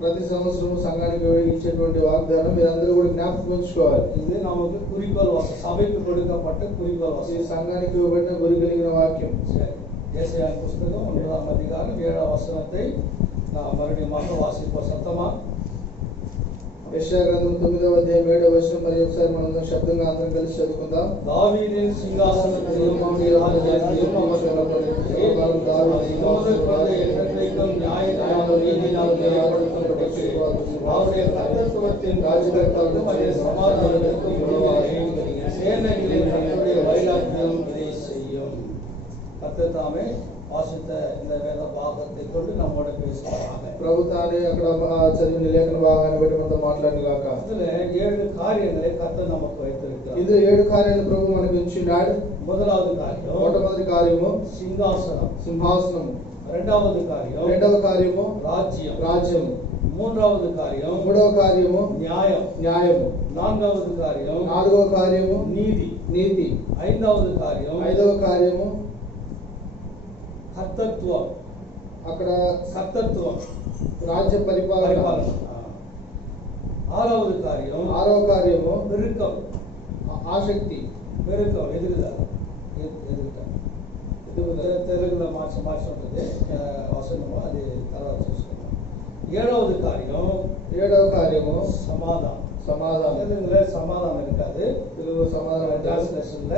ప్రతి సంవత్సరం సంఘానికి ఇచ్చేటువంటి వాగ్దానం మీరందరూ కూడా జ్ఞాపకం ఉంచుకోవాలి. ఇది நமக்கு குறிக்கோள் வாசம், சபைக்கு கொடுக்கப்பட்ட குறிக்கோள் வாசம். ఈ సంఘానికి ఇవ్వబడిన గురి కలిగిన వాక్యం. ஏசாயா புத்தகம் 1ஆம் அதிகாரம் 7ஆம் வசனத்தை மறுபடியும் வாசிப்போம் சத்தமா. యెషయా గ్రంథం 9వ అధ్యాయం 7వ వచనం మరి ఒకసారి మనం శబ్దంగా అందరం కలిసి చదువుకుందాం. దావీదిன் సింహాసனத்தில் அவருடைய ராஜ்யத்தையும் அவர் சகலத்தையும் தாவீது என்றென்றைக்கும் நியாயத்தினாலும் நீதியினாலும் நிலைப்படுத்தப்பட்டு அவருடைய கர்த்தத்துவத்தின் ராஜ்யத்தாலும் அவருடைய சமாதானத்திற்கும் சேனைகளின் கர்த்தருடைய வைராக்கியம் இதை செய்யும். கர்த்தர் தாமே வாசித்த இந்த வேத భాగத்தை கொண்டு நம்மோட பேசுவாங்க. ప్రభు తానే అక్కడ చదివిన లేఖన భాగాన్ని బట్టి మనతో మాట్లాడిన గాక. இதுல 7 காரியங்களை கர்த்தர் நமக்கு வைத்திருக்கிறார். இது 7 కార్యాలు ప్రభు మనకు ఇచ్చినాడు. முதலாவது காரியம், మొట్టమొదటి కార్యము సింహాసనం, సింహాసనం. రెండవది కార్యం, రెండవ కార్యము రాజ్యం, రాజ్యము. మూడవది కార్యం, మూడవ కార్యము న్యాయం, న్యాయము. నాలుగవది కార్యం, నాలుగవ కార్యము నీతి, నీతి. ఐదవది కార్యం, ఐదవ కార్యము కర్తృత్వం. అక్కడ కర్తృత్వం రాజ్య పరిపాలన. ఆరవది కార్యం, ఆరవ కార్యము పెరుకం, ఆసక్తి. పెరుకం ఎదుగుదల. తెలుగులో మార్చి ఉంటుంది వసనము, అది తర్వాత చూసుకుంటాం. ఏడవది కార్యం, ఏడవ కార్యము సమాధానం. సమాధానం. తెలుగులో సమాధానం இருக்காது, తెలుగు సమాధానం ట్రాన్స్లేషన్ல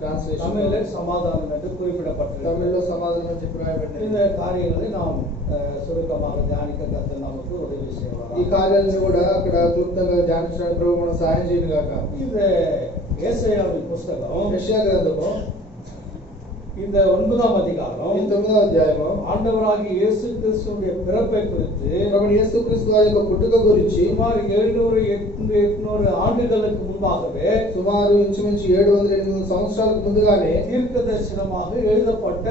டிரான்ஸ்லேஷன் தமிழில் சமாதானம் என்று குறிப்பிடப்பட்டிருக்கிறது. தமிழில் சமாதானம் என்று குறிப்பிடப்பட்டிருக்கிறது. இந்த காரியங்களை நாம் சுருக்கமாக தியானிக்க கர்த்தர் நமக்கு உதவி செய்வார். ఈ కార్యాలను కూడా అక్కడ క్లుప్తంగా ధ్యానించడానికి ప్రభు మనకు సహాయం చేయను గాక. இது ஏசாயாவின் புத்தகம், యెషయా గ్రంథము இந்த 9ஆம் அதிகாரம், ఈ 9వ అధ్యాయము ஆண்டவராகிய இயேசு கிறிஸ்துவின் பிறப்பை குறித்து, ప్రభు యేసుక్రీస్తు వారి యొక్క పుట్టుక గురించి சுமார் 700-800 ఆండుகளுக்கு முன்பாகவே, సుమారు ఇంచుమించు 700-800 సంవత్సరాలకు ముందుగానే தீர்க்க தரிசனமாக எழுதப்பட்ட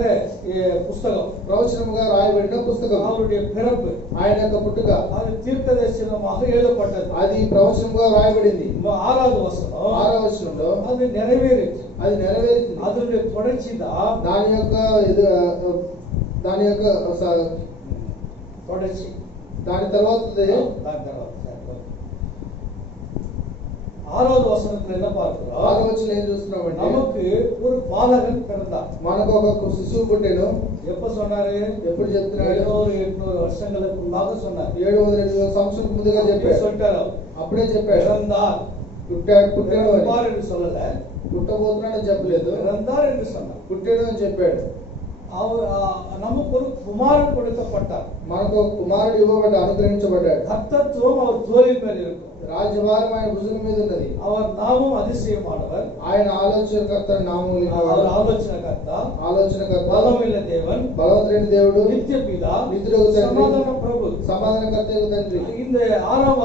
புத்தகம், ప్రవచనముగా రాయబడిన పుస్తకం. அவருடைய பிறப்பு, ఆయన యొక్క పుట్టుక அது தீர்க்க தரிசனமாக எழுதப்பட்டது. అది ప్రవచనముగా రాయబడింది. 6வது వచనం, 6వ వచనంలో அது நிறைவேறிச்சு. అది నెరవేరింది. அதனுடைய தொடர்ச்சி தான் దాని యొక్క தொடர்ச்சி. దాని తర్వాత 6வது வசனத்துல என்ன பார்க்கிறோம்? 6వ వచనంలో ఏం చూస్తున్నామంటే நமக்கு ஒரு பாலகன் பிறந்தார். మనకు ఒక శిశువు పుట్టెను. எப்ப சொன்னாரு? ఎప్పుడు చెప్తున్నాడు? 700-800 வருஷங்களுக்கு முன்பாக சொன்னார். 700-800 సంవత్సరాలకు ముందుగా చెప్పాడు. சொல்லிட்டாரு, అప్పుడే చెప్పాడు. பிறந்தார், పుట్టాడు என்று சொல்லல, పుట్టబోతున్నాడని చెప్పలేదు, பிறந்தார் என்று சொன்னார். పుట్టాడు అని చెప్పాడు. நமக்கு ஒரு குமாரன் கொடுக்கப்பட்டார். మనకు ఒక కుమారుడు ఇవ్వబడ్డ అనుగ్రహించబడ్డాడు. கர்த்தத்துவம் அவர் தோளின் மேல் இருக்கும். రాజ్యభారం ఆయన భుజం మీద ఉన్నది. அவர் நாமம் அதிசயமானவர். ఆయన ఆలోచనకర్త నామం அவர் ఆలోచనకర్త, ఆలోచనకర్త, బలమైన దేవుడు, బలవంతుడైన దేవుడు, నిత్య పితా, నిత్యుడగు తండ్రి, సమాధాన ప్రభు, సమాధానకర్తయగు తండ్రి. இந்த 6ஆம்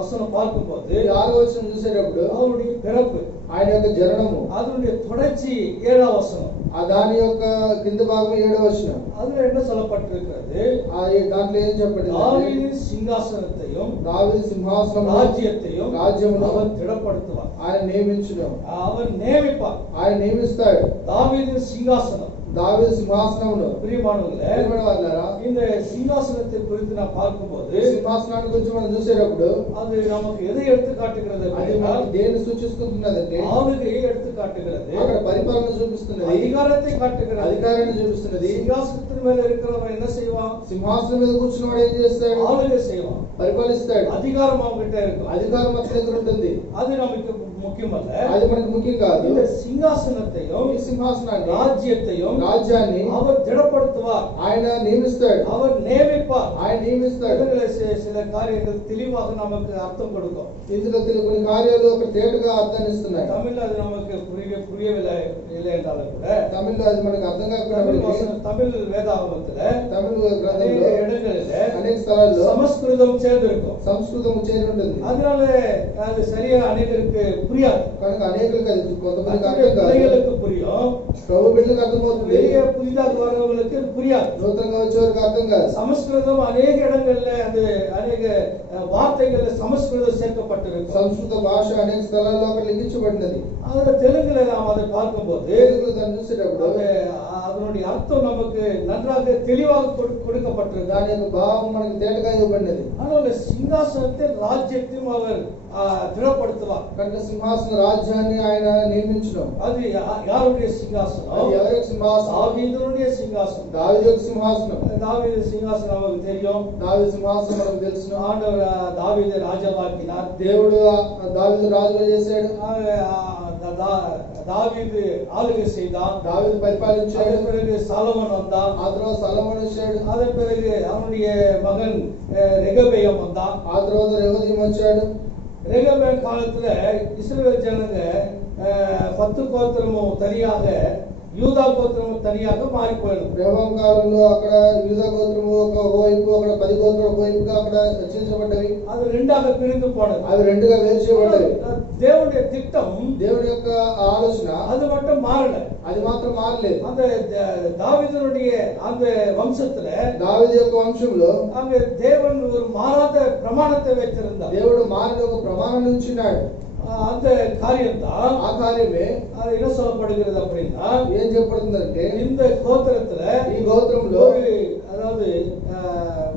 வசனம் பார்க்கும்போது ఈ 6వ వచనం చూసేటప్పుడు அவருடைய பிறப்பு, ఆయన యొక్క జననము, அதனுடைய தொடர்ச்சி 7ஆம் வசனம், ఆ దాని యొక్క కింద భాగం 7వ వచనం. அதுல என்ன சொல்லப்பட்டிருக்கிறது? దాంట్లో ఏం చెప్పబడింది? தாவீதின் சிங்காசனத்தையும் దావీదు సింహాసనం రాజ్యத்தையும் రాజ్యమును அவர் திடப்படுத்துவார். ఆయన నియమించును. அவர் நியமிப்பார். ఆయన నియమిస్తాడు. தாவீதின் சிங்காசனம், దావీదు సింహాసనమును. பிரியமானவர்களே, ప్రియమైనవారులారా, இந்த சிங்காசனத்தை குறித்து நான் பார்க்கும்போது సింహాసనాన్ని గురించి మనం చూసేటప్పుడు அது நமக்கு ఎதை எடுத்து కాட்டுகிறது? అది మనకి దేన్ని సూచిస్తుంటున్నదంటే ஆளுகையை எடுத்து காட்டுகிறது, అక్కడ పరిపాలన చూపిస్తున్నది, அதிகாரத்தை காட்டுகிறது, అధికారాన్ని చూపిస్తున్నది. சிங்காசனத்தின் மேல இருக்கிறவன் என்ன செய்வான்? సింహాసనం మీద కూర్చున్నవాడు ఏం చేస్తాడు? ஆளுகை செய்வான், పరిపాలిస్తాడు. அதிகாரம் அவங்கிட்ட இருக்கும். అధికారం మన దగ్గర ఉంటుంది. அது நமக்கு முக்கியமல்ல. అది మనకు ముఖ్యం కాదు. இந்த சிங்காசனத்தையும் ఈ సింహాసనాన్ని, ராஜ்யத்தையும் రాజ్యాన్ని அவர் திடப்படுத்துவார், ఆయన నియమిస్తాడు, அவர் நியமிப்பார். ఆయన నియమిస్తాడు. இதுல சில காரியங்கள் தெளிவாக நமக்கு அர்த்தம் கொடுக்கும். ఇందులో కొన్ని కార్యాలు ఒక తేటగా అర్థాన్ని ఇస్తున్నాయి. தமிழ்ல அது நமக்கு புரியவில்லை இல்லை என்றாலும் கூட తమిళ్లో అది మనకు అర్థం தமிழ் வேதாகமத்துல తమిళ அநேக గ్రంథంలో இடங்களில అనేక స్థలాల్లో சமஸ்கிருதம் சேர்ந்திருக்கும். సంస్కృతం చేరి ఉంటుంది. அதனால அது சரியா அநேகருக்கு புரியாது. కనుక అనేకులకు అది కొంతమందికి கர்த்தருடைய అర్థం కాదు. பிள்ளைகளுக்கு புரியும், ప్రభు బిడ్డలకు అర్థమవుతుంది. வெளியே புதிதாக வர்றவங்களுக்கு அது புரியாது. నూతనంగా వచ్చేవారికి అర్థం కాదు. சமஸ்கிருதம் அநேக இடங்கள்ல அது அநேக வார்த்தைகள்ல சமஸ்கிருதம் சேர்க்கப்பட்டிருக்கும். సంస్కృత భాష అనేక స్థలాల్లో అక్కడ లిఖించబడినది. அதுல தெலுங்குல நாம் அதை பார்க்கும்போது తెలుగులో దాన్ని చూసేటప్పుడు அதனுடைய அர்த்தம் நமக்கு நன்றாக தெளிவாக கொடுக்கப்பட்டிருக்கு. దాని యొక్క భావం మనకి తేటగా ఇవ్వబడినది. ஆனால் சிங்காசனத்தை ராஜ்யத்தையும் அவர் திடப்படுத்துவார். కనుక సింహాసన రాజ్యాన్ని ఆయన నియమించడం. அது யாருடைய சிங்காசனம்? అది ఎవరి సింహాసనం? தாவீதுடைய சிங்காசனம். దావీదు యొక్క సింహాసనం. தாவீது சிங்காசனம் நமக்கு தெரியும். దావీదు సింహాసనం మనకు తెలుసు. ஆண்டவர் தாவீதை ராஜாவாக்கினார். దేవుడు దావీదు రాజుగా చేశాడు. தாவீது ஆளுகை செய்தான். దావీదు పరిపాలించాడు. அதன் பிறகு சாலமோன் வந்தான். ఆ తర్వాత సొలొమోను వచ్చాడు. அதன் பிறகு அவனுடைய மகன் ரெகபெயாம் வந்தான். ఆ తర్వాత రెహోబోయము వచ్చాడు. ரெகபெயாம் காலத்துல இஸ்ரவேல் ஜனங்க 10 கோத்திரமும் தனியாக, யூதா கோத்திரமும் தனியாக மாறி போயிடும். రెహోబోయము కాలంలో అక్కడ యూదా గోత్రము ఒకవైపు, అక్కడ 10 గోత్రాలు ఒకవైపుగా అక్కడ చీల్చబడ్డవి. அது ரெண்டாக பிரிந்து போனது. అవి రెండుగా వేరు చేయబడ్డవి. தேவனுடைய திட்டம், దేవుడి యొక్క ఆలోచన அது மட்டும் மாறல. అది మాత్రం మారలేదు. அந்த தாவீதுடைய அந்த வம்சத்துல, దావీదు యొక్క వంశంలో அங்க தேவன் ஒரு மாறாத பிரமாணத்தை வைத்திருந்தார். దేవుడు మారిన ఒక ప్రమాణం ఉంచినాడు. அந்த காரியம் தான், ఆ కార్యమే அது என்ன சொல்லப்படுகிறது அப்படின்னா, ఏం చెప్పబడుతుందంటే இந்த கோத்திரத்துல ఈ గోత్రంలో அதாவது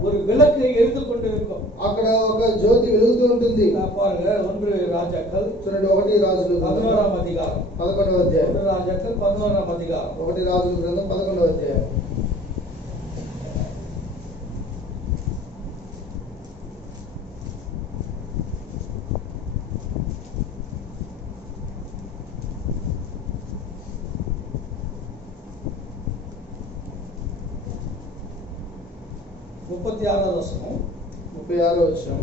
ஒரு விளக்கு எரிந்து கொண்டிருக்கும். అక్కడ ఒక జ్యోతి వెలుగుతూ ఉంటుంది. பாருங்க, 1 ராஜாக்கள் చూడండి, 1 రాజులు 11ஆம் அதிகாரம். 11వ అధ్యాయం. 1 ராஜாக்கள் 11ஆம் அதிகாரம். 1 రాజుల గ్రంథం 11వ అధ్యాయం. முப்பத்தி 36வது வசனம். 36వ వచనం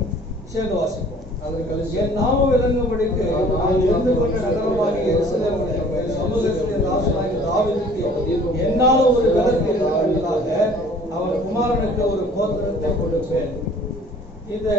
சேர்ந்து வாசிப்போம். అందరూ కలిసి. என் நாமம் விளங்கும்படிக்கு நான் தெரிந்து கொண்ட நகரமாகிய எருசலேமிலே என் சமூகத்திலே ராஜனாகிய தாவீதுக்கு என்னாலும் ஒரு விளக்கு இருப்பதாக அவன் குமாரனுக்கு ஒரு கோத்திரத்தை கொடுப்பேன். இந்த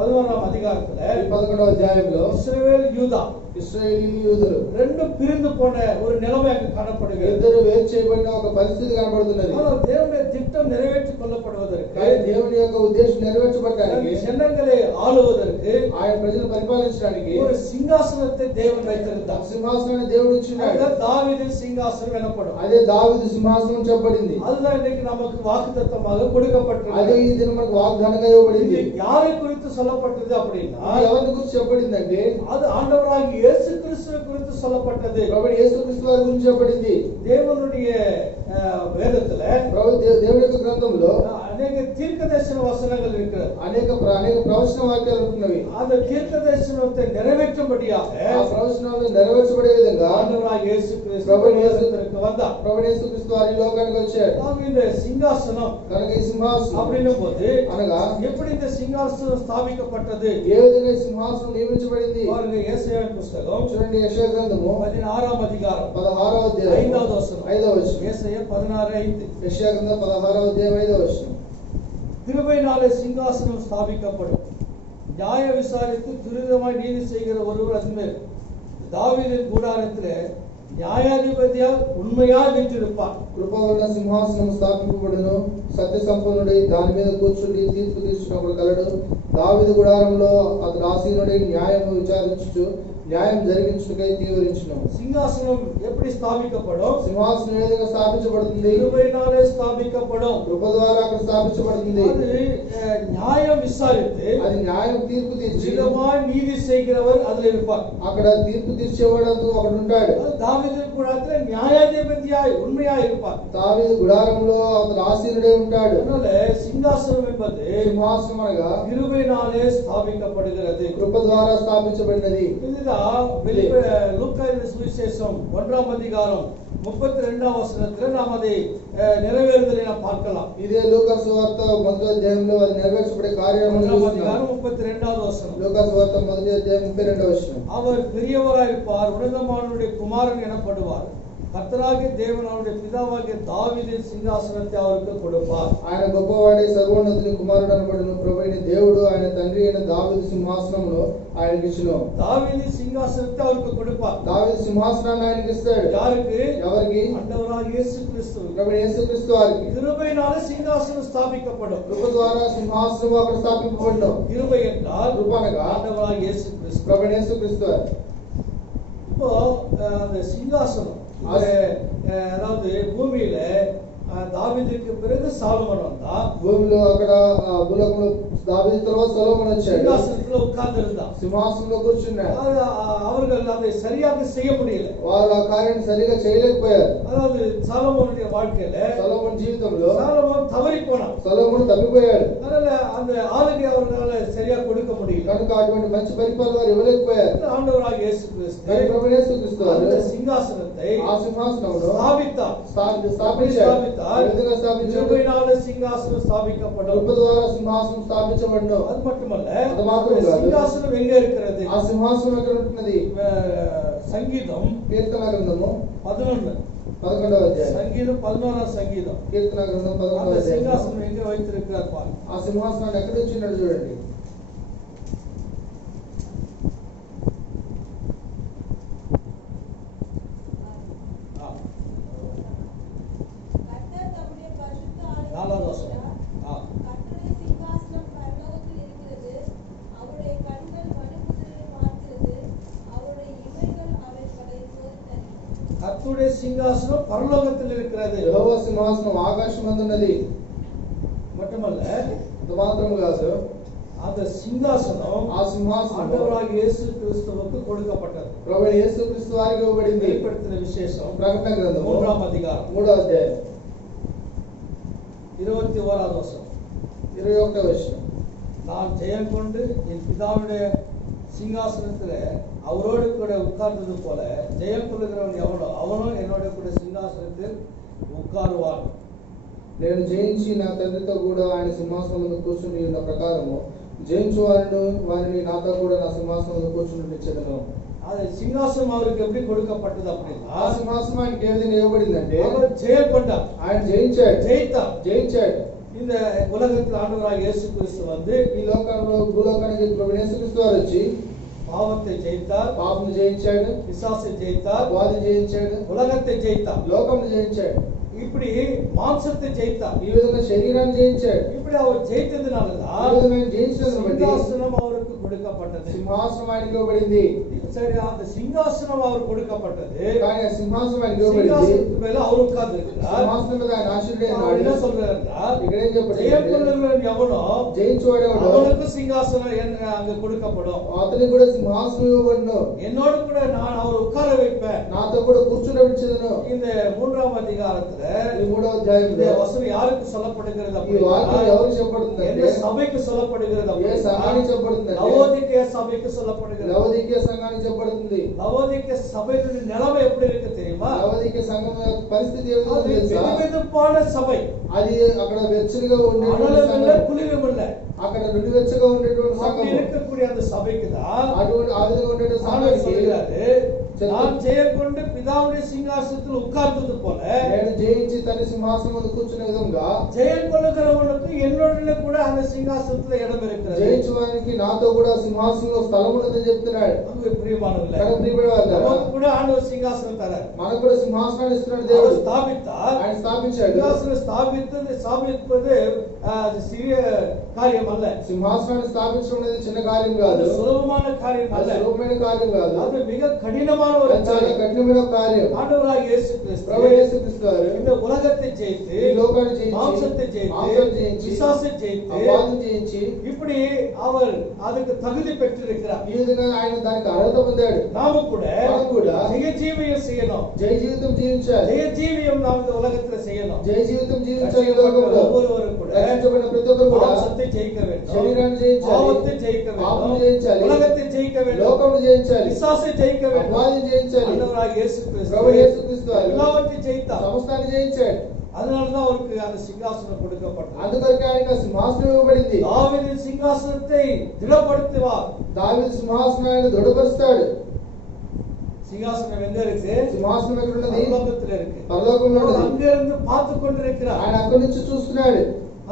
11ஆம் அதிகாரத்துல 11వ అధ్యాయంలో இஸ்ரவேல் யூதா ఇశ్రాయేలీయులు యూదులు ரெண்டும் பிரிந்து போன ஒரு நிலைமை அங்கு காணப்படுகிறது. ఇద్దరు వేరు చేయబడిన ఒక పరిస్థితి కనబడుతున్నది. ஆனால் தேவனுடைய திட்டம் நிறைவேற்றிக் கொள்ளப்படுவதற்கு, కానీ దేవుని యొక్క ఉద్దేశం నెరవేర్చబడడానికి, ஜனங்களை ஆளுவதற்கு, ఆయన ప్రజలు పరిపాలించడానికి ஒரு சிங்காசனத்தை தேவன் வைத்திருந்தார். సింహాసనాన్ని దేవుడు ఇచ్చినాడు. அதுதான் தாவீதின் சிங்காசனம் எனப்படும். అదే దావీదు సింహాసనం చెప్పబడింది. அதுதான் இன்னைக்கு நமக்கு வாக்குத்தத்தமாக கொடுக்கப்பட்டிருக்கு. అదే ఈ దినం మనకు వాగ్దానంగా ఇవ్వబడింది. இது யாரை குறித்து சொல்லப்பட்டது அப்படின்னா, ఇది ఎవరి గురించి చెప్పబడిందంటే அது ஆண்டவராகிய இயேசு கிறிஸ்துவை குறித்து சொல்லப்பட்டது. ప్రభువు యేసుక్రీస్తు వారి గురించి చెప్పబడింది. தேவனுடைய வேதத்துல దేవుని యొక్క గ్రంథంలో அநேக தீர்க்கதரிசன வசனங்கள் இருக்கிறது. అనేక ప్రవచన వాక్యాలు ఉంటున్నవి. அந்த தீர்க்கதரிசனத்தை நிறைவேற்றும்படியாக ఆ ప్రవచనాలు నెరవేర్చబడే విధంగా ஆண்டவராகிய இயேசு கிறிஸ்து ప్రభువు యేసు உலகத்திற்கு வந்தார். ప్రభువైన యేసుక్రీస్తు వారు ఈ లోకానికి వచ్చాడు. இந்த சிங்காசனம் కనుక ఈ సింహాసనం அப்படின்னும் போது అనగా எப்படி இந்த சிங்காசனம் ஸ்தாபிக்கப்பட்டது? ఏ విధంగా ఈ సింహాసనం నియమించబడింది? பாருங்க, యెషయా పుస్తకం చూడండి, యెషయా గ్రంథము 16వ అధ్యాయం 16వ అధ్యాయం 5వ వచనం. 5వ వచనం. యెషయా 16:5. యెషయా గ్రంథం 16వ అధ్యాయం 5వ వచనం. கிருபையினாலே சிங்காசனம் ஸ்தாபிக்கப்படும், நியாய விசாரித்து துரிதமாய் நீதி செய்கிற ஒருவர் அதின்மேல் தாவீதின் கூடாரத்திலே న్యాయాధిపతిగా ఉన్మయా వీற்றிருப்பார். కృప వలన సింహాసనం స్థాపింపబడును, సత్య సంపన్నుడై దాని మీద కూర్చుండి తీర్పు తీర్చున్నప్పుడు కలడు. దావీదు గుడారంలో అతడు ఆసీనుడై న్యాయము విచారించుచు న్యాయం జరిగించుటకై తీవ్రించును. సింహాసనం எப்படி స్థాపించబடும்? సింహాసనం ఏ విధంగా స్థాపించబడుతుంది? కృపైనాலே స్థాపించబடும். కృప ద్వారా అక్కడ స్థాపించబడుతుంది. அது நியாயம் விசாரித்து, అది న్యాయం తీర్పు తీర్చి துரிதமாய் நீதி செய்கிறவர் அதில் இருப்பார். అక్కడ తీర్పు తీర్చేవాడు అక్కడ ఉంటాడు. దావీదు గుడారத்திலே న్యాయాధిపతిயாய் உண்மையாய் இருப்பார். దావీదు గుడారంలో అతడు ఆసీనుడై ఉంటాడు. அதனால சிங்காசனம் என்பது సింహాసనం అనగా கிருபையினாலே ஸ்தாபிக்கப்படுகிறது. కృప ద్వారా స్థాపించబడినది. இதுதான் லூக்கா சுவிசேஷம் 1ஆம் அதிகாரம் 32వ వచనంలో நாம் அதை நிறைவேறுதலை நாம் பார்க்கலாம். ఇదే లూకా సువార్త 1వ అధ్యాయంలో అది నెరవేర్చబడే కార్యము 1ఆம் அதிகாரம் 32వ వచనం. లూకా సువార్త 1వ అధ్యాయం 32వ వచనం. அவர் பெரியவராய் இருப்பார், உன்னதமானவருடைய குமாரன் எனப்படுவார், கர்த்தராகிய தேவன் அவருடைய பிதாவாகிய தாவீதின் சிங்காசனத்தை அவருக்கு கொடுப்பார். ఆయన గొప్పవాడే సర్వోన్నతుని కుమారుడు అనబడును. ప్రభువైన దేవుడు ఆయన తండ్రి అయిన దావీదు సింహాసనమును ఆయనకి ఇచ్చును. தாவீதின் சிங்காசனத்தை அவருக்கு கொடுப்பார். దావీదు సింహాసనాన్ని ఆయనకి ఇస్తాడు. யாருக்கு? ఎవరికి? ஆண்டவராகிய இயேசு கிறிஸ்து. ప్రభువైన యేసుక్రీస్తు వారికి. கிருபையினாலே சிங்காசனம் ஸ்தாபிக்கப்படும். కృప ద్వారా సింహాసనం అక్కడ స్థాపింపబడును. கிருபை என்றால் కృప అనగా ஆண்டவராகிய இயேசு கிறிஸ்து. ప్రభువైన యేసుక్రీస్తు వారు. இப்போ அந்த சிங்காசனம் அதாவது பூமியில దావీదుకి பிறகு சாலமோன் வந்தா, భూమిలో అక్కడ భూలోకంలో దావీదు తర్వాత సొలొమోను వచ్చాడు. సింహాసనத்துல உட்கார்ந்திருந்தான். సింహాసనంలో కూర్చున్నాడు. அவர்கள் அதை சரியாக செய்ய முடியல. వారు ఆ కార్యాన్ని సరిగా చేయలేకపోయారు. அதாவது சாலமோனுடைய வாழ்க்கையில సొలొమోను జీవితంలో சாலமோன் தவறி போனான். సొలొమోను తప్పిపోయాడు. அதனால அந்த ஆளுகை அவர்களால சரியா கொடுக்க முடியல. కనుక అటువంటి మంచి పరిపాలన వారు ఇవ్వలేకపోయారు. ஆண்டவராகிய இயேசு கிறிஸ்து కానీ ప్రభువైన యేసుక్రీస్తు వారు அந்த సింహాసనத்தை ఆ సింహాసనంలో స్థాపిத்தார். స్థాపించారు. ఏ విధంగా స్థాపించారు? கிருபையினாலே சிங்காசனம் ஸ்தாபிக்கப்படும். కృప ద్వారా సింహాసనం స్థాపించబడును. அது மட்டுமல்ல, அது మాత్రం కాదు. సింహాసనం ఎங்க இருக்கிறது? ఆ సింహాసనం ఎక్కడ ఉంటున్నది? సంగీతం కీర్తన గ్రంథము 11. 11వ అధ్యాయం. సంగీతం 11వ సంగీతం. కీర్తన గ్రంథం 11వ அந்த అధ్యాయం. సింహాసనం ఎங்க வைத்திருக்கிறார் பாருங்க. ఆ సింహాసనాన్ని ఎక్కడ ఉంచినాడు చూడండి. கர்த்தருடைய சிங்காசனம் பரலோகத்தில் இருக்கிறது. యెహోవా సింహాసనం ఆకాశమందున్నది. மட்டுமல்ல, అది మాత్రం కాదు, அந்த சிங்காசனம் ఆ సింహాసనం ஆண்டவராகிய இயேசு கிறிஸ்துவுக்கு கொடுக்கப்பட்டது. ప్రభువైన యేసుక్రీస్తు వారికి ఇవ్వబడింది. வெளிப்படுத்தின விசேஷம் ప్రకటన గ్రంథము 3ஆம் அதிகாரம் 3వ అధ్యాయం 21வது வசனம். 21వ వచనం. நான் ஜெயம் கொண்டு என் பிதாவுடைய சிங்காசனத்துல அவரோடு கூட உட்கார்ந்தது போல ஜெயம் கொள்ளுகிறவன் எவனோ அவனும் என்னோட கூட சிங்காசனத்தில் உட்காருவான். నేను జయించి నా తండ్రితో కూడా ఆయన సింహాసనం మీద కూర్చుని ఉన్న ప్రకారము జయించు వారిని నాతో కూడా నా సింహాసనం మీద కూర్చుని ఇచ్చేదను. அது சிங்காசனம் அவருக்கு எப்படி கொடுக்கப்பட்டது அப்படின்னா, ఆ సింహాసనం ఆయనకి ఏ విధంగా ఇవ్వబడిందంటే அவர் ஜெயம் கொண்டார். ఆయన జయించాడు. ஜெயித்தார். இந்த உலகத்தில் ஆண்டவராகிய இயேசு கிறிஸ்து வந்து ఈ లోకంలో భూలోకానికి ప్రభువైన యేసుక్రీస్తు వారు వచ్చి பாவத்தை ஜெயித்தார், పాపం జయించాడు, பிசாசை ஜெயித்தார், వాది జయించాడు, உலகத்தை ஜெயித்தார், లోకం జయించాడు, இப்படி மாம்சத்தை ஜெயித்தார். ఈ విధంగా శరీరాన్ని జయించాడు. இப்படி அவர் ఈ ஜெயித்ததுனாலதான் విధంగా జయించడం బట్టి சிங்காசனம் அவருக்கு கொடுக்கப்பட்டது. సింహాసనం ఆయనకి ఇవ్వబడింది. சரி, அந்த சிங்காசனம் அவர் கொடுக்கப்பட்டது. కానీ ఆ సింహాసనం ఆయనకి ఇవ్వబడింది. சிங்காசனத்துக்கு மேல அவர் உட்கார்ந்து இருக்கிறார். సింహాసనం మీద ఆయన ఆశీనుడై அவர் என்ன ఉన్నాడు. சொல்றார் என்றால், ఇక్కడ ఏం చెప్పండి? ஜெயம் கொள்ளுகிறவன் எவனோ జయించువాడేవాడు அவனுக்கு சிங்காசனம் அங்க கொடுக்கப்படும். అతనికి కూడా సింహాసనం ఇవ్వబడును. என்னோடு கூட நான் அவர் உட்கார வைப்பேன். నాతో కూడా కూర్చుండబెట్టేదను. இந்த 3ஆம் அதிகாரத்துல ఈ 3వ இந்த అధ్యాయంలో வசனம் யாருக்கு சொல்லப்படுகிறது ఈ వాక్యం அப்படின்னா, ఎవరికి చెప్పబడుతుందంటే எந்த சபைக்கு சொல்லப்படுகிறது ఏ அப்படின்னா, సంఘానికి చెప్పబడుతుందంటే லவோதிக்கேய சபைக்கு சொல்லப்படுகிறது. లవోదికీయ సంఘానికి చెప్పబడుతుంది. லவோதிக்கே சபையின் நிலைமை எப்படி இருக்கு தெரியுமா? లవోదికయ సంఘం యొక్క పరిస్థితి ఏ విధంగా அது తెలుసా? வெதுவெதுப்பான சபை. అది అక్కడ వెచ్చగా ఉండేటువంటి அனலும் இல்ல, సంఘం, குளிரும் இல்ல. అక్కడ నుడివెచ్చగా ఉండేటువంటి அப்படி సంఘం, இருக்கக்கூடிய அந்த சபைக்கு தான் అటువంటి ఆ విధంగా ఉండేటువంటి ஆண்டவர் సంఘానికి சொல்கிறாரு, நான் ஜெயம் கொண்டு பிதாவுடைய சிங்காசனத்தில் உட்கார்ந்தது போல నేను జయించి తన సింహాసనం మీద కూర్చునే విధంగా ஜெயம் கொள்ளுகிறவனுக்கு என்னுடனே கூட அந்த சிங்காசனத்துல இடம் இருக்கிறது. జయించడానికి నాతో కూడా సింహాసనంలో స్థలం ఉన్నదని చెప్తున్నాడు. அங்கு பிரியமானவர்களே, కనుక ప్రియమైన వారలారా, நமக்கு கூட ஆண்டவர் சிங்காசனம் தரார். మనకు కూడా సింహాసనాన్ని ఇస్తున్నాడు அவர் దేవుడు. ஸ்தாபித்தார். ఆయన స్థాపించాడు. சிங்காசனம் ஸ்தாபிப்பது அது சிறிய காரியம் அல்ல. సింహాసనాన్ని స్థాపించడం అనేది చిన్న కార్యం அது కాదు, சுலபமான காரியம் అది அல்ல. సులభమైన కార్యం కాదు, அது மிக கடினமான ஒரு అది చాలా காரியம். కఠినమైన కార్యం. ஆண்டவராகிய இயேசு ప్రభు கிறிஸ்து యేసుక్రీస్తు గారు இந்த உலகத்தை ஜெயித்து, ఈ లోకాన్ని జయించి, மாம்சத்தை మాంసం ஜெயித்து, జయించి, பிசாசை ஜெயித்து, అపవాదం జయించి, இப்படி அவர் அதுக்கு தகுதி பெற்றிருக்கிறார். ఈ విధంగా ఆయన దానికి అర్హత పొందాడు. நாம கூட మనం కూడా ஜெய ஜீவியம் செய்யணும். జయ జీవితం జీవించాలి. ஜெய ஜீவியம் நாம் இந்த உலகத்துல செய்யணும். జయ జీవితం జీవించాలి. ఈ లోకంలో ஒவ்வொருவரும் கூட రక్షించబడిన ప్రతి ఒక్కరు కూడా மாம்சத்தை ஜெயிக்க வேண்டும், శరీరాన్ని జయించాలి, பாவத்தை ஜெயிக்க పాపం வேண்டும், జయించాలి, உலகத்தை ஜெயிக்க வேண்டும், లోకం జయించాలి, பிசாசை ஜெயிக்க வேண்டும். అపవాదం జయించాలి. ஆண்டவராகிய இயேசு ప్రభు கிறிஸ்து యేసుక్రీస్తు వారు எல்லாவற்றையும் ஜெயித்தார். సమస్తాన్ని జయించాడు. அதனாலதான் அவருக்கு அந்த சிங்காசனம் கொடுக்கப்பட்டது. అందుకొరకే ఆయనకు సింహాసనం ఇవ్వబడింది. தாவீதின் சிங்காசனத்தை திடப்படுத்துவார். దావీదు సింహాసనాన్ని దృఢపరుస్తాడు. சிங்காசனம் எங்க இருக்கு? సింహాసనం ఎక్కడ ఉన్నది? பரலோகத்துல இருக்கு. పరలోకంలో அவர் ఉన్నది. அங்க இருந்து பார்த்து கொண்டிருக்கிறார். ఆయన అక్కడి నుంచి చూస్తున్నాడు.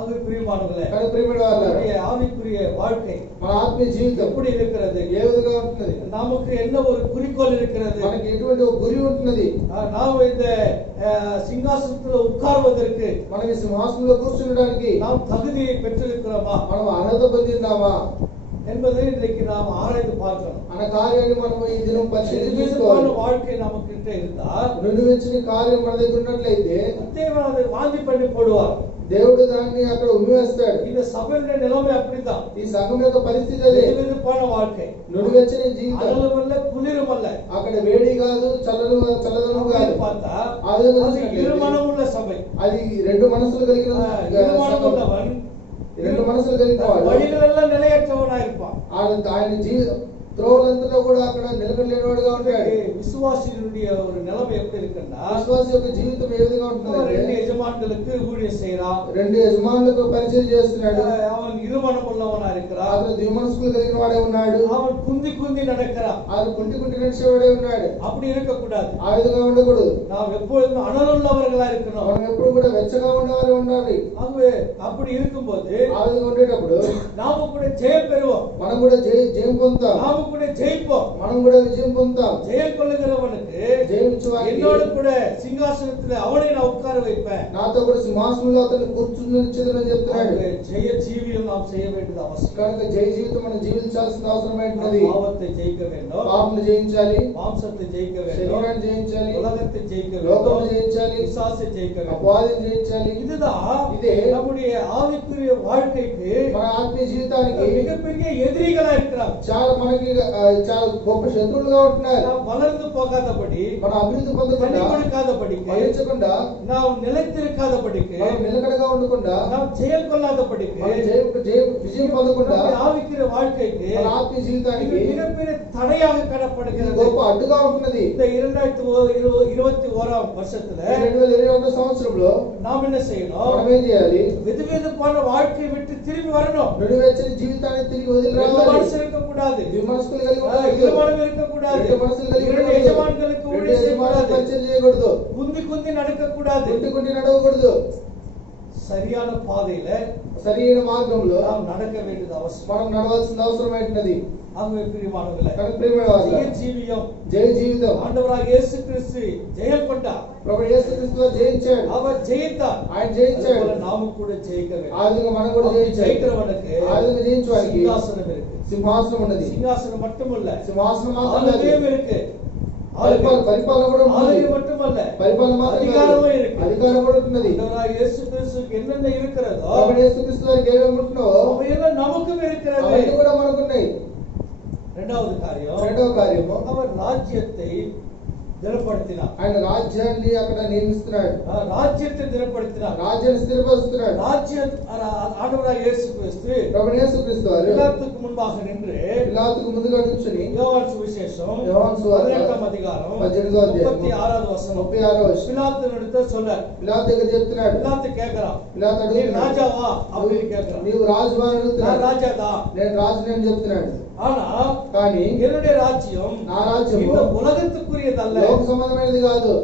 அது பிரியமானவர்களே, కానీ ప్రియమైన వారలారా, நம்முடைய ஆவிக்குரிய வாழ்க்கை మన ఆత్మీయ జీవితం எப்படி இருக்கிறது? ఏ విధంగా ఉంటున్నది? நமக்கு என்ன ஒரு குறிக்கோள் இருக்கிறது? మనకి ఎటువంటి ఒక గురి ఉంటున్నది? நாம் இந்த சிங்காசனத்துல உட்கார்வதற்கு మనం ఈ సింహాసనంలో కూర్చుండడానికి நாம் தகுதியை பெற்றிருக்கிறோமா మనం అర్హత పొందిందామా என்பதை இன்றைக்கு நாம் ஆராய்ந்து பார்க்கணும். అన్న కార్యాన్ని మనం ఈ దినం పరిశీలన விதமான చేసుకోవాలి. வாழ்க்கை நமக்கிட்ட இருந்தால் నిలువెచ్చని కార్యం మన దగ్గర ఉన్నట్లయితే தேவன் அதை வாந்தி பண்ணி போடுவார். దేవుడు దాన్ని అక్కడ ఉమ్మివేస్తాడు. இந்த சபையுடைய நிலைமை அப்படித்தான். ఈ సంఘం యొక్క పరిస్థితి అదే. விதமான வாழ்க்கை, నుడివెచ్చని జీవితం. அனலும் அல்ல, குளிரும் அல்ல. అక్కడ వేడి కాదు, చల్లదనం కాదు. பார்த்தா ఆ విధంగా அது చూసినట్లయితే இருமனம் உள்ள சபை. అది రెండు మనసులు కలిగిన இருமனம் సంఘం. உள்ளவன் రెండు మనసులు కలిగిన వాడు வழிகளெல்லாம் நிலையற்றவனா இருப்பான். ఆయన త్రోవలంతలో కూడా అక్కడ నిలకడలేనివాడుగా ఉంటాడు. விசுவாசியினுடைய ஒரு நிலைமை எப்படி இருக்குன்னா, విశ్వాసి యొక్క జీవితం ఏ విధంగా அவன் ఉంటుంది? ரெண்டு எஜமான்களுக்கு ஊழியம் செய்யறான். రెండు యజమానులకు పరిచయం చేస్తున్నాడు. அவன் இருமனம் உள்ளவனா இருக்கிறான். అతను ద్విమనస్కులు కలిగిన వాడే ఉన్నాడు. அவன் குந்தி குந்தி நடக்கிறான். అతను కుంటి నడిచేవాడే ఉన్నాడు. அப்படி இருக்கக்கூடாது. ఆ విధంగా ఉండకూడదు. நாம் எப்பொழுதும் அனலுள்ளவர்களா இருக்கணும். మనం ఎప్పుడు కూడా వెచ్చగా ఉండేవారు ఉండాలి. ஆகவே அப்படி இருக்கும்போது ఆ విధంగా ఉండేటప్పుడు நாம கூட ஜெயம் பெறுவோம். మనం కూడా జయం పొందుతాం. நாம கூட ஜெயிப்போம். మనం కూడా విజయం పొందుతాం. ஜெயம் கொள்ளுகிறவனுக்கு జయించువానికి என்னோடு கூட சிங்காசனத்துல அவனை நான் உட்கார வைப்பேன். నాతో కూడా సింహాసనంలో అతను కూర్చునిచ్చేదని చెప్తున్నాడు. ஆகவே ஜெய ஜீவியம் நாம் செய்ய வேண்டியது அவசியம். కనుక జయ జీవితం మనం జీవించాల్సిన అవసరం ఏంటది? பாவத்தை ஜெயிக்க வேண்டும், పాపను జయించాలి, மாம்சத்தை ஜெயிக்க வேண்டும், శరీరాన్ని జయించాలి, உலகத்தை ஜெயிக்க లోకం வேண்டும், జయించాలి, பிசாசை ஜெயிக்க வேண்டும். అపవాదం జయించాలి. இதுதான் இதே நம்முடைய ஆவிக்குரிய வாழ்க்கைக்கு మన ఆత్మీయ జీవితానికి மிகப்பெரிய எதிரிகளா இருக்கிறாங்க. చాలా మనకి చాలా గొప్ప శత్రువులుగా ఉంటున్నారు. நாம் వளர்ந்து పోகாதபடி, మన అభివృద్ధి கனி పొందకుండా, கொடுக்காதபடிக்கு, ఫలించకుండా, நாம் நிலைத்திருக்காதபடிக்கு, మనం నిలకడగా ఉండకుండా, நாம் ஜெயம் கொள்ளாதபடிக்கு, మన విజయం పొందకుండా நம்முடைய ஆவிக்குரிய வாழ்க்கைக்கு మన ఆత్మీయ இது జీవితానికి மிகப்பெரிய தடையாக ఇది காணப்படுகிறது. గొప్ప అడ్డుగా ఉంటున్నది. இந்த 2021 வருஷத்துல 2021 సంవత్సరంలో நாம் என்ன செய்யணும்? మనం ఏం చేయాలి? வெதுவெதுப்பான வாழ்க்கையை விட்டு திரும்பி வரணும். నుడివెచ్చని జీవితాన్ని తిరిగి వదిలి ரெண்டு రావాలి. மனசு இருக்கக்கூடாது, ద్విమనస్కులు కలిగి இரு ఉండకూడదు. மனம் இருக்கக்கூடாது, రెండు మనసులు కలిగి இரண்டு ఉండకూడదు. எஜமான்களுக்கு రెండు ஊழியம் యజమానులకు செய்யக்கூடாது, పరిచయం చేయకూడదు. குந்தி குந்தி நடக்கக்கூடாது. కుంటి నడవకూడదు. சரியான பாதையில సరైన మార్గంలో நாம் நடக்க வேண்டியது அவசியம். మనం నడవాల్సిన అవసరం ఏంటది? ஆகவே பிரியமானவர்களே, కనుక ప్రియమైన వారలారా, ஜெய ஜீவியம் జయ జీవితం. ஆண்டவராக இயேசு கிறிஸ்து ஜெயம் கொண்டார். ప్రభు యేసుక్రీస్తు వారు జయించాడు. அவர் ஜெயித்தார். ఆయన జయించాడు. அதுபோல நாமும் கூட ஜெயிக்க ఆ வேண்டும். విధంగా మనం కూడా அப்படி జయించాలి. ஜெயிக்கிறவனுக்கு ఆ విధంగా జయించడానికి சிங்காசனம் இருக்கு. సింహాసనం ఉన్నది. சிங்காசனம் மட்டுமல்ல, సింహాసనం మాత్రం కాదు, ஆளுகையும் இருக்கு. పరిపాలన కూడా ஆளுகை ఉన్నది. மட்டுமல்ல, పరిపాలన మాత్రం కాదు, அதிகாரமும் இருக்கு. అధికారం కూడా ఉన్నది. ஆண்டவராக இயேசு கிறிஸ்துவுக்கு என்னென்ன இருக்கிறதோ ప్రభు యేసుక్రీస్తు వారికి ఏమేమి ఉంటున్నావో அவையெல்லாம் நமக்கும் இருக்கிறது. అవన్నీ కూడా మనకున్నాయి. இரண்டாவது காரியம், రెండవ కార్యము, அவர் ராஜ்யத்தை திடப்படுத்தினார். ఆయన రాజ్యాన్ని అక్కడ నియమిస్తున్నాడు. ராஜ்யத்தை திடப்படுத்தினார். రాజ్యాన్ని స్థిరపరుస్తున్నాడు. ராஜ்யம் ஆண்டவராக இயேசு கிறிஸ்து ప్రభువు యేసుక్రీస్తు వారు பிலாத்துக்கு முன்பாக நின்று పిలాతుకు ముందుగా నిల్చుని யோவான் சுவிசேஷம் యోహాను సువార్త 18వ అధ్యాయం 18వ అధ్యాయం 36వ వచనం 36వ వచనం பிலாத்துனிடத்தில் சொல்றார். పిలాతు దగ్గర చెప్తున్నాడు. பிலாத்து கேக்குறான், పిలాతు நீ అడుగుతున్నాడు, ராஜாவா அப்படின்னு கேக்குறான். నీవు రాజువా అని நான் అడుగుతున్నాడు. ராஜாதான், నేను రాజుని అని చెప్తున్నాడు. ஆனா కానీ என்னுடைய ராஜ்யம் నా రాజ్యము இந்த உலகத்துக்குரியதல்ல, లోక సంబంధమైనది కాదు,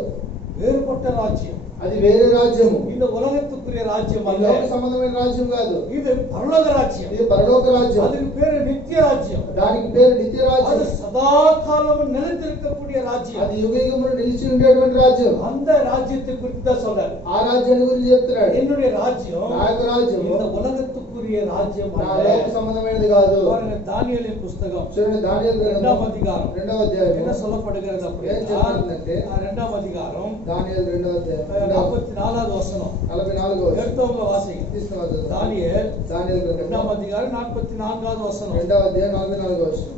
வேறுபட்ட ராஜ்யம். అది వేరే రాజ్యము. இந்த உலகத்துக்குரிய ராஜ்யம் அல்ல, లోక సంబంధమైన రాజ్యం కాదు, இது పరలోక రాజ్యం. ఇది పరలోక రాజ్యం. அதுக்கு பேரு నిత్య రాజ్యం. దానికి పేరు నిత్య அது రాజ్యం. சதாகாலம் நிலைத்திருக்கக்கூடிய ராஜ்யம். అది యుగ యుగములు నిలిచి ఉండేటువంటి రాజ్యం. அந்த ராஜ்யத்தை குறித்து தான் சொல்றாரு. ఆ రాజ్యాన్ని గురించి చెప్తున్నాడు. என்னுடைய ராஜ்யம் నా యొక్క రాజ్యము இந்த உலகத்துக்குரிய ராஜ்யம் నా அல்ல. లోక సంబంధమైనది కాదు. பாருங்க, தானியேலின் புஸ்தகம் చూడండి, దానియేలు గ్రంథం 2వ அதிகாரம் 2వ అధ్యాయం என்ன சொல்லப்படுகிறது ఏం அப்படின்னா, చెప్పబడిందంటే 2వ அதிகாரம் దానియేలు 2వ అధ్యాయం 44వ వచనం 44వ వచనం எடுத்தவங்க வாசிங்க. తీసుకున్నాం. தானியேல் దానియేలు గ్రంథం 2వ அதிகாரம் 44వ వచనం. 2వ అధ్యాయం 44వ వచనం.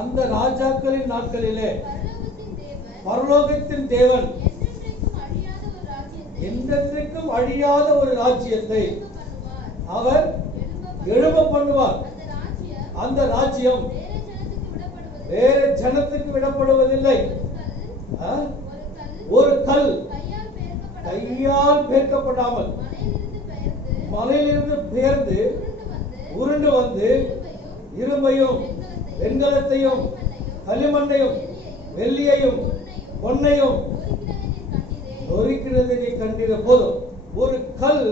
அந்த ராஜாக்களின் நாட்களிலே பரலோகத்தின் தேவன் பரலோகத்தின் தேவன் என்றென்றைக்கும் அழியாத ஒரு ராஜ்யத்தை அவர் எழும்ப பண்ணுவார். அந்த ராஜ்யம் வேற ஜனத்துக்கு விடப்படுவதில்லை. ஒரு கல் கையால் பேர்க்கப்படாமல் மலையிலிருந்து பெயர்ந்து உருண்டு வந்து இரும்பையும் வெண்கலத்தையும் களிமண்ணையும் வெள்ளியையும் பொன்னையும் நொறுக்கிறது நீ கண்டிட போதும். ஒரு கல்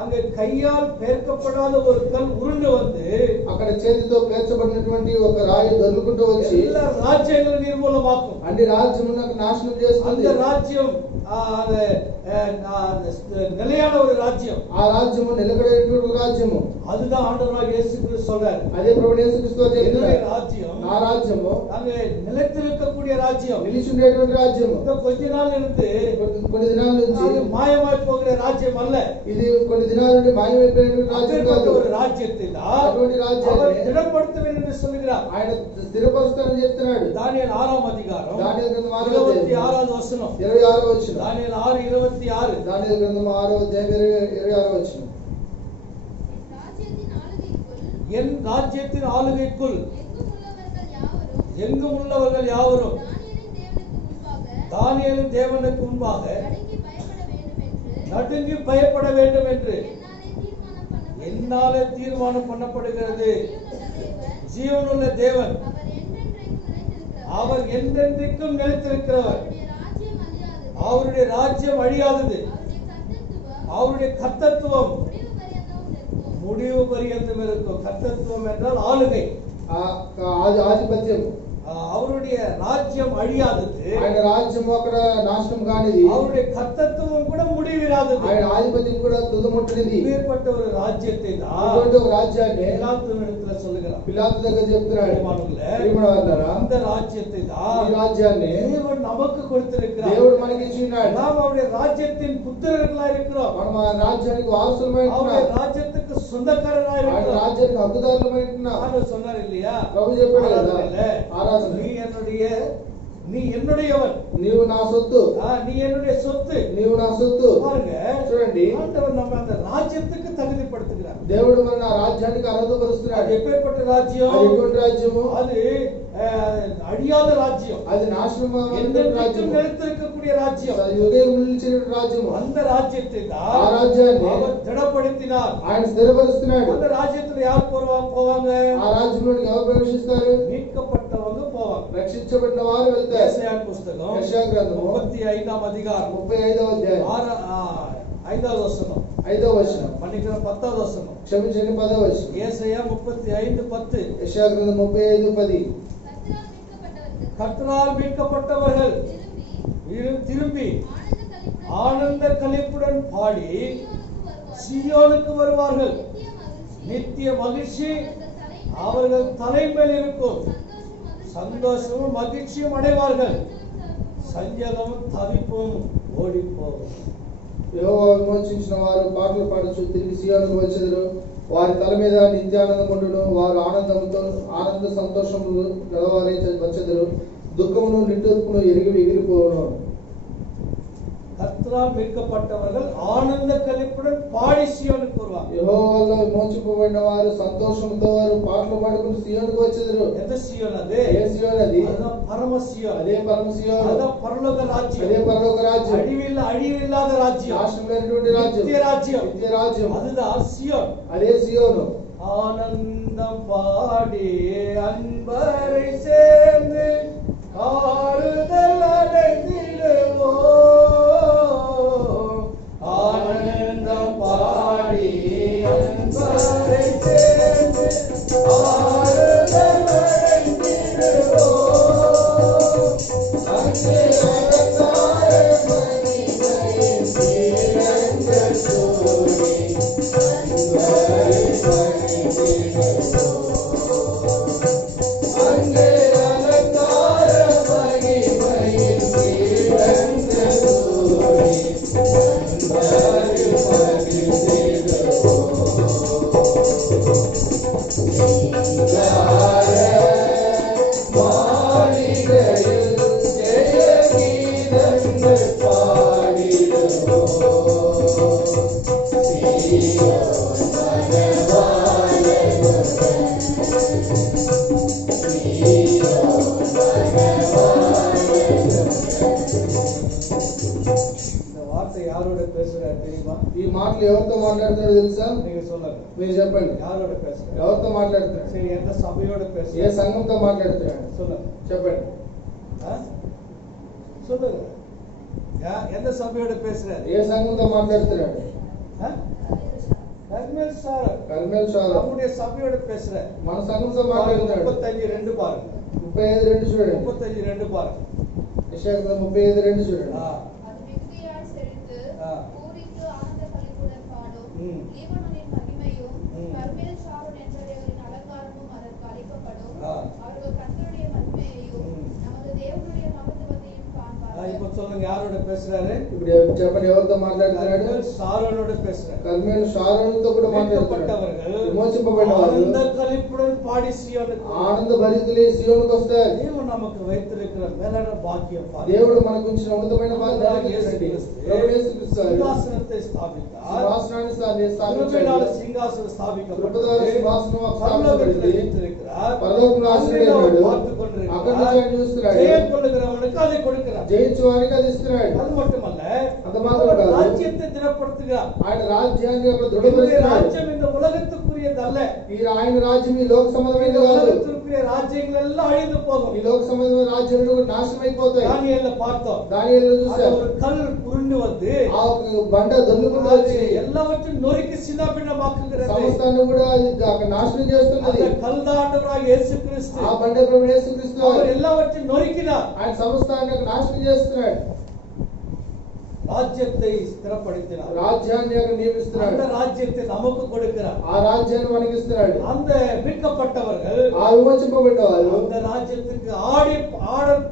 அங்க கையால் பேர்க்கப்படாத ஒரு கல் உருண்டு வந்து అక్కడ చేతితో పేర్చబడినటువంటి ఒక రాయి దొర్లుకుంటూ వచ్చి எல்லா ராஜ்யங்களை நிர்மூலமாக்கும். అన్ని రాజ్యములను నాశనం చేస్తుంది. அந்த ராஜ்யம் நிலையான ஒரு ராஜ்யம். ఆ రాజ్యము నిలకడైనటువంటి రాజ్యము. அதுதான் ஆண்டவராக இயேசு கிறிஸ்து சொல்றார். అదే ప్రభువు యేసుక్రీస్తు వారు என்னுடைய చెప్తున్నారు. ராஜ்யம் నా రాజ్యము அங்க நிலைத்திருக்கக்கூடிய ராஜ்யம். నిలిచి ఉండేటువంటి రాజ్యము. இந்த கொஞ்ச நாள் இருந்து కొన్ని దినాల నుంచి அது మాయమాய் పోகிற ராஜ்யம் அல்ல. ఇది కొన్ని దినాల నుండి మాయమైపోయినటువంటి రాజ్యం அப்பேற்பட்ட కాదు. ஒரு ராஜ்யத்தை అటువంటి அவர் రాజ్యాన్ని திடப்படுத்துவேன் என்று சொல்லுகிறார். ఆయన స్థిరపరుస్తానని చెప్తున్నాడు. தானியேல் 6వ அதிகாரம் దానియేలు గ్రంథం 6వ అధ్యాయం 26వ వచనం. 26వ వచనం. தானியேல் 6:26. దానియేలు గ్రంథం 6వ అధ్యాయం 26వ వచనం. என் ராஜ்யத்தின் ஆளுகைக்குள் எங்கும் உள்ளவர்கள் யாவரும் தானியேலின் தேவனுக்கு முன்பாக நடுங்கி பயப்பட வேண்டும் என்று நடுங்கி பயப்பட வேண்டும் என்று என்னாலே தீர்மானம் பண்ணப்படுகிறது. ஜீவனுள்ள தேவன் அவர் என்றென்றைக்கும் நிலைத்திருக்கிறவர். அவருடைய அவருடைய ராஜ்யம் அழியாதது. அவருடைய கர்த்தத்துவம் முடிவு பரியந்தம் இருக்கும். கர்த்தத்துவம் என்றால் ஆளுகை. ఆధిపత్యం. அவருடைய ராஜ்யம் அழியாதது. ఆయన రాజ్యం అక్కడ నాశనం కానిది. அவருடைய கர்த்தத்துவம் கூட முடிவிராதது. ఆయన ఆధిపత్యం కూడా తుదముట్టనిది. இப்பேற்பட்ட ஒரு ராஜ்யத்தை தான் అటువంటి ఒక రాజ్యాన్ని பிலாத்துவிடத்துல சொல்லுகிறார். పిలాతు దగ్గర చెప్తున్నాడు. பிரியமானவர்களே, அந்த ராஜ்யத்தை ఈ தான் రాజ్యాన్ని தேவன் நமக்கு கொடுத்திருக்கிறார். దేవుడు మనకి ఇచ్చినాడు. நாம் அவருடைய ராஜ்யத்தின் புத்திரர்களா இருக்கிறோம். మనం ఆ రాజ్యానికి వారసులమై அவருடைய ఉంటున్నాం. ராஜ்யத்துக்கு சொந்தக்காரராக ఆయన இருக்கிறோம். రాజ్యానికి హక్కుదారులమై ఉంటున్నాం. ஆண்டவர் சொன்னார் இல்லையா? ప్రభు చెప్పాడు కదా, ஆராதனையில, நீ என்னுடையவன், నీవు నా సొత్తు, நீ என்னுடைய சொத்து. నీవు నా సొత్తు. பாருங்க, చూడండి, ஆண்டவர் நம்ம அந்த ராஜ்யத்துக்கு தகுதிப்படுத்துகிறார். దేవుడు మన ఆ రాజ్యానికి అర్హతపరుస్తున్నాడు. அது எப்பேற்பட்ட ராஜ்யம்? అది ఎటువంటి రాజ్యము? அது அழியாத ராஜ்யம். అది నాశనం என்றென்றைக்கும் రాజ్యము. நிலைத்திருக்கக்கூடிய ராஜ்யம். యుగయుగములు నిలిచిన రాజ్యము. அந்த ராஜ்யத்தை ఆ தான் రాజ్యాన్ని அவர் திடப்படுத்தினார். ఆయన స్థిరపరుస్తున్నాడు. அந்த ராஜ்யத்துல யார் போவாங்க? ఆ రాజ్యంలోకి ఎవరు ప్రవేశిస్తారు? மீட்கப்பட்டவங்க போவாங்க. రక్షించబడిన వారు వెళ్తారు. ஏசாயா புஸ்தகம் యెషయా గ్రంథము 35వ அதிகாரம் 35వ అధ్యాయం 5வது வசனம். 5వ వచనం. மன்னிக்கிற 10வது వசனம். క్షమించండి 10వ వచనం. ஏசாயா 35:10. యెషయా గ్రంథం 35:10. கர்த்தரால் மீட்கப்பட்டவர்கள் திரும்பி ஆனந்த களிப்புடன் பாடி சீயோனுக்கு வருவார்கள். நித்திய மகிழ்ச்சி அவர்கள் தலைமையில் இருக்கும். சந்தோஷமும் மகிழ்ச்சியும் அடைவார்கள். சஞ்சலமும் தவிப்பும் ஓடி போகும். యెహోవా విమోచించిన వారు పాటలు పాడుచు తిరిగి సీయోనుకు వచ్చెదరు. వారి తల మీద నిత్యానందం ఉండును. వారు ఆనంద సంతోషములు గలవారై వచ్చెదరు. దుఃఖమును నిట్టూర్పును ఎగిరిపోవును. கர்த்தரால் மீட்கப்பட்டவர்கள் ஆனந்த களிப்புடன் பாடி சீயோனுக்கு வருவாங்க. యెహోవాలో విమోచింపబడిన వారు సంతోషంతో వారు పాటలు పాడుకుంటూ సియోనుకు వచ్చెదరు. எந்த சீயோன் அது? ఏ సియోన్ అది? அதுதான் பரம சீயோன். అదే పరమ సియోను. அதுதான் பரலோக ராஜ்யம். అదే పరలోక రాజ్యం. அழிவில்லாத ராஜ்யம். నాశనం లేనటువంటి రాజ్యం. நித்திய ராஜ்யம். నిత్య రాజ్యం. அதுதான் சீயோன். అదే సియోను. ஆனந்தம் பாடி அன்பரை சேர்ந்து ஆறுதல் அடைந்திடுவோம். ஆனந்தம் பாடி அன்பரை சேர்ந்து ஆறுதல் அடைந்திடுவோம். அங்கே அலங்கார மகிமையின் தீரங்கள் சூடி அன்பரை அங்கே அலங்கார மகிமையின் தீரங்கள் சூடி அன்பரை மாளிகையில் ஜெய கீதங்கள் பாடிடுவோம். சீயோன் மணவாளனுடன், சீயோன் மணவாளனுடன். இந்த வார்த்தை யாரோட பேசுறாரு தெரியுமா? ఈ మాటలు ఎవరితో మాట్లాడుతున్నాడో తెలుసా? நீங்க சொல்லுங்க. మీరు చెప్పండి. யாரோட பேசுறாரு? ఎవరితో మాట్లాడుతున్నాడు? சரி, எந்த சபையோட ఏ பேசுறாரு? సంఘంతో మాట్లాడుతున్నాడు? சொல்லுங்க. చెప్పండి. ஆ? சொல்லுங்க. எந்த சபையோட பேசுறாரு? ఏ సంఘంతో మాట్లాడుతున్నాడు? ஆ? கர்மேல் சார். కర్మేల్ షాలో நம்முடைய சபையோட பேசுறாரு. మన సంఘంతో మాట్లాడుతున్నాడు. 35:2 பாருங்க. 35:2 చూడండి. 35:2 பாருங்க. యెషయా 35:2 చూడండి. ஆ. அது மிகுதியாய் செழித்து ஆ. பூரித்து ஆனந்த களிப்புடன் பாடும். ம். லீபனோனின் மகிமையும் ம். கர்மேல் ஷாரோன் என்றவர்களின் அலங்காரமும் அதற்கு அளிக்கப்படும். ஆ. அவர்கள் கர்த்தருடைய மகிமையையும் ம். நமது தேவனுடைய மகத்துவத்தையும் இப்ப காண்பார்கள். சொல்லுங்க, யாரோட பேசுறாரு? ఇప్పుడు చెప్పండి ఎవరితో మాట్లాడుతున్నాడు? கர்மேல் சாரோனோட பேசுறாரு. కర్మేల్ షారోనుతో కూడా మాట్లాడుతున్నాడు. மீட்கப்பட்டவர்கள் విమోచింపబడిన వారు ஆனந்த களிப்புடன் பாடி சீயோனுக்கு ఆనంద భరితులై సియోనుకు వస్తారు. தேவன் நமக்கு வைத்திருக்கிற மேலான பாக்கியம் பாருங்க. దేవుడు మనకు ఉంచిన ఉన్నతమైన భాగ్యాన్ని యేసుక్రీస్తు ప్రభు యేసుక్రీస్తు వారు సింహాసనத்தை స్థాపించాர். సింహాసనాన్ని స్థాపించాడు. கிருபையினால் சிங்காசனம் ஸ்தாபிக்கப்பட்டது. కృప ద్వారా సింహాసనం பரலோகத்தில் స్థాపించబడింది. வைத்திருக்கிறார். పరలోకంలో ఆశ్రయించాడు. பார்த்துக் கொண்டிருக்கிறார். అక్కడి నుంచి ఆయన చూస్తున్నాడు. ஜெயம் கொள்ளுகிறவனுக்கு அதை கொடுக்கிறார். జయించు వారికి అది ఇస్తున్నాడు. அது மட்டுமல்ல, అంత మాత్రం அவர் కాదు, ராஜ்யத்தை திடப்படுத்துகிறார். ఆయన రాజ్యాన్ని అక్కడ இந்த దృఢపరుస్తున్నాడు. ராஜ்யம் இந்த உலகத்துக்குரியதல்ல. ఈ ఆయన రాజ్యం ఈ లోక సంబంధమైనది இந்த కాదు. உலகத்திற்குரிய ராஜ்யங்கள் எல்லாம் அழிந்து போகும். ఈ లోక సంబంధమైన రాజ్యాలు కూడా నాశనం అయిపోతాయి. தானியேல்ல பார்த்தோம். దానియేలు அது చూశారు. ஒரு கல் உருண்டு வந்து ఆ బండ దొల్లుకుంటూ அது వచ్చి எல்லாவற்றையும் நொறுக்கி சின்னபின்னமாக்குகிறது. సమస్తాన్ని కూడా అది అక్కడ నాశనం చేస్తున్నది. அந்த கல்தாண்டவராக இயேசு கிறிஸ்து ఆ బండ ప్రభు యేసుక్రీస్తు அவர் వారు எல்லாவற்றையும் நொறுக்கினார். ఆయన సమస్తాన్ని అక్కడ నాశనం చేస్తున్నాడు. ராஜ்யத்தை ஸ்திரப்படுத்தினார். రాజ్యాన్ని అక్కడ నియమిస్తున్నాడు. அந்த ராஜ்யத்தை நமக்கு கொடுக்கிறார். ఆ రాజ్యాన్ని మనకి ఇస్తున్నాడు. அந்த மீட்கப்பட்டவர்கள் ఆ విమోచింపబడిన వారు அந்த ராஜ்யத்துக்கு ஆடி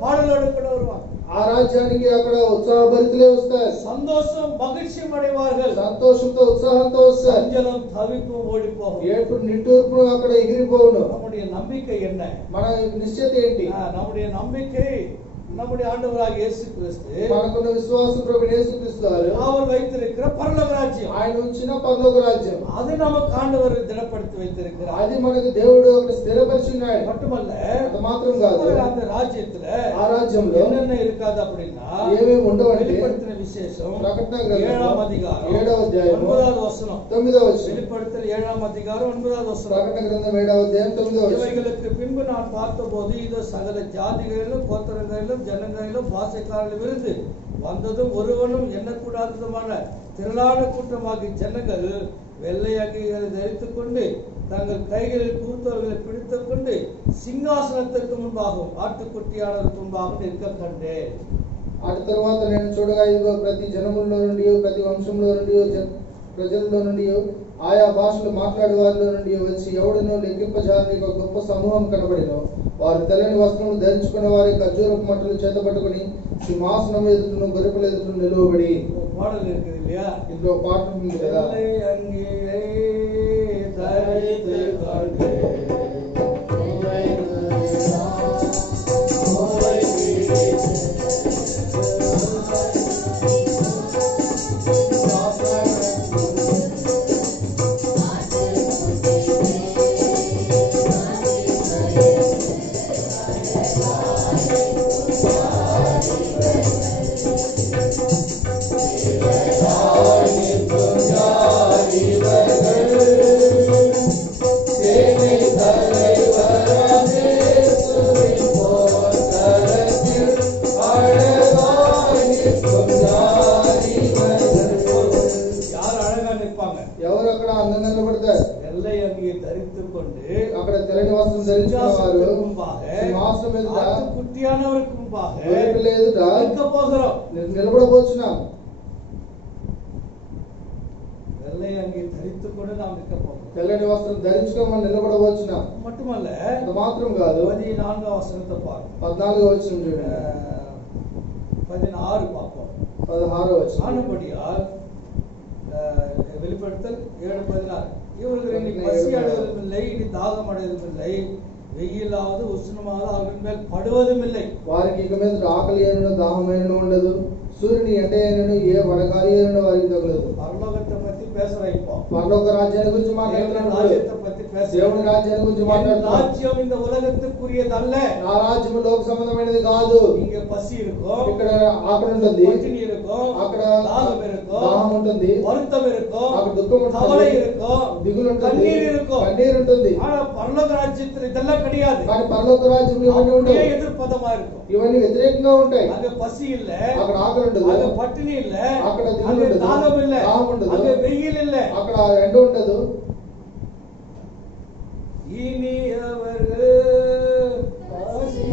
பாடலோடு கூட வருவாங்க. ఆ రాజ్యానికి అక్కడ ఉత్సాహభరితులే వస్తారు. சந்தோஷம் மகிழ்ச்சியும் அடைவார்கள். సంతోషంతో ఉత్సాహంతో వస్తారు. சஞ்சலம் தவிப்பும் ஓடி போகும். ఏడుపు నిట్టూర్పు అక్కడ ఎగిరిపోవును. நம்முடைய நம்பிக்கை என்ன? మన నిశ్చయత ఏంటి? நம்முடைய நம்பிக்கை நம்முடைய ஆண்டவராக இயேசு கிறிஸ்து మనకున్న విశ్వాసం ప్రభు యేసుక్రీస్తు వారు அவர் வைத்திருக்கிற பரலோக ராஜ்யம். ఆయన ఉంచిన పరలోక రాజ్యం அது நமக்கு ஆண்டவர் திடப்படுத்தி வைத்திருக்கிறார். అది మనకు దేవుడు అక్కడ స్థిరపరిచున్నాడు. மட்டுமல்ல, అంత మాత్రం కాదు, அந்த ராஜ்யத்துல ఆ రాజ్యంలో என்னென்ன இருக்காது அப்படின்னா ఏమేమి ఉండవంటే வெளிப்படுத்தின விசேஷம் ప్రకటన గ్రంథం 7ஆம் அதிகாரம் 7వ అధ్యాయం 9வது வசனம். 9వ వచనం. வெளிப்படுத்தல் 7ஆம் அதிகாரம் 9வது வசனம். ప్రకటన గ్రంథం 7వ అధ్యాయం 9వ వచనం. இவைகளுக்கு பின்பு நான் பார்த்தபோது இது சகல ஜாதிகளிலும் கோத்திரங்களிலும் ஜனங்களிலும் பாஷைக்காரர்களும் இருந்து வந்ததும் ஒருவனும் எண்ணக்கூடாததுமான திரளான கூட்டமாகி ஜனங்கள் வெள்ளை அங்கிகளை தரித்துக் கொண்டு தங்கள் கைகளில் கூர்த்தவர்களை பிடித்துக் கொண்டு சிங்காசனத்திற்கு முன்பாகவும் ஆட்டுக்குட்டியாளருக்கு முன்பாக நிற்க கண்டேன். అటు తరువాత నేను చూడగా ఇదిగో ప్రతి జనములో నుండి ప్రతి వంశంలో నుండి ప్రజల్లో నుండి ఆయా భాషలు మాట్లాడే వారిలో నుండి వచ్చి ఎవడనో లెక్కింపజాలని ఒక గొప్ప సమూహం కనబడిను. వారు తెల్లని వస్త్రములు ధరించుకున్న వారి ఖర్జూరపు మట్టలు చేతపట్టుకుని సింహాసనం ఎదుటను గొర్రెల ఎదుటను నిలువబడి. பாடல் இருக்குது இல்லையா? ఇంట్లో పాట ఉంది కదా, வெள்ளை அங்கியை தரித்துக் கொண்டு நிற்பாங்க? ఎవరు అక్కడ అందంగా నిలబడతారు? வெள்ளை அங்கியை தரித்துக் கொண்டு అక్కడ తెల్లని వస్త్రం ధరించిన వారు சிங்காசனத்துக்கு முன்பாக సింహాసనం ఎదుట ஆட்டுக்குட்டியானவருக்கு முன்பாக గొర్రెపిల్ల ఎదుట நிற்க போகிறோம். నిలబడబోచున్నాం. வெள்ளை அங்கியை தரித்துக் கொண்டு நாம் நிற்க போகிறோம். తెల్లని వస్త్రం ధరించుకొని మనం నిలబడబోచున్నాం. மட்டுமல்ல, అది మాత్రం కాదు. 14వ వచనத்தை பாருங்க. 14వ వచనం చూడండి. 16 பார்ப்போம். 16వ వచనం. ஆனபடியால் வெளிப்படுத்தல் 7:16 இவர்கள் இனி பசி அடைவதும் இல்லை, இனி தாகம் அடைவதும் இல்லை, வெயிலாவது உஷ்ணமாவது அவர்கள் மேல் படுவதும் இல்லை. వారికి ఇక మీద ఆకలి అయినను దాహమైనను ఉండదు, సూర్యుని ఎండ అయినను ఏ వడగాలి అయినను వారికి తగలదు. பரலோகத்தை பத்தி பேசுறேன். இப்போ పరలోక రాజ్యాన్ని గురించి మాట్లాడుతున్నాడు. ராஜ்யத்தை பத்தி பேசுறேன். దేవుని రాజ్యాన్ని గురించి మాట్లాడుతున్నాడు. ராஜ்யம் இந்த உலகத்துக்குரியதல்ல. నా రాజ్యం లోక సంబంధమైనది కాదు. இங்க பசி இருக்கும், ఇక్కడ ఆకలి ఉంటుంది, பட்டினி இருக்கும், అక్కడ தாகம் இருக்கும், దాహం ఉంటుంది, வருத்தம் இருக்கும், అక్కడ దుఃఖం ఉంటుంది, கவலை இருக்கும், దిగులు ఉంటుంది, கண்ணீர் இருக்கும். కన్నీరు ఉంటుంది. ஆனா பரலோக ராஜ்யத்தில் இதெல்லாம் கிடையாது. కానీ పరలోక రాజ్యంలో ఇవన్నీ அப்படியே ఉండవు. ఎదుర్పదமா இருக்கும். ఇవన్నీ వ్యతిరేకంగా ఉంటాయి. அங்க பசி இல்ல, అక్కడ ఆకలి ఉండదు, அங்க பட்டினி இல்ல, అక్కడ దిగులు அங்க ఉండదు, தாகம் இல்ல, దాహం ఉండదు, அங்க வெயில் இல்ல. అక్కడ ఎండ ఉండదు. இனி அவர்கள் பசி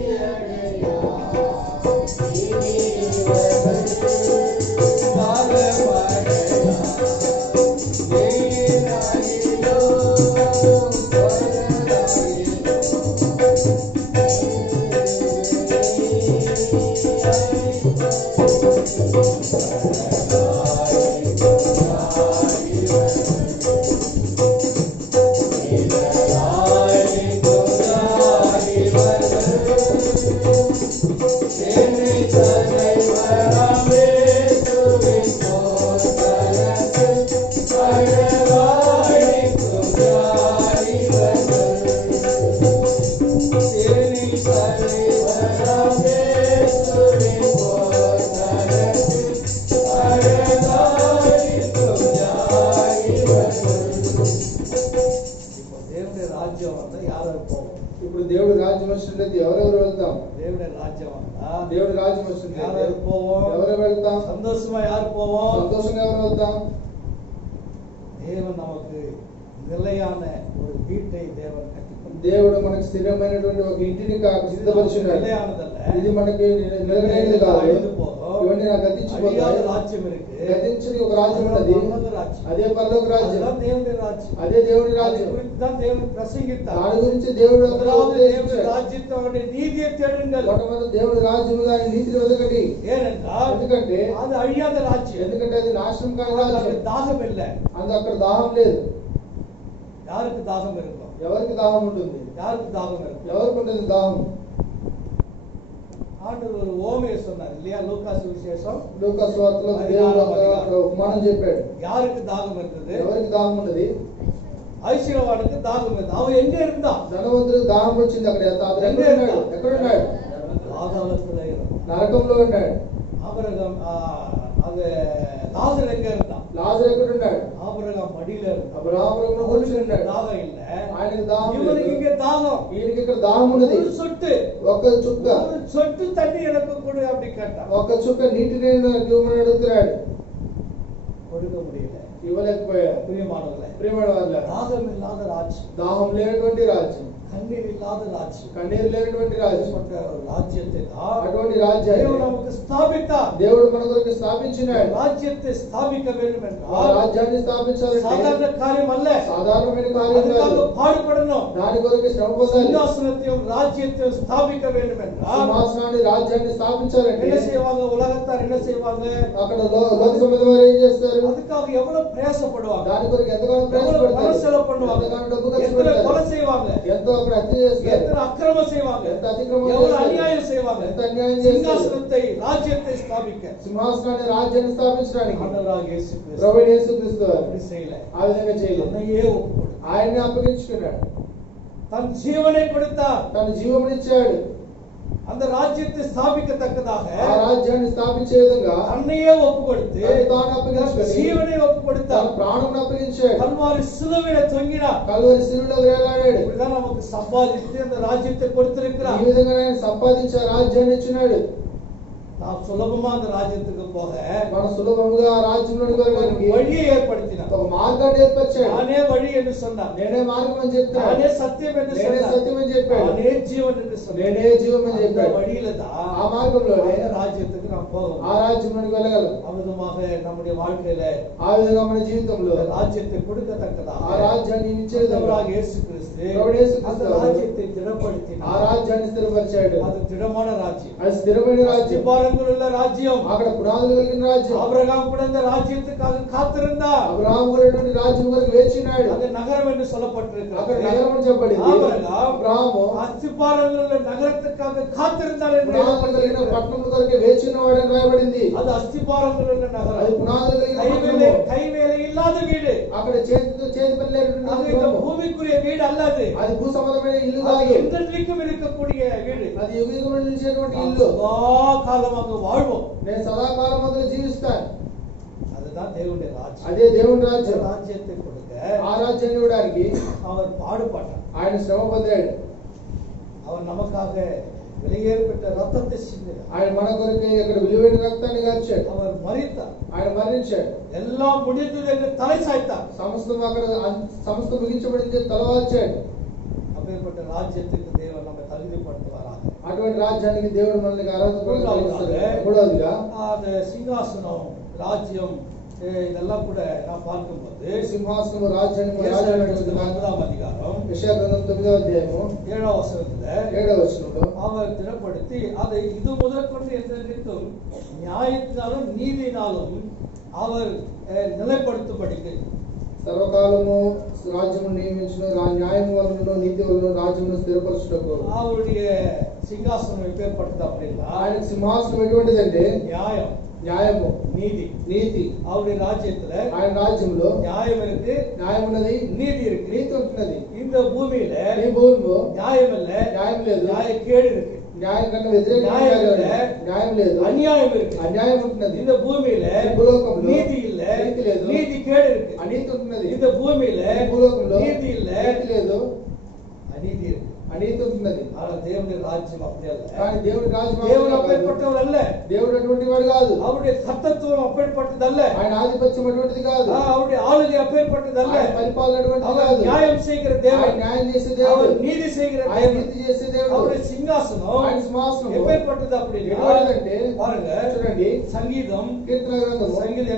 ఇప్పుడు దేవుడి రాజ్యం వచ్చినట్లయితే ఎవరెవరు వెళ్తాం? దేవుడి రాజ్యం అన్నా దేవుడి రాజ్యం వచ్చినట్లయితే யார் போவோம்? ఎవరు వెళ్తాం? சந்தோஷமா யார் போவோம்? సంతోషంగా ఎవరు వెళ్తాం? தேவன் நமக்கு நிலையான ஒரு வீட்டை தேவன் கட்டி దేవుడు మనకు స్థిరమైనటువంటి ఒక ఇంటిని సిద్ధపరిచున్నాడు. நிலையானதல்ல, ఇది మనకి నిలకడైనది కాదు. அழிந்து போகும். ఇవన్నీ నాకు గతించిపోతాయి. அழியாத ராஜ்யம் இருக்கு. గతించని ఒక రాజ్యం ఉన్నది, பரலோக ராஜ்யம். అదే పరలోక రాజ్యం, அதுதான் தேவனுடைய ராஜ்யம். అదే దేవుని அதை రాజ్యం. குறித்து தான் தேவன் பிரசங்கித்தார். దాని గురించి దేవుడు అక్కడ முதலாவது தேவனுடைய ఉపదేశించాడు. ராஜ்யத்தை அவருடைய நீதியை தேடுங்கள். మొట్టమొదటి దేవుడి రాజ్యముగా ఆయన నీతిని వెతకండి. ஏனென்றால் ఎందుకంటే அது అழியாத రాజ్యం. ఎందుకంటే అది నాశనం కాని அதுக்கு రాజ్యం. தாகம் இல்ல. అది అక్కడ దాహం లేదు. யாருக்கு தாகம் இருக்கும்? ఎవరికి దాహం ఉంటుంది? யாருக்கு தாகம் இருக்கும்? ఎవరికి ఉంటుంది దాహం? ஆண்டவர் ஒரு ஓமையை சொன்னார் இல்லையா? லூக்கா சுவிசேஷம் లూకా సువార్తలో దేవుడు ఒక ఉపమానం చెప్పాడు. யாருக்கு தாகம் இருந்தது? ఎవరికి దాహం ఉన్నది? ஐஸ்வர்யவானுக்கு தாகம் இருந்தது. அவன் எங்க இருந்தான்? ధనవంతుడికి దాహం వచ్చింది. అక్కడ అతను ఎక్కడ ఉన్నాడు? ఎక్కడ ఉన్నాడు? பாதாளத்துல இருந்தான். నరకంలో ఉన్నాడు. ஆபிரகாம் அது லாசர் எங்க இருந்தான்? లాజరు ఎక్కడ ఉన్నాడు? ஆபிரகாம் மடியில இருந்தான். అబ్రహాములో కూర్చుని ఉన్నాడు. தாகம் இல்ல, ఆయనకి దాహం இவனுக்கு లేదు. இங்க தாகம். ఈయనకి ఇక్కడ దాహం ఉన్నది. ஒரு சொட்டு, ఒక చుక్క, ஒரு சொட்டு தண்ணி எனக்கு கொடு அப்படி கேட்டான். ఒక చుక్క నీటిని నాకు ఇవ్వమని అడుగుతున్నాడు. கொடுக்க முடியல. ఇవ్వలేకపోయాడు. பிரியமானவர்களே, ప్రియమైన వాళ్ళ தாகம் இல்லாத ராஜ்யம், దాహం లేనటువంటి రాజ్యం, கண்ணீர் இல்லாத ராஜ்யம், కన్నీరు లేనటువంటి రాజ్యం, அப்படிப்பட்ட ஒரு ராஜ்யத்தை தான் అటువంటి రాజ్యాన్ని தேவன் நமக்கு ஸ்தாபித்தார். దేవుడు మన కొరకు స్థాపించినాడు. ராஜ்யத்தை ஸ்தாபிக்க வேண்டும் ఆ என்றால் రాజ్యాన్ని స్థాపించాలంటే சாதாரண காரியம் அல்ல. సాధారణమైన కార్యం కాదు. அதுக்காக பாடுபடணும். దాని కొరకు శ్రమ పొందాలి. சிங்காசனத்தையும் ராஜ்யத்தையும் ஸ்தாபிக்க வேண்டும் என்றால் సింహాసనాన్ని రాజ్యాన్ని స్థాపించాలంటే என்ன செய்வாங்க? உலகத்தார் என்ன செய்வாங்க? అక్కడ లోక సంబంధం వారు ఏం చేస్తారు? அதுக்காக எவ்வளவு பிரயாசப்படுவாங்க, దాని కొరకు ఎంతగానో எவ்வளவு ప్రయాసపడతారు, பணம் செலவு பண்ணுவாங்க, ఎంతగానో డబ్బు ఖర్చు எத்தனை கொலை పెడతారు, செய்வாங்க, ఎంతో అక్కడ హత్య చేస్తారు, எத்தனை அக்கிரமம் செய்வாங்க, ఎంత అతిక్రమం எவ்வளவு చేస్తారు, அநியாயம் செய்வாங்க. ఎంత అన్యాయం చేస్తారు. சிங்காசனத்தை ராஜ்யத்தை ஸ்தாபிக்க సింహాసనాన్ని రాజ్యాన్ని స్థాపించడానికి ஆண்டவராகிய இயேசு கிறிஸ்து ప్రభువైన యేసుక్రీస్తు వారు அப்படி செய்யல. ఆ విధంగా చేయలేదు. தன்னையே ஒப்புக்கொடு, ఆయన్ని అప్పగించుకున్నాడు. தன் ஜீவனை கொடுத்தார். తన జీవమునిచ్చాడు. அந்த ராஜ்யத்தை ஸ்தாபிக்கத்தக்கதாக ఆ రాజ్యాన్ని స్థాపించే విధంగా தன்னையே ஒப்பு கொடுத்து తను తాను தன் అప్పగించుకొని ஜீவனை ஒப்பு తన கொடுத்தார். ప్రాణమును అప్పగించాడు. கல்வாரி சிலுவையில தொங்கினார். కల్వరి శిలువలో వేలాడాడు. இப்படிதான் நமக்கு சம்பாதித்து அந்த ராஜ்யத்தை ఈ கொடுத்திருக்கிறார். విధంగా ఆయన సంపాదించే రాజ్యాన్ని ఇచ్చినాడు. நாம் సులభமா அந்த రాజ్యத்துக்கு போக మన సులభముగా ఆ రాజ్యంలోకి వెళ్ళడానికి வழியை ఏర్పడినాர். ఒక మార్గాన్ని ఏర్పరిచాడు. நானே వழி என்று சொன்னார். నేనే మార్గం అని చెప్తాడు. நானே సత్యం என்று నేనే சொன்னார். సత్యం అని చెప్పాడు. நானே జీవన్ என்று சொன்னார். నేనే జీవం అని அந்த చెప్పాడు. வழியில தான் ఆ మార్గంలోనే ఆయన రాజ్యத்துக்கு நாம் போகணும். ఆ రాజ్యంలోకి వెళ్ళగలం. அமிதமாக நம்முடைய வாழ்க்கையில ఆ విధంగా మన జీవితంలో రాజ్యத்தை கொடுக்கத்தக்கதாக ఆ రాజ్యాన్ని ఇచ్చే విధంగా ஆண்டவராகிய இயேசு கிறிஸ்து ప్రభువు యేసు அந்த క్రీస్తు ராஜ்யத்தை திடப்படுத்தினார். ఆ రాజ్యాన్ని స్థిరపరిచాడు. அது திடமான ராஜ்யம். అది స్థిరమైన రాజ్యం. அஸ்திபாரங்கள் உள்ள ராஜ்யம். అక్కడ పునాదులు కలిగిన రాజ్యం. ஆபிரகாம் கூட இந்த ராஜ்யத்துக்காக காத்திருந்தார். అబ్రహాము కూడా రాజ్యం వరకు వేచినాడు. அது நகரம் என்று అక్కడ சொல்லப்பட்டிருக்கிறது. నగరం అని చెప్పబడింది. అబ్రహాము అస్తిపారములు ఉన్న నగరத்துக்காக కాத்திருந்தார் என்று పునాదులు కలిగిన పట్టణం కొరకు వేచినవాడు అని రాయబడింది. அது అస్తిపారములు ఉన్న నగరం. అది పునాదులు కలిగిన పట్టణము. கைவேலை இல்லாத வீடு. అక్కడ చేతి పని లేనటువంటి அது இந்த பூமிக்குரிய வீடு அல்லது. అది భూ సంబంధమైన ఇల్లు அது కాదు. என்றென்றைக்கும் இருக்கக்கூடிய வீடு. అది యుగయుగములు నిలిచేటువంటి ఇల్లు. சதா காலமாக வாழ்வோம். నేను సదాకాలం మొదలు జీవిస్తాను. அதுதான் தேவனுடைய ராஜ்யம். అదే దేవుని రాజ్యం. ராஜ்யத்தை கொடுக்க ఆ రాజ్యాన్ని ఇవ్వడానికి அவர் பாடுபட்டார். ఆయన శ్రమ పొందాడు. அவர் நமக்காக வெளியேறப்பட்ட ரத்தத்தை சிந்தினார். ఆయన మన కొరకు ఇక్కడ విలువైన రక్తాన్ని గార్చాడు. அவர் மரித்தார். ఆయన మరణించాడు. எல்லாம் முடிந்தது என்று தலை சாய்த்தார். సమస్తం అక్కడ సమస్తం ముగించబడింది తలవాల్చాడు. அப்பேற்பட்ட ராஜ்யத்துக்கு தேவன் நம்மை தகுதிப்படுத்துவாராக. అటువంటి రాజ్యానికి దేవుడు మనల్ని అర్హత మూడవదిగా அந்த சிங்காசனம் ராஜ்யம் இதெல்லாம் கூட நான் பார்க்கும்போது సింహాసనం రాజ్యాన్ని 9ஆம் அதிகாரம் యెషయా గ్రంథం 9వ అధ్యాయము 7వ వచనத்துல 7వ వచనంలో அவர் திடப்படுத்தி அதை இது முதற்கொண்டு என்றென்றைக்கும் நியாயத்தினாலும் நீதியினாலும் அவர் நிலைப்படுத்தும்படிக்கு సర్వకాలము రాజ్యము నియమించిన న్యాయం వలన నీతి వలన రాజ్యమును స్థిరపరచుటకు அவருடைய சிங்காசனம் எப்பேற்பட்டது அப்படின்னா ఆయన సింహాసనం ఎటువంటిదంటే நியாயம் న్యాయము நீதி నీతి. அவருடைய ராஜ்யத்துல ఆయన రాజ్యంలో நியாயம் இருக்கு, న్యాయం ఉన్నది, நீதி இருக்கு. నీతి ఉంటున్నది. இந்த பூமியில ఈ భూమిలో நியாயம் இல்ல, న్యాయం లేదు, நியாய கேடு இருக்கு. న్యాయం కన్నా వ్యతిరేకంగా న్యాయం లేదు, அநியாயம் இருக்கு. అన్యాయం ఉంటున్నది. இந்த பூமியில ఈ భూలోకంలో நீதி இல்ல, నీతి లేదు, நீதி கேடு இருக்கு. అనీతి ఉంటున్నది. இந்த பூமியில ఈ భూలోకంలో நீதி இல்ல, నీతి లేదు, அநீதி இருக்கு. అనీతి ఉంటున్నది. ஆனா தேவனுடைய ராஜ்யம் அப்படி அல்ல. కానీ దేవుడి రాజ్యం தேவன் அப்பேற்பட்டவர் அல்ல. దేవుడు అటువంటి వాడు కాదు. அவருடைய கர்த்தத்துவம் அப்பேற்பட்டது அல்ல. ఆయన ఆధిపత్యం అటువంటిది కాదు. அவருடைய ஆளுகை அப்பேற்பட்டது அல்ல. ఆయన పరిపాలన అటువంటిది அவர் కాదు. நியாயம் செய்கிற ఆయన தேவன், న్యాయం చేసే దేవుడు, அவர் நீதி செய்கிற ఆయన தேவன். నీతి చేసే దేవుడు. அவருடைய சிங்காசனம் ఆయన సింహాసనం எப்பேற்பட்டது அப்படின்னா ఎటువంటిదంటే பாருங்க, చూడండి சங்கீதம் కీర్తన గ్రంథము சங்கீதம்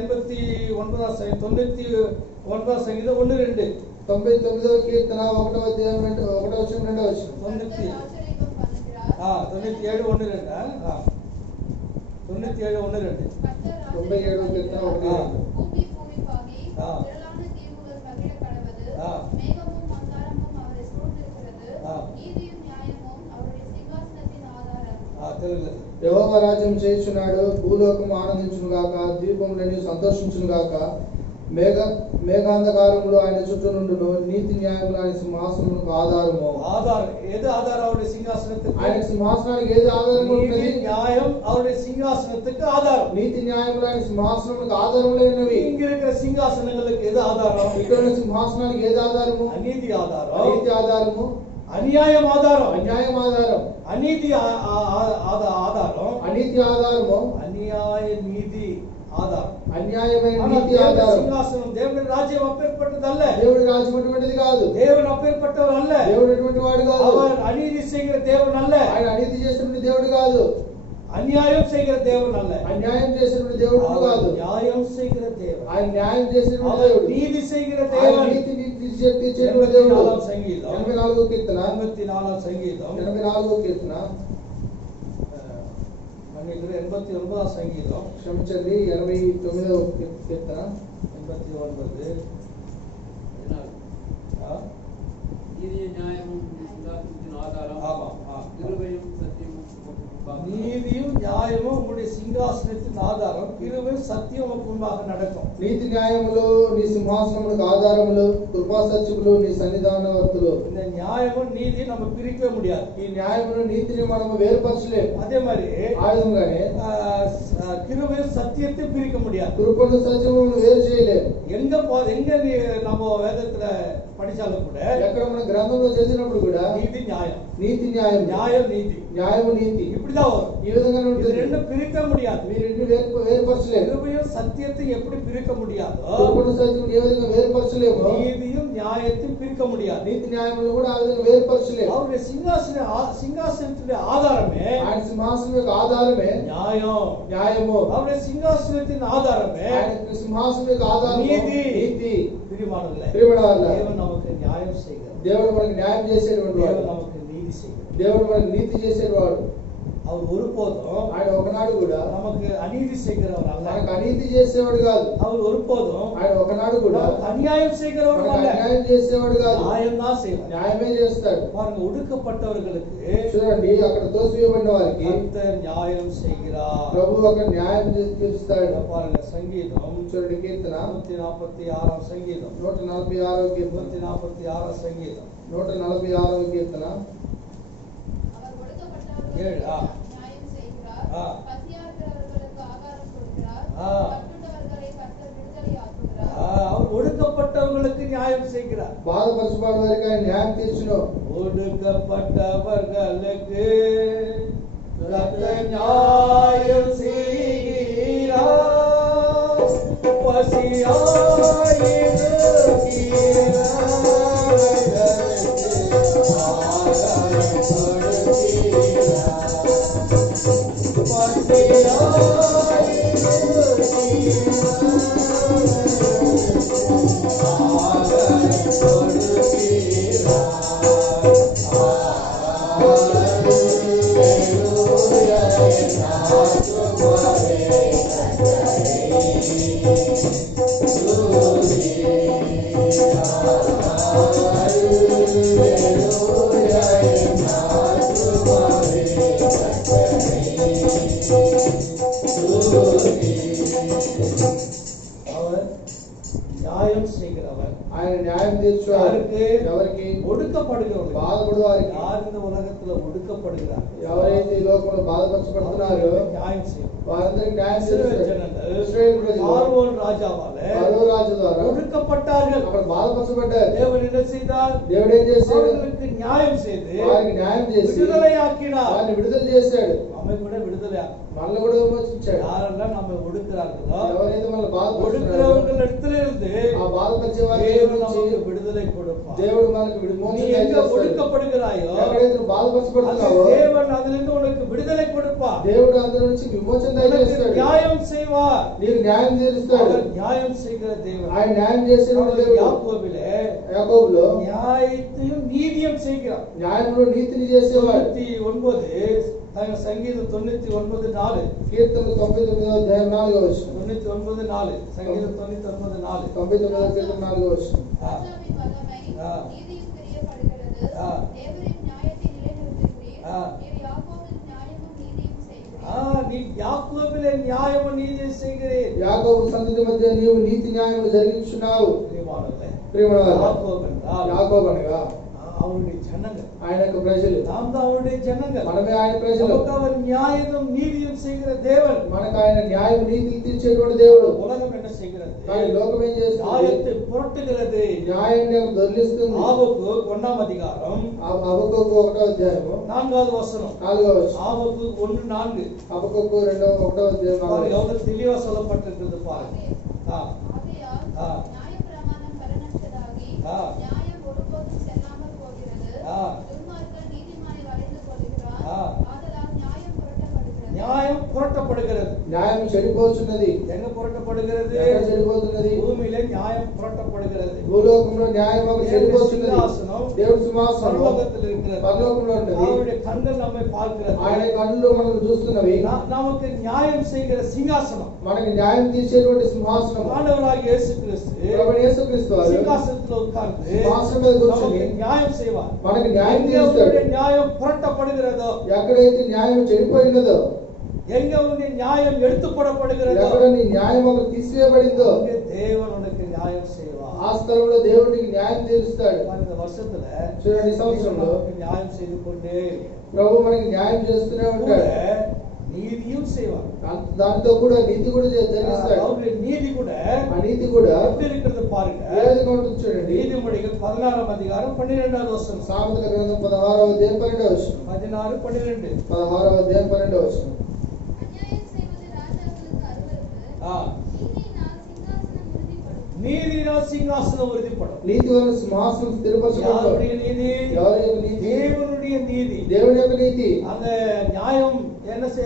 89 சங்கீதம் 1-2 99వ కీర్తన 1వ అధ్యాయం 1వ వచనం 2వ వచనం 97 ஆச்சரியம் பண்ணுகிறார். 97 1-2 97 1-2 97వ కీర్తన 1 பூமி பூமிப்பாகி ஆ. திரளான தீவுகள் பகிர கடவது. ஆ. மேகமும் மந்தாரமும் அவரை சூழ்ந்திருக்கிறது. ஆ. நீதியும் நியாயமும் அவருடைய சிங்காசனத்தின் ஆதாரம். తెలుగు యెహోవా రాజ్యం చేయుచున్నాడు, భూలోకం ఆనందించును గాక, ద్వీపములన్నీ సంతోషించును గాక. మేఘాంధకారములు ఆయన చుట్టూ నుండును, నీతి న్యాయములు ఆయన సింహాసనమునకు ఆధారము. ஆதாரம் எது ஆதாரம்? அவருடைய சிங்காசனத்துக்கு ఆయన సింహాసనానికి ఏది ఆధారం நீதி ఉంటుంది? நியாயம் அவருடைய சிங்காசனத்துக்கு ஆதாரம். నీతి న్యాయములు ఆయన సింహాసనమునకు ఆధారములై ఉన్నవి. இங்க இருக்கிற சிங்காசனங்களுக்கு எது ஆதாரம்? ఇక్కడ ఉన్న సింహాసనానికి ఏది ఆధారము? அநீதி ஆதாரம், నీతి ఆధారము, அநியாயம் ஆதாரம், అన్యాయం ఆధారం, அநீதி ஆதாரம், అనీతి ఆధారము, அநியாய நீதி ஆதாரம். అన్యాయమైన ஆனா నీతి தேவனுடைய ఆధారం. சிங்காசனம் தேவனுடைய ராஜ்யம் அப்பேற்பட்டது அல்ல. దేవుడి రాజ్యం అటువంటిది కాదు. தேவன் அப்பேற்பட்டவர் அல்ல. దేవుడు అటువంటి వాడు కాదు. அவர் அநீதி செய்கிற தேவன் அல்ல. ఆయన అనీతి చేసినటువంటి దేవుడు కాదు. அநியாயம் செய்கிற தேவன் அல்ல. అన్యాయం చేసినటువంటి దేవుడు அவர் కాదు. நியாயம் செய்கிற தேவன். ఆయన న్యాయం చేసినటువంటి அவர் దేవుడు. நீதி செய்கிற ఆయన தேவன். నీతి తీర్చేటువంటి దేవుడు. 84 சங்கீதம் 84వ కీర్తన 84 சங்கீதம் 84వ కీర్తన மன்னிக்கிறது 89 சங்கீதம் క్షమించండి 89వ కీర్తన 89 நீதியும் நியாயமும் சிங்காசனத்தின் ஆதாரம். ஆமா கிருபையும் சத்தியமும் நீதியும் நியாயமும் உங்களுடைய சிங்காசனத்தின் ஆதாரம். கிருபை சத்தியம் முன்பாக நடக்கும். నీతి న్యాయములు నీ సింహాసనములకు ఆధారములు, కృపా సత్యములు నీ సన్నిధానవర్తులు. இந்த நியாயமும் நீதி நம்ம பிரிக்கவே முடியாது. ఈ న్యాయమును నీతిని మనము వేరుపరచలేము. அதே மாதிரி ఆ విధంగానే கிருபையும் சத்தியத்தை பிரிக்க முடியாது. కృపను సత్యమును వేరు చేయలేము. எங்க நம்ம வேதத்துல படிச்சாலும் கூட ఎక్కడ మన గ్రంథంలో చదివినప్పుడు కూడా நீதி நியாயம், నీతి న్యాయం, நியாயம் நீதி, న్యాయము నీతి இப்படிதான் வரும். ఈ విధంగానే இது ఉంటుంది. ரெண்டும் பிரிக்க முடியாது. ఈ రెండు వేరుపరచలేము. கிருபையும் சத்தியத்தை எப்படி பிரிக்க முடியாதோ కృపను సత్యమును ఏ విధంగా వేరుపరచలేము, நீதியும் நியாயத்தையும் பிரிக்க முடியாது. నీతి న్యాయములు కూడా ఆ విధంగా వేరుపరచలేము. அவருடைய சிங்காசனத்துடைய ஆதாரமே ఆయన సింహాసనం యొక్క ఆధారమే நியாயம், న్యాయము. அவருடைய சிங்காசனத்தின் ஆதாரமே ఆయన సింహాసనం యొక్క ఆధారము నీతి. నీతి. பிரியமானவர்களே, ప్రియమైనవారులారా, தேவன் நமக்கு நியாயம் செய்கிறார். దేవుడు మనకి న్యాయం చేసేటువంటి వాడు. தேவன் நமக்கு நீதி செய்கிறார். దేవుడు మనకి నీతి చేసేవాడు. அவர் ஒருபோதும் ఆయన ఒకనాడు కూడా நமக்கு அநீதி செய்கிறவர் அல்ல. మనకు అనీతి చేసేవాడు కాదు. அவர் ஒருபோதும் ఆయన ఒకనాడు కూడా நமக்கு அநியாயம் செய்கிறவர் మనకు அல்ல. అన్యాయం చేసేవాడు కాదు. நியாயம் தான் செய்வார். న్యాయమే చేస్తాడు. பாருங்க, ஒடுக்கப்பட்டவர்களுக்கு చూడండి, అక్కడ తోసివేయబడిన వారికి கர்த்தர் நியாயம் செய்கிறார். ప్రభు ఒక న్యాయం చేసి తీరుస్తాడు. பாருங்க, சங்கீதம் చూడండి, కీర్తన 146 சங்கீதம் 146వ కీర్తన 146 சங்கீதம் 146వ కీర్తన அவர் ஒடுக்கப்பட்டவர்களுக்கு ஏழு, நியாயம் செய்கிறார். ஆ. பசியாகிறவர்களுக்கு ஆகாரம் கொடுக்கிறார். ஆ. கட்டுண்டவர்களை கர்த்தர் விடுதலையாக்குகிறார். அவர் ஒடுக்கப்பட்டவர்களுக்கு நியாயம் செய்கிறார். బాధపరచబడిన వారికి ఆయన న్యాయం తీర్చును. ஒடுக்கப்பட்டவர்களுக்கு கர்த்தர் நியாயம் செய்கிறார். அவர் நியாயம் செய்கிறவர். ఆయన న్యాయం తీర్చువాడు. யாருக்கு? ఎవరికి? ஒடுக்கப்படுகிறவர்கள். బాధపడు వారికి. யார் இந்த உலகத்துல ஒடுக்கப்படுகிறார்? ఎవరైతే ఈ లోకంలో బాధపరచబడుతున్నారో அவர்களுக்கு நியாயம் செய்யும். వారందరికి న్యాయం இஸ்ரவேல் చేస్తాడు. ஜனங்கள் ఇశ్రాయేలు ప్రజలు பார்வோன் ராஜாவால ఫరో రాజు ద్వారా ஒடுக்கப்பட்டார்கள். అక్కడ బాధపరచబడ్డారు. தேவன் என்ன செய்தார்? దేవుడు ఏం చేశాడు? அவர்களுக்கு நியாயம் செய்து వారికి న్యాయం చేసి விடுதலையாக்கினார். వారిని విడుదల చేశాడు. நம்மை கூட விடுதலை మనల్ని కూడా విమోచించాడు. யாரெல்லாம் நம்ம ஒடுக்கிறார்களோ ఎవరైతే మనల్ని బాధపడుతున్నారో ஒடுக்கிறவர்கள் இடத்துல இருந்து ఆ బాధపరిచే వారి தேவன் నుంచి நமக்கு விடுதலை கொடுப்பார். దేవుడు మనకు நீ విమోచన எங்க చేస్తాడు. ஒடுக்கப்படுகிறாயோ ఎక్కడైతే నువ్వు அந்த బాధపరచబడుతున్నావో தேவன் அதிலிருந்து உனக்கு விடுதலை கொடுப்பார். దేవుడు అందులో నుంచి విమోచన உனக்கு దయచేస్తాడు. நியாயம் செய்வார். నీకు న్యాయం తీరుస్తాడు. அவர் நியாయం செய்கிற தேவன். ఆయన న్యాయం చేసేవాడు அவர் దేవుడు. யாக்கோபிலே యాకోబులో நியாயத்தையும் நீதியும் செய்கிறார். న్యాయంలో నీతిని చేసేవాడు. 99 சங்கீதம் 99:4 కీర్తనలు 99వ అధ్యాయం 4వ వచనం. 99:4 சங்கீதம் 99:4 99వ కీర్తన 4వ వచనం. ராஜாவின் வல்லமை ஆ. நீதியும் பிரியப்படுகிறது. ஆ. தேவரின் நியாயத்தை நிலைநிறுத்துகிறீர். ஆ. நீர் யாக்கோபில் நியாயமும் நீதியும் செய்கிறீர். நீ யாக்கோபிலே நியாயமும் நீதியும் செய்கிறீர். యాకోబు సంతతి మధ్య నీవు నీతి న్యాయములు జరిగించున్నావు. பிரியமானவர்களே, ప్రియమైనవారా, யாக்கோபு என்றால் యాకోబు అనగా அவருடைய ஜனங்கள். ఆయన యొక్క ప్రజలు. நாம் தான் அவருடைய ஜனங்கள். మనమే ఆయన ప్రజలు. நமக்கு அவர் நியாயமும் நீதியும் செய்கிற தேவன். మనకు ఆయన న్యాయం నీతిని తీర్చేటువంటి దేవుడు. உலகம் என்ன செய்கிறது? కానీ లోకం ఏం చేస్తుంది? நியாயத்தை புரட்டுகிறது. న్యాయాన్ని దొర్లిస్తుంది. ஆபக்கு 1ஆம் அதிகாரம் హబక్కూకు 1వ అధ్యాయము 4வது வசனம். 4వ వచనం. ஆபக்கு 1:4 హబక్కూకు 1వ అధ్యాయం 4వ பாருங்க, எவ்வளவு தெளிவா சொல்லப்பட்டிருக்கிறது பாருங்க. ஆ, ஆகையால் ஆ. நியாயப்பிரமாணம் பலனற்றதாகி ஆ. நியாயம் ஒருபோதும் செல்லாமல் போகிறது. ஆ. துன்மார்க்கன் நீதிமானை வளைந்து கொள்கிறான். ஆ. ஆதலால் நியாயம் புரட்டப்படுகிறது. நியாயம் புரட்டப்படுகிறது. న్యాయం చెడిపోతున్నది. எங்க புரட்டப்படுகிறது? ఎక్కడ చెడిపోతున్నది? பூமியிலே நியாயம் புரட்டப்படுகிறது. భూలోకంలో న్యాయం ఒక దేవుడి చెడిపోతున్నది. సింహాసనం దేవుడి సింహాసనం பரலோகத்தில் இருக்கிறது. పరలోకంలో ఉన్నది. அவருடைய கண்கள் நம்மை பார்க்கிறது. ఆయన కళ్ళు మనం చూస్తున్నవి. நமக்கு நியாயம் செய்கிற சிங்காசனம். మనకి న్యాయం తీర్చేటువంటి సింహాసనం. ஆண்டவராகிய இயேசு கிறிஸ்து ప్రభువైన యేసుక్రీస్తు వారు சிங்காசனத்தில் உட்கார்ந்து సింహాసనం మీద కూర్చొని நமக்கு நியாயம் செய்வார். మనకి న్యాయం எங்க తీరుస్తాడు. உன்னுடைய நியாயம் புரட்டப்படுகிறதோ, ఎక్కడైతే న్యాయం చెడిపోయినదో, எங்க உன்னுடைய நியாயம் எடுத்து போடப்படுகிறதோ, ఎక్కడ నీ న్యాయం ఒక తీసివేయబడిందో, அங்கே தேவன் உனக்கு நியாயம் செய்வார். ఆ స్థలంలో దేవుడు నీకు న్యాయం తీరుస్తాడు. இந்த வருஷத்துல చూడండి, ఈ సంవత్సరంలో நமக்கு நியாயம் செய்து கொண்டே ప్రభు మనకి న్యాయం చేస్తూనే ఉంటాడు. நீதியும் செய்வார். దాంతో కూడా నీతి కూడా జరిగిస్తాడు. அவருடைய நீதி கூட ఆ నీతి కూడా எப்படி இருக்கிறது பாருங்க. ఏ విధంగా ఉంటుంది చూడండి. நீதிமொழிகள் 16ஆம் அதிகாரம் 12வது వచనం. సామెతల గ్రంథం 16వ అధ్యాయం 12వ వచనం. 16 12. 16వ అధ్యాయం 12వ వచనం. அநியாயம் செய்வது ராஜாக்களுக்கு அருவருப்பு. ஆ, நீதியினால் சிங்காசனம் உறுதிப்படும். நீதியினால் சிங்காசனம் உறுதிப்படும். నీతి వలన సింహాసనం స్థిరపరచబడును. யாருடைய நீதி? ఎవరి యొక్క నీతి? தேவனுடைய நீதி. దేవుని యొక్క నీతి. அந்த நியாயம்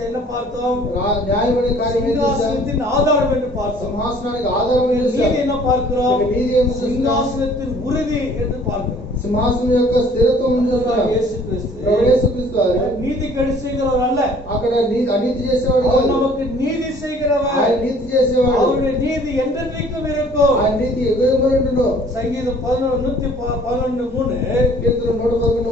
என்ன பார்த்தோம்? న్యాయం అనే కార్యం ఏం చేశారు? சிங்காசனத்தின் ஆதாரம் என்று பார்த்தோம். సింహాసనానికి ఆధారం ఏం நீதி చేశారు? என்ன பார்க்கிறோம்? ఇక నీతి ఏం చూస్తున్నాం? சிங்காசனத்தின் உறுதி என்று பார்க்கிறோம். సింహాసనం యొక్క స్థిరత్వం చూస్తున్నాం. இயேசு கிறிஸ்து ప్రభు యేసుక్రీస్తు వారు நீதி கெடு செய்கிறவர் அல்ல. అక్కడ అనీతి చేసేవాడు அவர் కాదు. நமக்கு நீதி செய்கிறவர். ఆయన నీతి చేసేవాడు. அவருடைய நீதி என்றென்றைக்கும் இருக்கும். ఆయన నీతి యుగయుగములుండును. சங்கீதம் 111:3 కీర్తన 111:3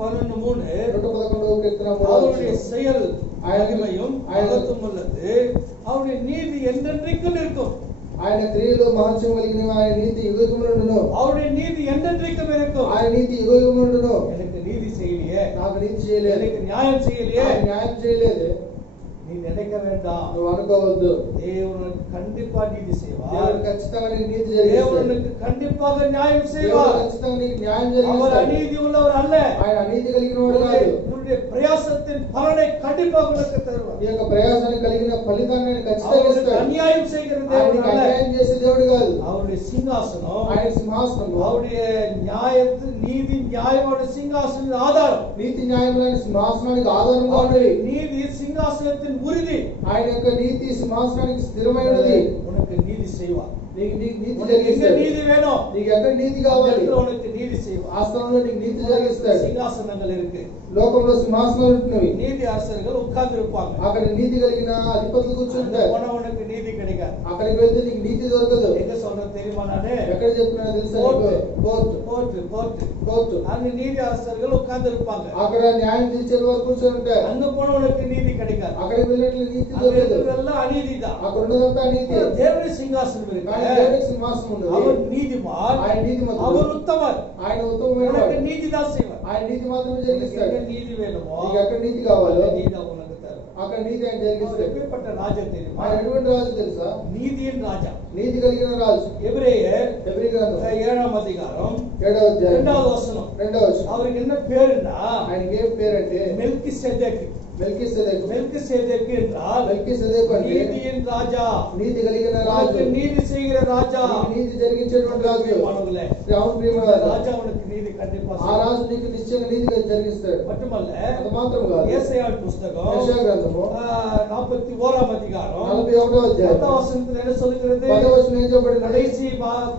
111:3 కీర్తన அவருடைய 3 செயல் மகிமையும் மகத்துவம் உள்ளது. அவருடைய நீதி என்றென்றைக்கும் இருக்கும். ఆయన క్రియలు మహత్యం కలిగినవి. ఆయన నీతి యుగయుగములుండును. அவருடைய நீதி என்றென்றைக்கும் இருக்கும். ఆయన నీతి యుగయుగములుండును. எனக்கு நீதி செய்யலையே, నాకు నీతి చేయలేదు, எனக்கு நியாயம் செய்யலையே, ఆయన న్యాయం చేయలేదు நீ நினைக்க வேண்டாம். నువ్వు అనుకోవద్దు. தேவனுக்கு கண்டிப்பா நீதி செய்வார். దేవుడు ఖచ్చితంగా నీకు నీతి జరిగిస్తాడు. தேவனுக்கு கண்டிப்பாக நியாயம் దేవుడు செய்வார். ఖచ్చితంగా నీకు న్యాయం அவர் జరిగిస్తాడు. அநீதி உள்ளவர் அல்ல. ఆయన అనీతి కలిగిన వాడు కాదు. உன்னுடைய பிரயாசத்தின் பலனை கண்டிப்பாக உனக்கு தருவார். ఈ యొక్క ప్రయాసానికి కలిగిన ఫలితాన్ని ఆయన ఖచ్చితంగా அவருக்கு ఇస్తాడు. அநியாயம் செய்கிற ఆయన தேவன் నీకు அல்ல. అన్యాయం చేసే దేవుడు కాదు. அவருடைய சிங்காசனம், ఆయన సింహాసనము, அவருடைய நீதி நியாயமான சிங்காசன ஆதாரம். నీతి న్యాయములైన సింహాసనానికి ఆధారంగా ఉన్నవి. நீதி சிங்காசனத்தின் உறுதி. ఆయన యొక్క నీతి సింహాసనానికి స్థిరమైనది. உனக்கு நீதி செய்வார். నీకు నీతి உனக்கு எங்க జరిగిస్తాడు. நீதி வேணும்? నీకు ఎక్కడ నీతి அந்த కావాలి? இடத்துல உனக்கு நீதி செய்வார். ఆ స్థలంలో నీకు నీతి జరిగిస్తాడు. சிங்காசனங்கள் இருக்கு. లోకంలో సింహాసనాలు ఉంటున్నవి. நீதி அரசர்கள் உட்கார்ந்து இருப்பாங்க. అక్కడ నీతి కలిగిన అధిపతులు కూర్చుంటారు. உனக்கு நீதி கிடைக்காது. అక్కడికి వెళ్తే నీకు నీతి దొరకదు. எங்க சொல்றது தெரியுமா? நானு ఎక్కడ చెప్తున్నా తెలుసా? కోర్టు. కోర్టు కోర్టు அங்க நீதி அரசர்கள் உட்கார்ந்து இருப்பாங்க. అక్కడ న్యాయం తీర్చే వారు కూర్చొని ఉంటారు. அங்க போன உனக்கு நீதி கிடைக்காது. అక్కడికి వెళ్ళినట్లు నీతి அங்க దొరకదు. இருக்கிறதெல்லாம் அநீதிதான். అక్కడ ఉన్నదంతా నీతి. தேவனுடைய சிங்காசனம் కానీ இருக்கு. దేవునికి సింహాసనం ఉన్నది. அவர் நீதிமான், ఆయన నీతిమంతుడు. அவர் உத்தமர். ఆయన ఉత్తమమైన உனக்கு వాడు. நீதி தான் செய்வார். ఆయన నీతి మాత్రమే உனக்கு జరిగిస్తాడు. எங்க நீதி வேணுமோ నీకు ఎక్కడ నీతి కావాలో அந்த நீதி உனக்கு தரும். అక్కడ నీతి ఆయన அவர் జరిగిస్తాడు. எப்படிப்பட்ட ராஜா தெரியுமா? ఆయన ఎటువంటి రాజు తెలుసా? நீதியின் ராஜா. నీతి కలిగిన రాజు. எபிரேயர் ఎబ్రీ గ్రంథం 7ஆம் அதிகாரம் 7వ అధ్యాయం 2வது வசனம். 2వ వచనం. அவருக்கு என்ன பேருன்னா ఆయనకి ఏం పేరంటే மெல்கிசேதேக். మెల్కీసెదెకు. மெல்கிசேதேக் என்றால் మెల్కీసెదెకు అంటే நீதியின் ராஜா. నీతి కలిగిన రాజు. உனக்கு நீதி செய்கிற ராஜா. నీకు నీతి జరిగించేటువంటి రాజు. பிரியமானவர்களே, అవును ప్రియమైన ராஜா உனக்கு நீதி கண்டிப்பா ఆ செய்வார். రాజు నీకు నిశ్చయంగా నీతి జరిగిస్తాడు. மட்டுமல்ல, అది మాత్రం కాదు. ஏசாயா புஸ்தகம் యెషయా గ్రంథము 41ஆம் அதிகாரம் 41వ అధ్యాయం 10ஆம் వచனத்தில் என்ன சொல்கிறது? 10వ వచనం ఏం చెప్పబడింది?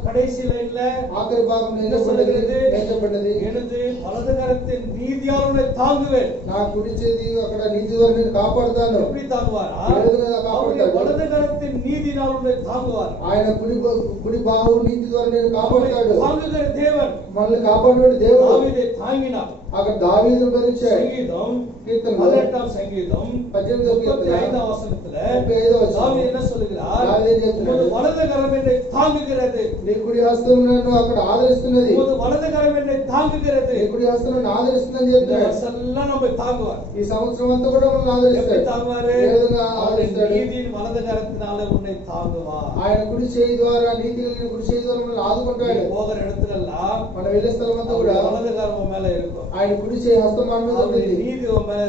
கடைசி லைன்ல ఆఖరి భాగం ఏం என்ன చెప్పబడింది? சொல்கிறது? ఏం చెప్పబడింది? எனது வலது கரத்தின் நீதியால் உன்னை தாங்குவேன். నా కుడి చేతి అక్కడ నీతి ద్వారా నేను కాపాడుతాను. எப்படி தாங்குவாரா? ఏ విధంగా அவருடைய కాపాడుతాడు? வலது கரத்தின் நீதியால் உன்னை தாங்குவார். ఆయన కుడి బాహు నీతి ద్వారా నేను కాపాడుతాడు. தாங்குகிற தேவன் మనల్ని కాపాడువాడు దేవుడు. தாவீதை தாங்கினார். అక్కడ దావీదును భరించాడు. சங்கீதம் కీర్తనలో 18ஆம் சங்கீதம் 18వ కీర్తన 35ஆம் வசனத்துல 35వ వచనం. தாவீது என்ன சொல்கிறார்? దావీదు ఏం చెప్తున్నాడు? உமது வலது கரம் என்னை தாங்குகிறது. నీ కుడి హస్తం నన్ను అక్కడ ఆదరిస్తున్నది. உமது வலது கரம் என்னை தாங்குகிறது. నీ కుడి హస్తం నన్ను ఆదరిస్తుందని இந்த చెప్తున్నాడు. வருஷம்லாம் நம்ம தாங்குவார். ఈ సంవత్సరం అంతా కూడా మనల్ని எப்படி ఆదరిస్తాడు. தாங்குவாரு? ఏ విధంగా அவருடைய ఆదరిస్తాడు? நீதியின் வலது கரத்தினால உன்னை தாங்குவார். ఆయన కుడి చేయి ద్వారా నీతి కలిగిన కుడి చేయి ద్వారా మనల్ని ఆదుకుంటాడు. நீ போகிற இடத்துலெல்லாம் మనం వెళ్ళే స్థలం అంతా కూడా அவருடைய வலது கரம் உன் மேல இருக்கும். ఆయన కుడి చేయి హస్తం మన మీద அவருடைய ఉంటుంది. நீதி உன் மேல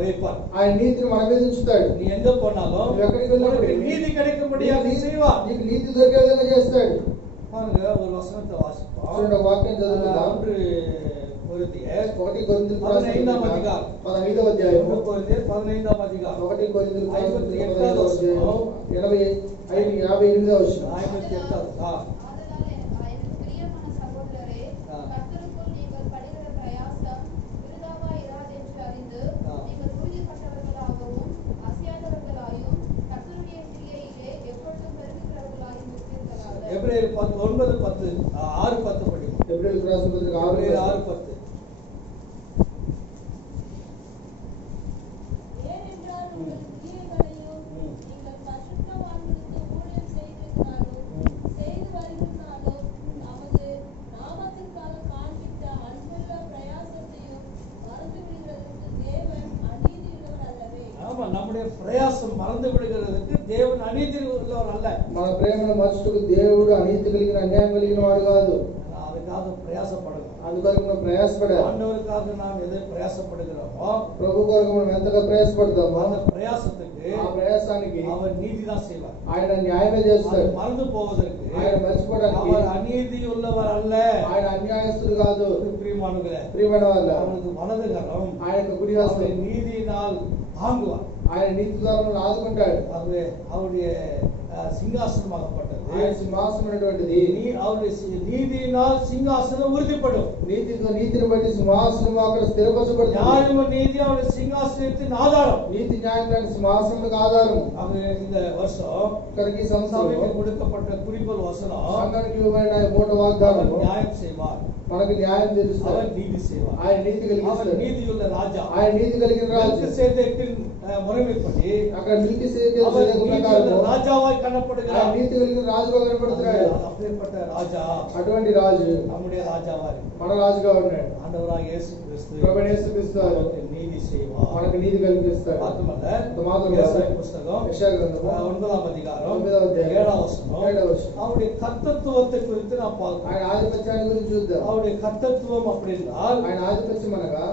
வைப்பார். ఆయన నీతిని మన మీద ఉంచుతాడు. நீ எங்க போனாலும் నువ్వు ఎక్కడికి వెళ్ళినప్పుడు உனக்கு நீதி கிடைக்கும்படியாக செய்வார். నీకు నీతి దొరికే విధంగా చేస్తాడు. பாருங்க, ஒரு வசனத்தை வாசிப்போம். చూడండి, ఒక వాక్యం చదువుకుందాం. 1 கொரிந்தியர் 1 కొరింథీయులకు రాసిన 15వ పత్రిక, అధికారం. 15వ అధ్యాయము 1 కొరింథీయర్ 15వ అధికారం 1 కొరింథీయులకు రాసిన పత్రిక 58వ 15వ అధ్యాయం 58వ వచనం. 58. ஆதலால் எனக்கு பிரியமான சகோதரரே, கர்த்தருக்குள் நீங்கள் படுகிற பிரயாசம் விருதாவாய் இராதென்று அறிந்து, நீங்கள் உறுதிப்பட்டவர்களாகவும் அசையாதவர்களாயும் கர்த்தருடைய கிரியையிலே எப்பொழுதும் பெருகுகிறவர்களாயும் இருப்பீர்களாக. எபிரேயர் 9:10 6:10 படிக்கும். ఎబ్రియులకు రాసిన పత్రిక எபிரேயர் 6:10. 6:10. ஏனென்றால் உங்கள் கிரியைகளையும் நீங்கள் பரிசுத்தவான்களுக்கு ஊழியம் செய்திருந்தாலும் பிரயாசம் மறந்து விடுகிறதுக்கு தேவன் அநீதி உள்ளவர் அல்ல. మన ప్రేమను మర్చుటకు దేవుడు అనీతి కలిగిన అన్యాయం కలిగిన వాడు కాదు. அதுக்காக பிரயாசப்படணும். అందుకొరకు మనం ప్రయాసపడాలి. ஆண்டவருக்காக நாம் எதை பிரயாசப்படுகிறோமோ ప్రభు కొరకు మనం ఎంతగా ప్రయాసపడతామో அந்த பிரயாசத்துக்கு ఆ ప్రయాసానికి அவர் நீதி தான் செய்வார். ఆయన న్యాయమే చేస్తాడు. அது மறந்து போவதற்கு ఆయన మర్చిపోవడానికి அவர் அநீதி உள்ளவர் அல்ல. ఆయన అన్యాయస్తుడు కాదు. பிரியமானவர்களே, ప్రియమైన వాళ్ళ அவரது வலதுகரம் ఆయన కుడి హస్తం அவருடைய நீதியினால் தாங்குவார். ఆయన నీతి ద్వారా ఆదుకుంటాడు. அது அவருடைய சிங்காசனமாகப்பட்டது. ఆయన సింహాసనమైనటువంటిది. அவருடைய நீதியினால் சிங்காசனம் உறுதிப்படும். నీతిని బట్టి సింహాసనం అక్కడ స్థిరపరచబడుతుంది. நியாயமும் நீதி அவருடைய சிங்காசனத்தின் ஆதாரம். నీతి న్యాయం దాని సింహాసనకు ఆధారం. அது இந்த வருஷம் ఇక్కడికి ఈ సంవత్సరం சபைக்கு கொடுக்கப்பட்ட குறிக்கோள் வசனம், సంఘానికి ఇవ్వబడిన ఈ మూట వాగ్దానం அவர் நியாயம் செய்வார், మనకు న్యాయం తెలుస్తాడు. அவர் நீதி செய்வார். ఆయన నీతి அவர் కలిగిస్తాడు. நீதியுள்ள ராஜா. ఆయన నీతి కలిగిన రాజు. மெல்கிசேதேக்கின் முறைமைப்படி అక్కడ మిల్కీసేదెకు அவர் ప్రకారం நீதியுள்ள ராஜாவாய் ఆయన காணப்படுகிறார். నీతి కలిగిన రాజుగా కనబడుతున్నాడు. அப்படிப்பட்ட ராஜா అటువంటి రాజు நம்முடைய ராஜாவா இருக்கிறார். మన రాజుగా ఉన్నాడు. ஆண்டவராகிய இயேசு கிறிஸ்து ప్రభువైన యేసుక్రీస్తు వారు நமக்கு நீதி செய்வார். మనకు నీతి కలిగిస్తాడు. மாத்திரமல்ல, அது மாத்திரமல்ல, ஏசாயா புஸ்தகம் యెషయా గ్రంథము 9ஆம் அதிகாரம் 9వ అధ్యాయం 7ஆம் வசனம், 7వ వచనం. அவருடைய கர்த்தத்துவத்தை குறித்து நான் பார்க்கிறேன். ఆయన ఆధిపత్యాన్ని గురించి చూద్దాం. அவருடைய கர்த்தத்துவம் அப்படின்னால் ఆయన ఆధిపత్యం అనగా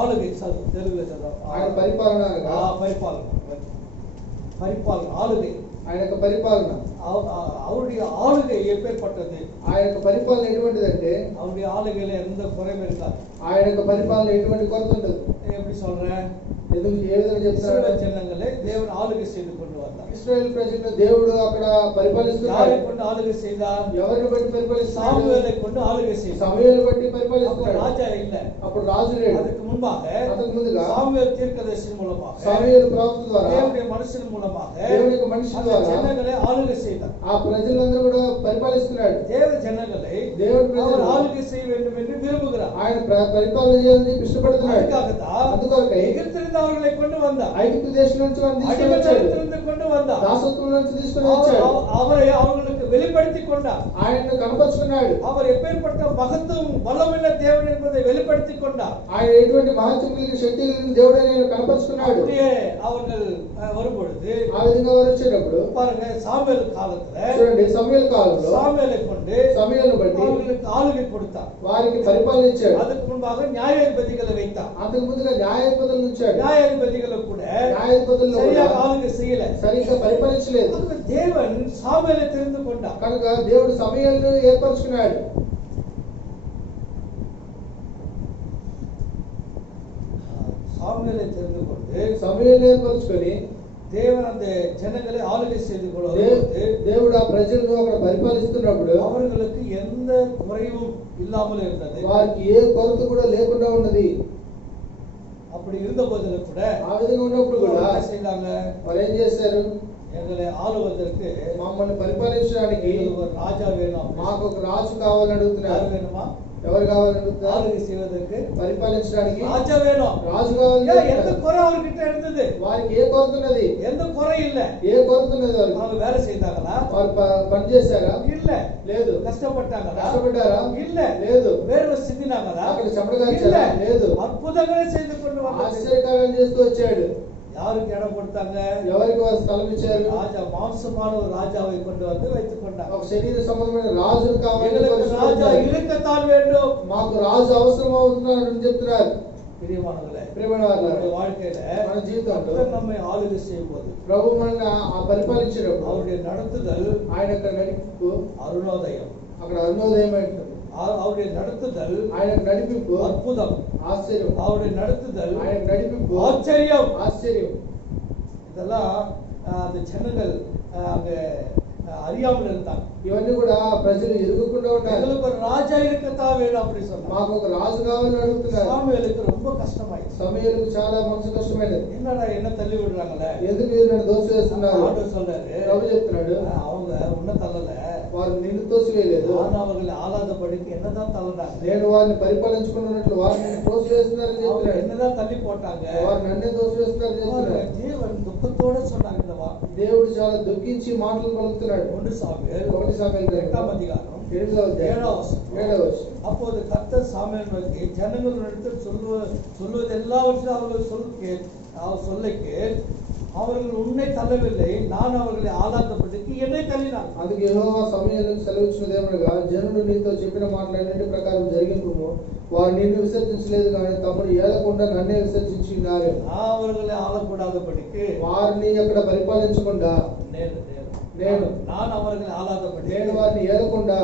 ஆளுகை தெலுங்குல சொல்றோம். ఆయన పరిపాలన అనగా பரிபாலனை ஆளுகை. ఆయన యొక్క పరిపాలన. அவருடைய ஆளுகை எப்பேற்பட்டது? ఆయన యొక్క పరిపాలన ఎటువంటిదంటే அவருடைய ఆளுகையில எந்த குறையும் இருக்காது. ఆయన యొక్క పరిపాలన ఎటువంటి కొరత ఉండదు. எப்படி சொல்றேன்? ఎందుకు ఏ విధంగా చెప్తున్నాడు? இஸ்ரவேல் ஜனங்களை தேவன் ஆளுகை செய்து கொண்டு வந்தார். ఇశ్రాయేల్ ప్రజలను దేవుడు అక్కడ పరిపాలిస్తున్నాడు. யாரை கொண்டு ஆளுகை செய்தார்? ఎవరిని బట్టి పరిపాలిస్తున్నాడు? சாமுவேலை கொண்டு ஆளுகை செய்தார். సమూయేలుని బట్టి அப்ப పరిపాలిస్తున్నాడు. ராஜா இல்ல. అప్పుడు రాజు లేడు. அதுக்கு முன்பாக అంతకు ముందుగా சாமுவேல் தீர்க்கதரிசி மூலமாக, సమూయేలు ప్రవక్త ద్వారా, தேவனுடைய மனுஷன் மூலமாக దేవుని యొక్క మనిషి அந்த ద్వారా ஜனங்களை ஆளுகை செய்தார். ఆ ప్రజలందరూ కూడా పరిపాలిస్తున్నాడు. தேவ ஜனங்களை దేవుని ప్రజలు அவர் ஆளுகை செய்ய வேண்டும் என்று விரும்புகிறார். ఆయన పరిపాలన చేయాలని ఇష్టపడుతున్నాడు. அதுக்காகத்தான் అందుకొరకై எகிப்திலிருந்து அவர்களை கொண்டு வந்தார். ఐగుప్తు దేశం నుంచి వారిని తీసుకొని వచ్చాడు. அடிமைத்தனத்திலிருந்து கொண்டு வந்தார். దాసత్వం నుంచి తీసుకొని వచ్చాడు. அவரை அவர்களுக்கு வெளிப்படுத்தி கொண்டார். ఆయనను కనపరుచుకున్నాడు. அவர் எப்பேற்பட்ட மகத்துவம் வல்லமுள்ள தேவன் என்பதை வெளிப்படுத்தி கொண்டார். ఆయన ఎటువంటి మహత్వం కలిగిన శక్తి కలిగిన దేవుడు ఆయన కనపరుచుకున్నాడు. அப்படியே அவர்கள் வரும்பொழுது ఆ విధంగా వారు వచ్చేటప్పుడు பாருங்க, சாமுவேல் காலத்துல చూడండి, సమూయేలు కాలంలో சாமுவேலை கொண்டு సమూయేలును బట్టి அவர்களுக்கு ஆளுகை கொடுத்தார். వారికి పరిపాలన ఇచ్చాడు. அதுக்கு முன்பாக நியாயாதிபதிகளை வைத்தார். అంతకు ముందుగా న్యాయాధిపతులను ఉంచాడు. நியாயாதிபதிகளை கூட న్యాయాధిపతులను சரியாக కూడా ஆளுகை செய்யல. సరిగ్గా పరిపాలించలేదు. அதுக்கு தேவன் சாமுவேலை தெரிந்து கொண்டார். కనుక దేవుడు సమూయేలును ఏర్పరచుకున్నాడు. சாமுவேலை தெரிந்து கொண்டு సమూయేలును ఏర్పరచుకొని தேவன் அந்த ஜனங்களை ஆளுகை செய்து கொள்வது దేవుడు ఆ ప్రజలను అక్కడ పరిపాలిస్తున్నప్పుడు அவர்களுக்கு எந்த குறைவும் இல்லாமல் இருந்தது. వారికి ఏ కొరత కూడా లేకుండా ఉన్నది. அப்படி இருந்த போதிலும் கூட ఆ విధంగా ఉన్నప్పుడు కూడా என்ன செய்தாங்க? వారు ఏం చేశారు? எங்களை ஆளுவதற்கு మమ్మల్ని పరిపాలించడానికి எங்களுக்கு ஒரு ராஜா வேணும். మాకు ఒక రాజు కావాలని யார் అడుగుతున్నారు. வேணுமா? ఎవరు కావాలని అడుగుతున్నారు? ஆளுகை செய்வதற்கு పరిపాలించడానికి ராஜா வேணும். రాజు కావాలని ஏன் எந்த అడుగుతున్నారు. குறை அவர்கிட்ட இருந்தது? వారికి ఏ కొరత ఉన్నది? எந்த குறை இல்ல. ఏ కొరత ఉన్నది? వారికి அவங்க வேலை செய்தாங்களா? వారు పని చేశారా? இல்ல. లేదు. கஷ்டப்பட்டாங்களா? కష్టపడ్డారా? இல்ல. లేదు. வேர்வை சிந்தினாங்களா? అక్కడ చెమటగా இல்ல. ఇచ్చారా? లేదు. அற்புதங்களை செய்து கொண்டு வந்தார். ఆశ్చర్యకార్యాలు చేస్తూ వచ్చాడు. யாருக்கு இடம் கொடுத்தாங்க? ఎవరికి వారు స్థలం ఇచ్చారు? ராஜா மாம்சமான ஒரு ராஜாவை கொண்டு வந்து வைத்துக் கொண்டார். ఒక శరీర సంబంధమైన రాజును కావాలని எங்களுக்கு ராஜா కోరుకుంటున్నారు. இருக்கத்தான் வேண்டும். మాకు రాజు అవసరం అవుతున్నాడు అని చెప్తున్నారు. பிரியமானவர்களே, ప్రియమైన நம்முடைய వారు, வாழ்க்கையில మన జీవితంలో கர்த்தர் நம்மை ஆளுகை செய்யும் போது ప్రభు మనల్ని పరిపాలించేటప్పుడు அவருடைய நடத்துதல் ఆయన యొక్క నడిపింపు அருணோதயம். అక్కడ అరుణోదయం అంటుంది. அவருடைய நடத்துதல் ఆయన నడిపింపు அற்புதம். ఆశ్చర్యం. அவருடைய நடத்துதல் ఆయన నడిపింపు ஆச்சரியம். ఆశ్చర్యం. இதெல்லாம் அந்த ஜனங்கள் அங்க அறியாமல் இருந்தாங்க. ఇవన్నీ కూడా ప్రజలు ఎరుగుకుండా ఉన్నారు. எங்களுக்கு ஒரு ராஜா இருக்கத்தான் வேணும் அப்படி சொன்னாங்க. మాకు ఒక రాజు కావాలని అడుగుతున్నారు. சாமுவேலுக்கு ரொம்ப கஷ்டமாயிடுச்சு. సమూయేలుకు చాలా మనసు కష్టమైనది. என்னடா என்ன தள்ளி விடுறாங்களே? ఎందుకు వీరు నన్ను దోష వేస్తున్నారు? ஆண்டவர் சொல்றாரு, ప్రభు చెప్తున్నాడు, அவங்க உன்ன தள்ளல, వారు నిన్ను తోసివేయలేదు, நான் அவர்களை ஆளாதபடிக்கு என்னதான் தள்ளுறாங்க. నేను వారిని పరిపాలించుకున్నట్లు వారు నిన్ను తోసివేస్తున్నారని அவங்க చెప్తున్నాడు. என்னதான் தள்ளி போட்டாங்க. వారు నన్నే తోసివేస్తున్నారని చెప్తున్నాడు. தேவன் துக்கத்தோட சொன்னாங்க இந்த வார்த்தை. దేవుడు చాలా దుఃఖించి మాటలు పలుకుతున్నాడు. 1 சாமுவேல் 1 சாமுவேல் 8ஆம் அதிகாரம் 7వ అధ్యాయం 7వ வசனம். 7వ వచనం. அப்போது கர்த்தர் சாமுவேல் நோக்கி ஜனங்களிடத்தில் சொல்லுவது எல்லாவற்றையும் அவர்கள் சொல்லை கேள். அவர்கள் உன்னை தள்ளவில்லை, நான் அவர்களை ஆளாதபடிக்கு என்னை தள்ளினான். అందుకు యెహోవా సమూయేలుకు సెలవిచ్చినదేమనగా, జనులు నీతో చెప్పిన మాటలన్నిటి ప్రకారం జరిగింపుము. వారు నిన్ను విసర్జించలేదు కానీ తమను ఏలకుండా నన్నే విసర్జించి ఉన్నారు. நான் அவர்களை ஆளக்கூடாதபடிக்கு వారిని అక్కడ పరిపాలించకుండా நான் அவர்களை ஆளாதபடி నేను వారిని ఏలకుండా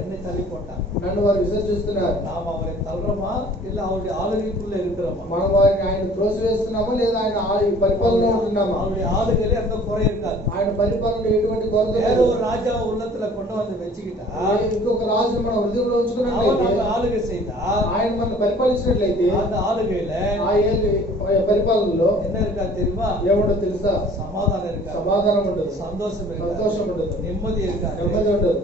என்னை தள்ளி போட்டான். నన్ను వారు విసర్జిస్తున్నారు. நாம் அவரை தள்ளுறோமா இல்ல அவருடைய ஆளுகைக்குள்ள இருக்கிறோமா? మనం వారిని ఆయన త్రోసివేస్తున్నామా లేదా ఆయన పరిపాలనలో ఉంటున్నామా? அவருடைய ஆளுகையில எந்த குறை இருக்காது. ఆయన పరిపాలనలో ఎటువంటి కొరత வேற లేదు. ஒரு ராஜா உள்ளத்துல கொண்டு வந்து வச்சுக்கிட்டா ఇంకొక రాజు మన హృదయంలో அவன் ఉంచుకున్నట్లయితే, நம்ம ஆளுகை செய்தா ఆయన మనల్ని పరిపాలించినట్లయితే, அந்த ఆளுகையில ఆ పరిపాలనలో என்ன இருக்கா தெரியுமா? ఏముండో తెలుసా? சமாதானம் இருக்கா, సమాధానం ఉండదు, சந்தோஷம் இருக்கா, సంతోషం ఉండదు, நிம்மதி இருக்கா. నెమ్మది ఉండదు.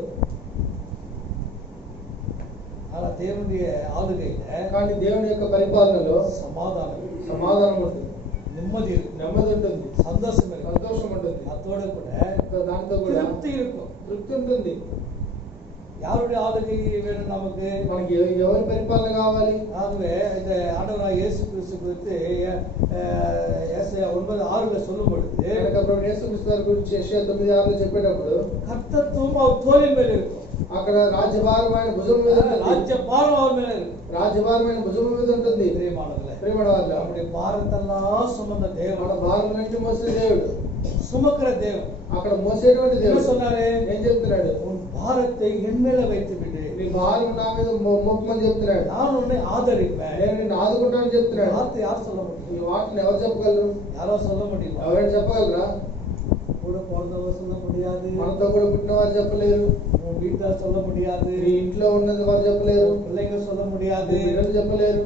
ஆனா தேவனுடைய ஆளுகையில కానీ దేవుని యొక్క పరిపాలనలో சமாதானம், సమాధానం ఉంటుంది, நிம்மதி இருக்கு, నెమ్మది ఉంటుంది, சந்தோஷம் இருக்கு, సంతోషం ఉంటుంది. அதோட கூட దాంతో కూడా திருப்தி இருக்கும். తృప్తి ఉంటుంది. யாருடைய ஆளுகை வேணும் நமக்கு? మనకి ఎవరి పరిపాలన కావాలి? ஆகவே இந்த ஆண்டவராக இயேசு கிறிஸ்து குறித்து ஏசாயா 9:6 சொல்லும் பொழுது ప్రభు యేసుక్రీస్తు వారి గురించి యెషయా 9:6 చెప్పేటప్పుడు, கர்த்தத்துவம் அவர் தோளின் மேல் இருக்கும், అక్కడ రాజ్యభారం ఆయన భుజం మీద ఉంటుంది. ராஜ்ய பாரம் அவர் மேல இருக்கும். రాజ్యభారం ఆయన భుజం మీద ఉంటుంది. பிரியமானவர்களே, ప్రియమైన వారు, நம்முடைய பாரத்தெல்லாம் சுமந்த మన தேவன், భారం మోసే దేవుడు, சுமக்கிற தேவன். అక్కడ మోసేటువంటి என்ன దేవుడు. சொன்னாரு? ఏం చెప్తున్నాడు? உன் பாரத்தை என் மேல வைத்து விடு, నీ భారం నా మీద మోపమని చెప్తున్నాడు. நான் உன்னை ஆதரிப்பேன். నేను నిన్ను ఆదుకుంటానని చెప్తున్నాడు. வார்த்தை யார் சொல்ல முடியும்? ఈ వాటిని ఎవరు చెప్పగలరు? யாரோ சொல்ல முடியுமா? ఎవరైనా చెప్పగలరా? கூட பிறந்தவங்க சொல்ல முடியாது, మనతో కూడా పుట్టిన వారు చెప్పలేరు, உன் வீட்டார் சொல்ல முடியாது, నీ ఇంట్లో ఉన్నది వారు చెప్పలేరు, பிள்ளைங்க சொல்ல முடியாது, నీ పిల్లలు చెప్పలేరు,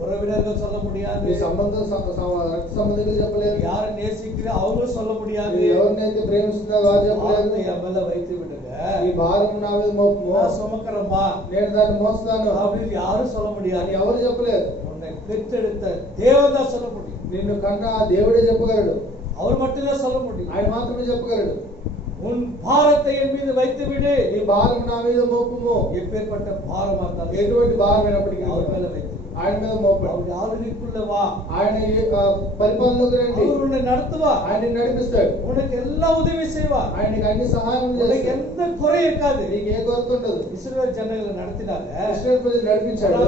உறவினர்கள் சொல்ல முடியாது, నీ రక్త సంబంధికులు చెప్పలేరు, யாரை நேசிக்கிற அவங்க சொல்ல முடியாது. నీ ఎవరినైతే ప్రేమిస్తున్నావో వారు చెప్పలేరు. வார்த்தை என் மேல வைத்து விடுங்க, ఈ భారం నా మీద మోపము, நான் சுமக்கிறேம்மா నేను దాన్ని మోస్తాను அப்படின்னு யாரும் சொல்ல అని முடியாது. ఎవరు చెప్పలేరు. உன்னை பெற்றெடுத்த தேவன் தான் சொல்ல முடியும். నిన్ను కన్న ఆ దేవుడే చెప్పగలడు. அவர் மட்டும்தான் சொல்ல முடியும். ఆయన మాత్రమే చెప్పగలడు. உன் பாரத்தை என் மீது வைத்து விடு, ఈ భారం నా మీద మోపము, எப்பேற்பட்ட பாரமா இருந்தாலும் ఎటువంటి భారమైనప్పటికీ அவர் மேல வைத்து விடு. ఆయన మీద మోపడు. அவருடைய ஆளுகைக்குள்ள வா, ఆయన పరిపాలనలోకి రండి. அவர் உன்னை நடத்துவா, ఆయన నిన్ను నడిపిస్తాడు. உனக்கு எல்லா உதவி செய்வா, ఆయనకి అన్ని సహాయం உனக்கு చేస్తాడు. எந்த குறை இருக்காது. నీకు ఏ కొరత ఉండదు. இஸ்ரவேல் ஜனங்களை நடத்தினாங்க, ఇశ్రాయేలు ప్రజలు నడిపించాడు,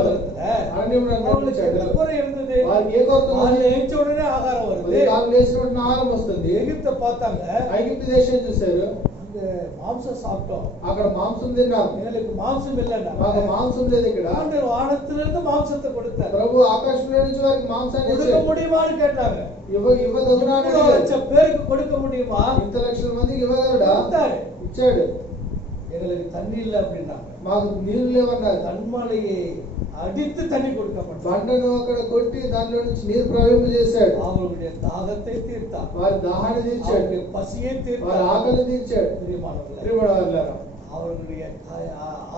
అరణ్యంలో அவங்களுக்கு నడిపించాడు. எந்த குறை இருந்தது? వారికి ఏ కొరత వాళ్ళు ఉంది? ஏஞ்ச உடனே ஆகாரம் வருது. ఉదయకాలం లేచిన వెంటనే ఆహారం వస్తుంది. எகிப்தை பார்த்தாங்க, ఐగుప్తు దేశం చూశారు, அங்க மாம்சம் சாப்பிட்டோம், అక్కడ మాంసం తిన్నాం, எங்களுக்கு மாம்சம் இல்லைன்னா మాకు మాంసం లేదు. ఇక్కడ ஆண்டவர் வானத்திலிருந்து மாம்சத்தை கொடுத்தார். ప్రభు ఆకాశంలో నుంచి వారికి మాంసాన్ని கொடுக்க ఇచ్చాడు. முடியுமான்னு கேட்டாங்க. ఇవ్వదగునా అని இவ்வளவு అడిగారు. லட்சம் பேருக்கு கொடுக்க முடியுமா? ఇంత లక్షల మందికి ఇవ్వగలడా? கொடுத்தாரு. ఇచ్చాడు. எங்களுக்கு தண்ணி இல்ல அப்படின்னாங்க. మాకు నీళ్లు లేవన్నారు. கண்மலையை அடித்து தண்ணி கொடுக்கப்பட்டார். బండను అక్కడ కొట్టి దానిలో నుంచి నీరు ప్రవహింపజేశాడు. அவர்களுடைய தாகத்தை தீர்த்தார், వారి దాహాన్ని తీర్చాడు, அவருடைய பசியை వారి தீர்த்தார். ఆకలి తీర్చాడు. பிரியமானவர்களே, ప్రియమైనవారులారా, அவர்களுடைய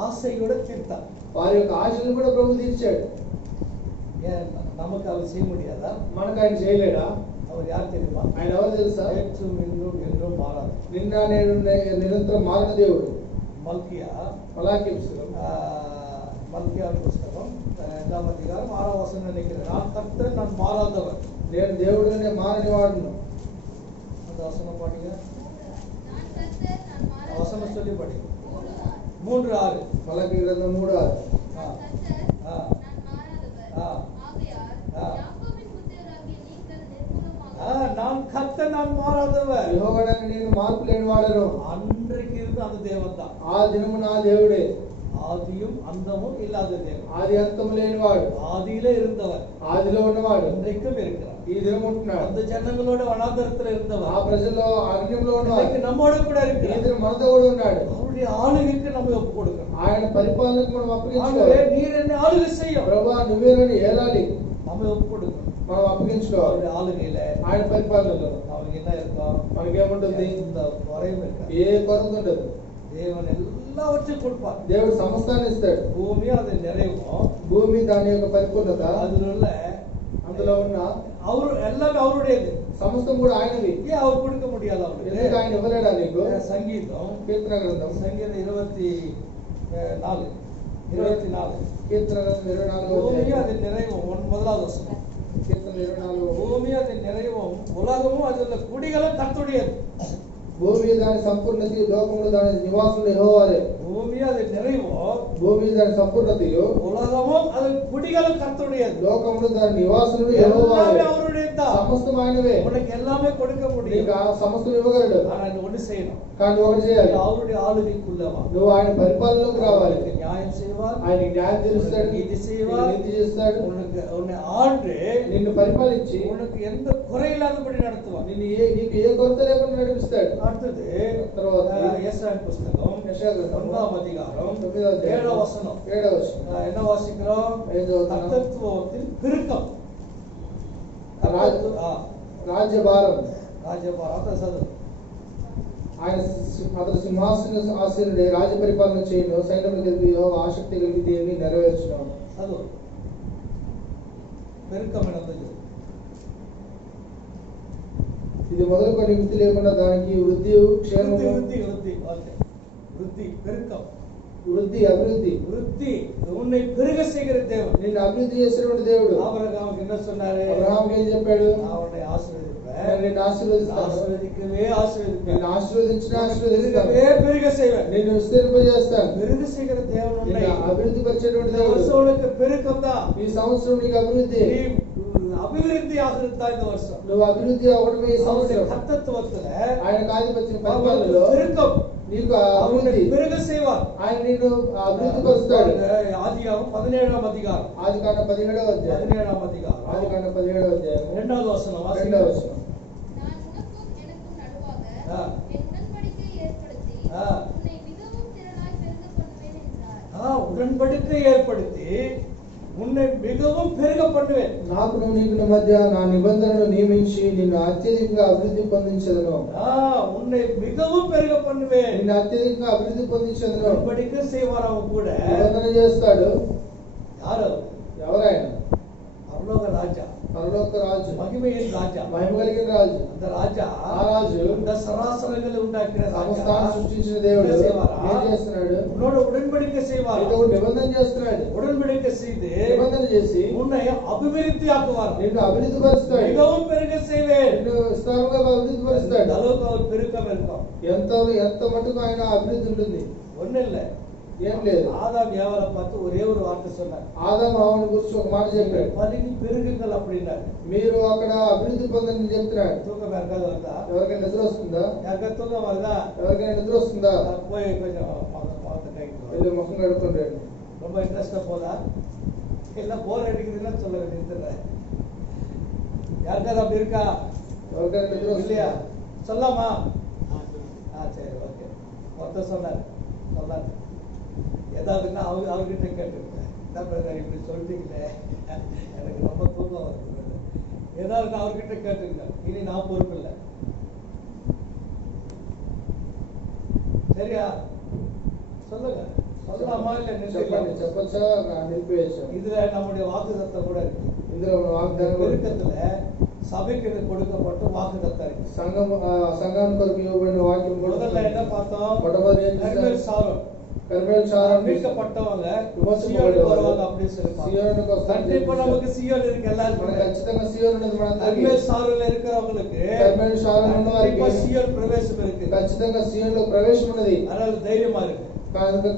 ஆசையோட தீர்த்தார். వారి యొక్క ఆశలను కూడా ప్రభు తీర్చాడు. ஏன் நமக்கு அவர் செய்ய முடியாதா? మనకు ఆయన చేయలేడా? அவர் யார் தெரியுமா? ఆయన ఎవరు తెలుసా? நேற்றும் இன்றும் என்றும் மாறாது. నిన్న నేను నిరంతరం మారిన దేవుడు. மல்கியா మలాకీ పుస్తకం மல்கியாவின் புஸ்தகம் 2ஆம் அதிகாரம் 6ஆம் வசனம் நினைக்கிறேன். நான் கர்த்தர், நான் மாறாதவர். నేను దేవుడు, నేను మారని వాడును. அந்த வசனம் பாடுங்க, நான் கர்த்தர், நான் மாறாதவர். வசனம் சொல்லி படிங்க. 3:6. 3:6. మలాకీ గ్రంథం 3:6. நான் கர்த்தர், ஆ. நான் மாறாதவர். ஆ. ஆகையால் ஆ. யாக்கோபின் புத்திரராகிய நீங்கள் நிர்மூலமாக நான் கர்த்தர், நான் மாறாதவர். యెహోవానైన నేను మార్పు లేని వాడను. அன்றைக்கு இருந்த அந்த தேவன் தான். ఆ దినము నా దేవుడే, ஆதியும் அந்தமும் இல்லாத தேவன், ఆది అంతము లేనివాడు, ஆதியிலே இருந்தவர், ఆదిలో ఉన్నవాడు, இன்றைக்கும் இருக்கிறார். ఈ దినం ఉంటున్నాడు. அந்த ஜனங்களோட வனாந்தரத்துல ఆ இருந்தவர் ప్రజల్లో అరణ్యంలో ఉన్నవాడు, இன்றைக்கு நம்மோட கூட ఈ இருக்கிறார். దినం మనతో కూడా ఉన్నాడు. அவருடைய ஆளுகைக்கு நம்ம ஒப்பு கொடுக்கணும். ఆయన పరిపాలనకు మనం ஆகவே అప్పగించుకోవాలి. நீர் என்ன ஆளுகை செய்யும், ప్రభా నువ్వే నన్ను ఏలాలి, நம்ம ஒப்பு கொடுக்கணும். మనం అప్పగించుకోవాలి. அவருடைய ஆளுகையில ఆయన పరిపాలనలో நமக்கு என்ன இருக்கும்? మనకేముంటుంది? இந்த குறையும் இருக்காது. ఏ కొరత ఉండదు. தேவன் எல்லாவற்றையும் கொடுப்பார். దేవుడు సమస్తాన్ని ఇస్తాడు. பூமி அது நிறைவும், భూమి దాని యొక్క పరిపూర్ణత, அதில் உள்ள అందులో ఉన్న அவரு எல்லாமே அவருடையது. సమస్తం కూడా ఆయనవి. ஏன் அவர் கொடுக்க முடியாது ఎందుకు அவருக்கு? ఆయన ఇవ్వలేడా నీకు? சங்கீதம் కీర్తన గ్రంథం சங்கீதம் 24 కీర్తన గ్రంథం 24వ பூமி అధ్యాయం. அது நிறைவும் முதலாவது வசனம். కీర్తన 24వ பூமி அது நிறைவும் உலகமும் அதுல குடிகளும் கர்த்தருடையது. భూమి దాని సంపూర్ణత, లోకములు దాని నివాసులు యెహోవాదే. பூமி அது நிறைவும் భూమి దాని సంపూర్ణతయు, உலகமும் அது குடிகளும் கர்த்தருடையது. లోకములు దాని నివాసులు எல்லாமே యెహోవాదే. அவருடையதுதான். సమస్తం ఆయనవే. உனக்கு எல்லாமே கொடுக்க నీకు முடியும். ఆ సమస్తం ఇవ్వగలడు. ஆனா நீ ஒண்ணு செய்யணும். కానీ ఒకటి చేయాలి, அவருடைய ஆளுகைக்குள்ளவா. నువ్వు ఆయన పరిపాలనలోకి రావాలి. உனக்கு நியாயம் செய்வார், ఆయన న్యాయం తీరుస్తాడు, నీతి செய்வார், నీతి చేస్తాడు, உன்னை ஆண்டு నిన్ను పరిపాలించి உனக்கு எந்த குறையில்லாதபடி நடத்துவார். నీకు ఏ కొరత లేకుండా నడిపిస్తాడు. அடுத்தது తర్వాత ஏசாயா புஸ்தகம் యెషయా గ్రంథం 9వ அதிகாரம் 9వ అధ్యాయం 7వ வசனம். 7వ వచనం. என்ன வாசிக்கிறோம்? ఏం చదువుతున్నాం? கர்த்தத்துவத்தில் பெருக்கம். రాజ్యభారం. రాజ్యభారం చదువు. ఆయన అతడు సింహాసన ఆసీనుడై రాజ్య పరిపాలన చేయను, సైన్యములు కలిగి యెహోవా ఆసక్తి కలిగి దేన్ని నెరవేర్చును. చదువు. பெருக்கம் என்னது? ఇది మొదలుకొని వృద్ధి లేకుండా దానికి వృద్ధి, క్షేమము, వృద్ధి பெருக்கம், వృద్ధి, అభివృద్ధి. వృద్ధి உன்னை பெருக செய்கிற தேவன். నిన్ను అభివృద్ధి చేసినటువంటి దేవుడు. ஆபிரகாமுக்கு என்ன சொன்னாரு? అబ్రహాముకి ఏం చెప్పాడు? அவனை ஆசீర్వదిப்பேன், నిన్ను ఆశీర్వదిస్తాను, ஆசீர்வதிக்கவே ఆశీర్వదిப்பேன், నిన్ను ఆశీర్వదించిన ఆశీర్వదిస్తాను, பெருக செய்வேன். నిన్ను విస్తరింపజేస్తాను. பெருக செய்கிற தேவன் உன்னை. నిన్ను అభివృద్ధి పరిచేటువంటి இந்த దేవుడు. வருஷம் உனக்கு பெருக்கம் தான். ఈ సంవత్సరం నీకు అభివృద్ధి. நீ அபிவிருத்தி ஆகிறதா இந்த வருஷம். నువ్వు అభివృద్ధి అవడమే ఈ సంవత్సరం. கர்த்தத்துவத்துல ఆయన ఆధిపత్యం పరిపాలనలో பெருக்கம், నీకు அவனை అభివృద్ధి. பெருக செய்வார். ఆయన నిన్ను అభివృద్ధి పరుస్తాడు. ஆதியாகமம் 17వ அதிகாரம். ఆదికాండం 17వ అధ్యాయం. 17వ அதிகாரம். ఆదికాండం 17వ అధ్యాయం 2வது வசனம் 2వ வாசிங்க. వచనం. நான் உனக்கும் எனக்கும் நடுவாக ஆ. என் உடன்படிக்கை ஏற்படுத்தி ஆ. உன்னை மிகவும் திரளாய் பெருக பண்ணுவேன் என்றார். உடன்படிக்கை ஏற்படுத்தி உன்னை மிகவும் பெருக பண்ணுவேன். నాకును నీకును మధ్య నా నిబంధనను నియమించి నిన్ను అత్యధికంగా అభివృద్ధి పొందించదను. உன்னை மிகவும் பெருக பண்ணுவேன். నిన్ను అత్యధికంగా అభివృద్ధి పొందించదను. உடன்படிக்கை செய்வார். அவன் கூட నిబంధన చేస్తాడు. யாரு? ఎవరైనా பரலோக ராஜா, పరలోక రాజు, மகிமையின் ராஜா, మహిమ కలిగిన రాజు. அந்த ராஜா ఆ రాజు இந்த சராசரங்களை உண்டாக்கின సమస్తాన్ని ராஜா సృష్టించిన దేవుడు என்ன செய்வாரா? ఏం చేస్తున్నాడు? உன்னோட உடன்படிக்கை செய்வார். నీతో నిబంధన చేస్తున్నాడు. உடன்படிக்கை செய்து నిబంధన చేసి உன்னை அபிவிருத்தி ஆக்குவார். నిన్ను అభివృద్ధి పరుస్తాడు. மிகவும் பெருக செய்வேன். నిన్ను విస్తారంగా అభివృద్ధి పరుస్తాడు. இந்த அளவுக்கு அவர் பெருக்கம் இருக்கும். ఎంత మటుకు ఆయన అభివృద్ధి ఉంటుంది? ஒண்ணு இல்ல. ఏం లేదు. ஆதாம் ஏவாளை பார்த்து ஒரே ஒரு வார்த்தை சொன்னார். ఆదాము హవ్వను గురించి ఒక మాట చెప్పాడు. பலினி பெருகுங்கள் அப்படின்னாரு. మీరు అక్కడ అభివృద్ధి పొందని చెప్తున్నాడు. தூக்கம் யாருக்காவது வருதா? ఎవరికైనా నిద్ర వస్తుందా? யாருக்காவது தூக்கம் வருதா? ఎవరికైనా నిద్ర వస్తుందా? போய் கொஞ்சம் முகத்தை கைக்கு వెళ్ళి ముఖం కడుక్కోండి. ரொம்ப இன்ட்ரெஸ்டா போதா? இல்ல போர் அடிக்குதுன்னா சொல்ல நிறுத்துறேன். யாருக்காவது அப்படி இருக்கா? ఎవరికైనా నిద్ర இல்லையா? వస్తుందా? சொல்லாமா? சரி, ஓகே. மொத்தம் சொன்னார். ஏதாவதுன்னா அவர்கிட்ட கேட்டுருக்கேன். என்ன பிரதர் இப்படி சொல்லிட்டீங்களே, எனக்கு ரொம்ப தூக்கம் வருது. ஏதாவது அவர்கிட்ட கேட்டுருங்க. இனி நான் பொறுப்பு இல்லை. சரியா? சொல்லுங்க. சொல்லலாமா இல்ல చెప్పండి. நிறுத்திக்கலாமா? చెప్పొచ్చా? నిలిపివేయచ్చా? இதுல நம்முடைய வாக்குத்தத்தம் கூட இருக்கு. ఇందులో మన వాగ్దానం కూడా ఉంది. பெருக்கத்துல சபைக்கு கொடுக்கப்பட்ட வாக்குத்தத்தம் இருக்கு. సంఘం కొరకు ఇవ్వబడిన వాక్యం కూడా முதல்ல ఉంది. என்ன பார்த்தோம்? మొట్టమొదటి ఏం கர்மேல் చేశారు? சாரோன் కర్మేల్ షారోన్ மீட்கப்பட்டவங்க విమోచింపబడ్డవారు. சீயோனுக்கு வருவாங்க அப்படின்னு சொல்லி సీయోనుకు பார்த்தோம். వస్తారు. கண்டிப்பா நமக்கு சீயோன் இருக்கு మనకు எல்லாருக்கும். ఖచ్చితంగా సీయోను ఉన్నది మనందరికీ. கர்மேல் சாரோன்ல இருக்கிறவங்களுக்கு కర్మేల్ షారోన్ ఉన్న கண்டிப்பா వారికి சீயோன் பிரவேசம் இருக்கு. ఖచ్చితంగా సీయోనులో ప్రవేశం ఉన్నది. அதனால தைரியமா இருக்கு.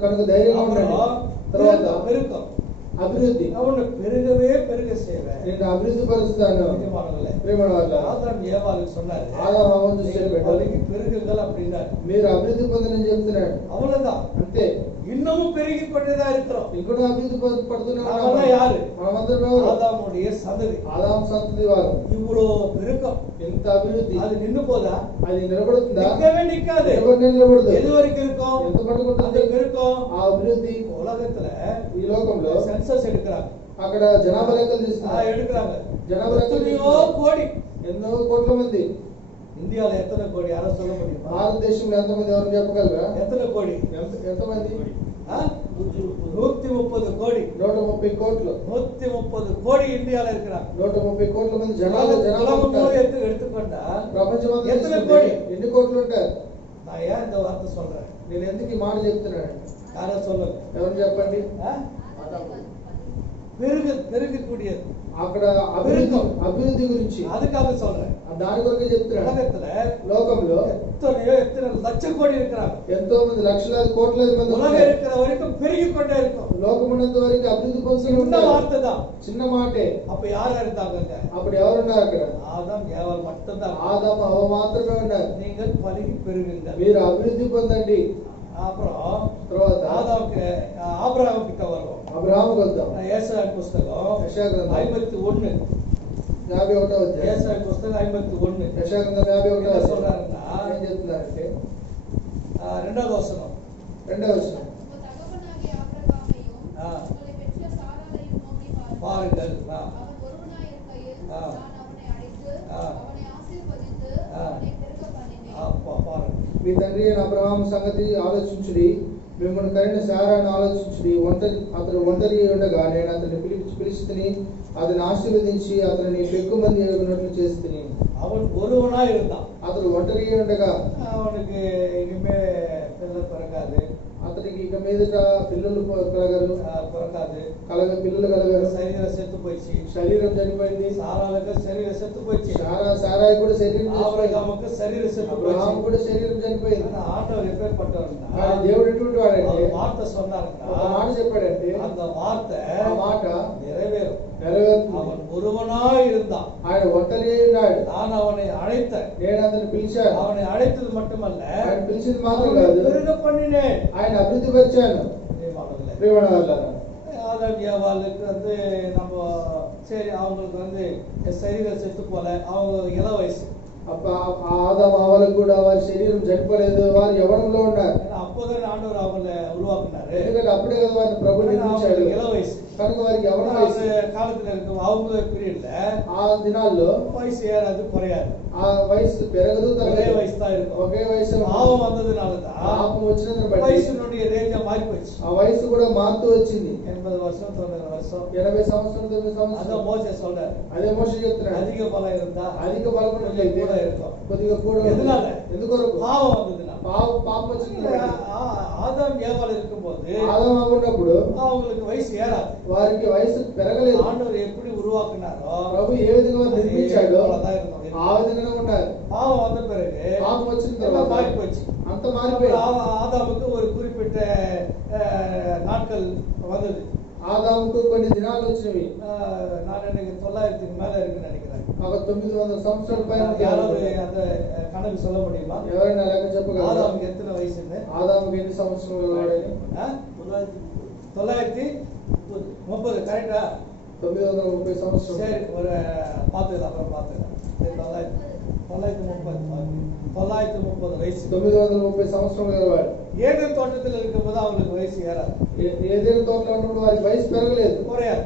కనుక ధైర్యంగా ఉండండి. తర్వాత பெருக்கம் అభివృద్ధి. அவனை பெருகவே பெருக செய்வேன். నిన్ను అభివృద్ధి పరుస్తాను. நிஜமானவர்களே, ప్రేమల వల్ల ஆதாம் ஏவாளுக்கு சொன்னாரு, ఆదాము హవ్వను చూసి చెప్పాడు, அவனுக்கு பெருகுங்கள் அப்படின்னாரு. మీరు అభివృద్ధి పొందని చెప్తున్నాడు. அவ்வளவுதான். అంతే. இன்னமும் பெருகி கொண்டேதான் இருக்கிறோம். ఇక్కడ అభివృద్ధి పడుతున్నాం. நாமெல்லாம் யாரு? మనమందరం ఎవరు? ஆதாமுடைய சந்ததி. ఆదాము సంతతి వారు. இவ்வளோ பெருக்கம், ఎంత అభివృద్ధి. அது నిన్ను పోదా? అది నిలబడుతుందా? நிற்கவே நிற்காது. ఎవరిని నిలబడదు. எது வரைக்கும் இருக்கும்? ఎంత పడుకుంటుంది? அது இருக்கும். ఆ అభివృద్ధి உலகத்துல ఈ లోకంలో சென்சஸ் எடுக்கிறாங்க. అక్కడ జనాభా లెక్కలు తీస్తున్నారు. எடுக்கிறாங்க. జనాభా లెక్కలు எத்தனையோ తీస్తున్నారు. கோடி. ఎన్నో కోట్ల మంది. இந்தியால எத்தனை கோடி? யாரோ சொல்ல முடியுமா? భారతదేశంలో ఎంతమంది ఎవరు చెప్పగలరా? எத்தனை கோடி? ఎంతమంది? 130 கோடி. 130 కోట్లు 130 கோடி இந்தியால இருக்கிறாங்க. 130 కోట్ల మంది జనాలు உலகம் முழுவதும் எடுத்துக்கொண்டா ప్రపంచమంతా எத்தனை తీసుకుంటే கோடி? ఎన్ని కోట్లు ఉంటారు? நான் ஏன் இந்த வார்த்தை சொல்றேன்? నేను ఎందుకు ఈ మాట చెప్తున్నాను? யாரோ சொல்லுங்க. ఎవరు చెప్పండి? ஆ? பெருகக்கூடியது. అక్కడ అభివృద్ధి గురించి அதுக்காக சொல்றேன். దాని కొరకే చెప్తున్నాను. உலகத்துல లోకంలో எத்தனை லட்சம் கோடி இருக்கிறாங்க. ఎంతో మంది లక్షలాది కోట్లాది మంది உலகம் ఉన్నారు. இருக்கிற வரைக்கும் பெருகிக் கொண்டே இருக்கும். లోకమున్నంత వరకు అభివృద్ధి పొందుతూ இந்த ఉంటారు. வார்த்தை தான். చిన్న మాటే. அப்ப யார் இருந்தாங்க? అప్పుడు ఎవరున్నారు అక్కడ? ஆதாம் ஏவாள் மட்டும்தான். ఆదాము హవ్వ మాత్రమే ఉన్నారు. நீங்கள் பலுகி பெருகுங்கள். మీరు అభివృద్ధి పొందండి. அப்புறம் తర్వాత ஆதாமுக்கு ஆபிரகாம் கிட்ட வரும். అబ్రహాముకు వద్దాం. ஏசாயா புஸ்தகம் యెషయా గ్రంథం 51. 51వ అధ్యాయం. ஏசாயா புஸ்தகம் 51. యెషయా గ్రంథం 51వ என்ன అధ్యాయం. சொல்றாருன்னா ఏం చెప్తున్నారంటే ரெண்டாவது வசனம். రెండవ వచనం. உங்கள் தகப்பனாகிய ஆபிரகாமையும் ஆ. உங்களை பெற்ற சாராளையும் நோக்கி பாருங்கள். அவன் ஒருவனாய் இருக்கையில் ஆ. நான் அவனை அழைத்து ஆ. அவனை ஆசீர்வதித்து ஆ. அவனை பெருக பண்ணினேன். பாருங்க. మీ తండ్రి అయిన అబ్రహాము సంగతి ఆలోచించుడి, మిమ్మల్ని కరిగిన శారాన్ని ఆలోచించుడి. అతడు ఒంటరి ఉండగా నేను అతన్ని పిలిచితిని, అతన్ని ఆశీర్వదించి అతనిని ఎక్కువ మంది ఎగునట్లు చేస్తుని. அவன் ஒருவனாய் இருந்தான். అతడు ఒంటరి ఉండగా அவனுக்கு இனிமே பிள்ளை பிறக்காது. అతనికి ఇక మీదట పిల్లలు కలగరు, పిల్లలు కలగరు. శరీరం సెత్తు పోయి, శరీరం చనిపోయింది. సారాలకు శరీరం సెత్తు పోయి, సారాయి కూడా శరీరం ఆబ్రహాముకు శరీరం సెత్తు పోయి, అబ్రహాము కూడా శరీరం చనిపోయింది. ஆண்டவர் எப்பேற்பட்டவர்னா కానీ దేవుడు ఎటువంటి వాడంటే ஒரு வார்த்தை சொன்னாருன்னா ఒక మాట చెప్పాడంటే அந்த వార్த்தை ఆ మాట நிறைவேறும். నెరవేరుతుంది. அவன் ஒருவனாய் இருந்தான். ఆయన ఒంటరి ఉన్నాడు. நான் அவனை அழைத்தேன். నేను అతన్ని పిలిచాను. அவனை అழைத்தது மட்டுమல்ல, ఆయన పిలిచింది మాత్రం அவனை కాదు, பெருக பண்ணினேன். ఆయన అభివృద్ధి పరిచాను. பிரியமானவர்களே, ప్రియమైనవారులారా, ஆதாம் ஏவாளுக்கு நம்ம சரி அவங்களுக்கு శరీరం செத்து போல, அவங்க இள వయసు. ఆదాము హవ్వలకు కూడా వారి శరీరం చనిపోలేదు, వారు యవ్వనంలో ఉన్నారు. அப்போதான் ஆண்டவர் அவங்களை உருவாக்குனாரு. ఎందుకంటే అప్పుడే కదా వారిని ప్రభు నిర్మించాడు. இள వయసు కనుక వారికి యవ్వన వయసు. காலத்துல இருக்கும் அவங்க పీరియడ్ல ఆ దినాల్లో వయసు ఏరాது కుறையாது. ఆ వయసు పెరగదు, ஒரே తరగదు, వయసు தான் இருக்கும். ఒకే వయసు. பாவம் வந்ததுனால தான் పాపం వచ్చినందుని బట్టి వయసుனுடைய ரேஞ்ச மாறி போச்சு. ఆ వయసు కూడా మారుతూ వచ్చింది. 80 வருஷம் 90 வருஷம் 80 సంవత్సరాలు 90 సంవత్సరాలు. அதான் மோசே சொல்றாரு. అదే మోషే చెప్తున్నాడు. அதிக பலம் இருந்தா అధిక బలమైనట్లయితే கூட இருக்கும். కొద్దిగా కూడా எதனால? ఎందుకొరకు? பாவம் வந்ததுனால. పాపం వచ్చింది కాబట్టి. ஆதாம் ஏவாள் இருக்கும்போது ఆదాము హవ్వ ఉన్నప్పుడు அவங்களுக்கு వయసు ఏరాது. వారికి వయసు పెరగలేదు. ஆண்டவர் எப்படி உருவாக்குனாரோ ప్రభు ఏ విధంగా నిర్మించాడో அவ்வளவுதான் இருந்தோம். ఆ విధంగానే ఉన్నారు. பாவம் வந்த பிறகு పాపం వచ్చిన எல்லாம் తర్వాత மாறி போச்சு. అంత మారిపోయింది. ஆதாமுக்கு ஒரு குறிப்பிட்ட நாட்கள் வந்தது. ఆదాముకు కొన్ని దినాలు వచ్చినవి. நான் எனக்கு 900க்கு மேல இருக்குன்னு நினைக்கிறேன். ఒక 900 సంవత్సరాల పైన யாராவது அந்த கணக்கு சொல்ல முடியுமா? ఎవరైనా లెక్క చెప్పగలరా? ஆதாமுக்கு எத்தனை వయసు? ఆదాముకు ఎన్ని సంవత్సరాలు వాడని? 930 కరెక్టా? 930 సంవత్సరాలు. சரி, ஒரு பார்த்துக்கலாம், அப்புறம் பார்த்துக்கலாம். 930 వయసు. 930 సంవత్సరాలు గలవాడు. ஏதேன் தோட்டத்தில் இருக்கும்போது அவங்களுக்கு వయసు ஏறாது. ఏదైనా తోటలో ఉన్నప్పుడు వారికి వయసు పెరగలేదు, குறையாது.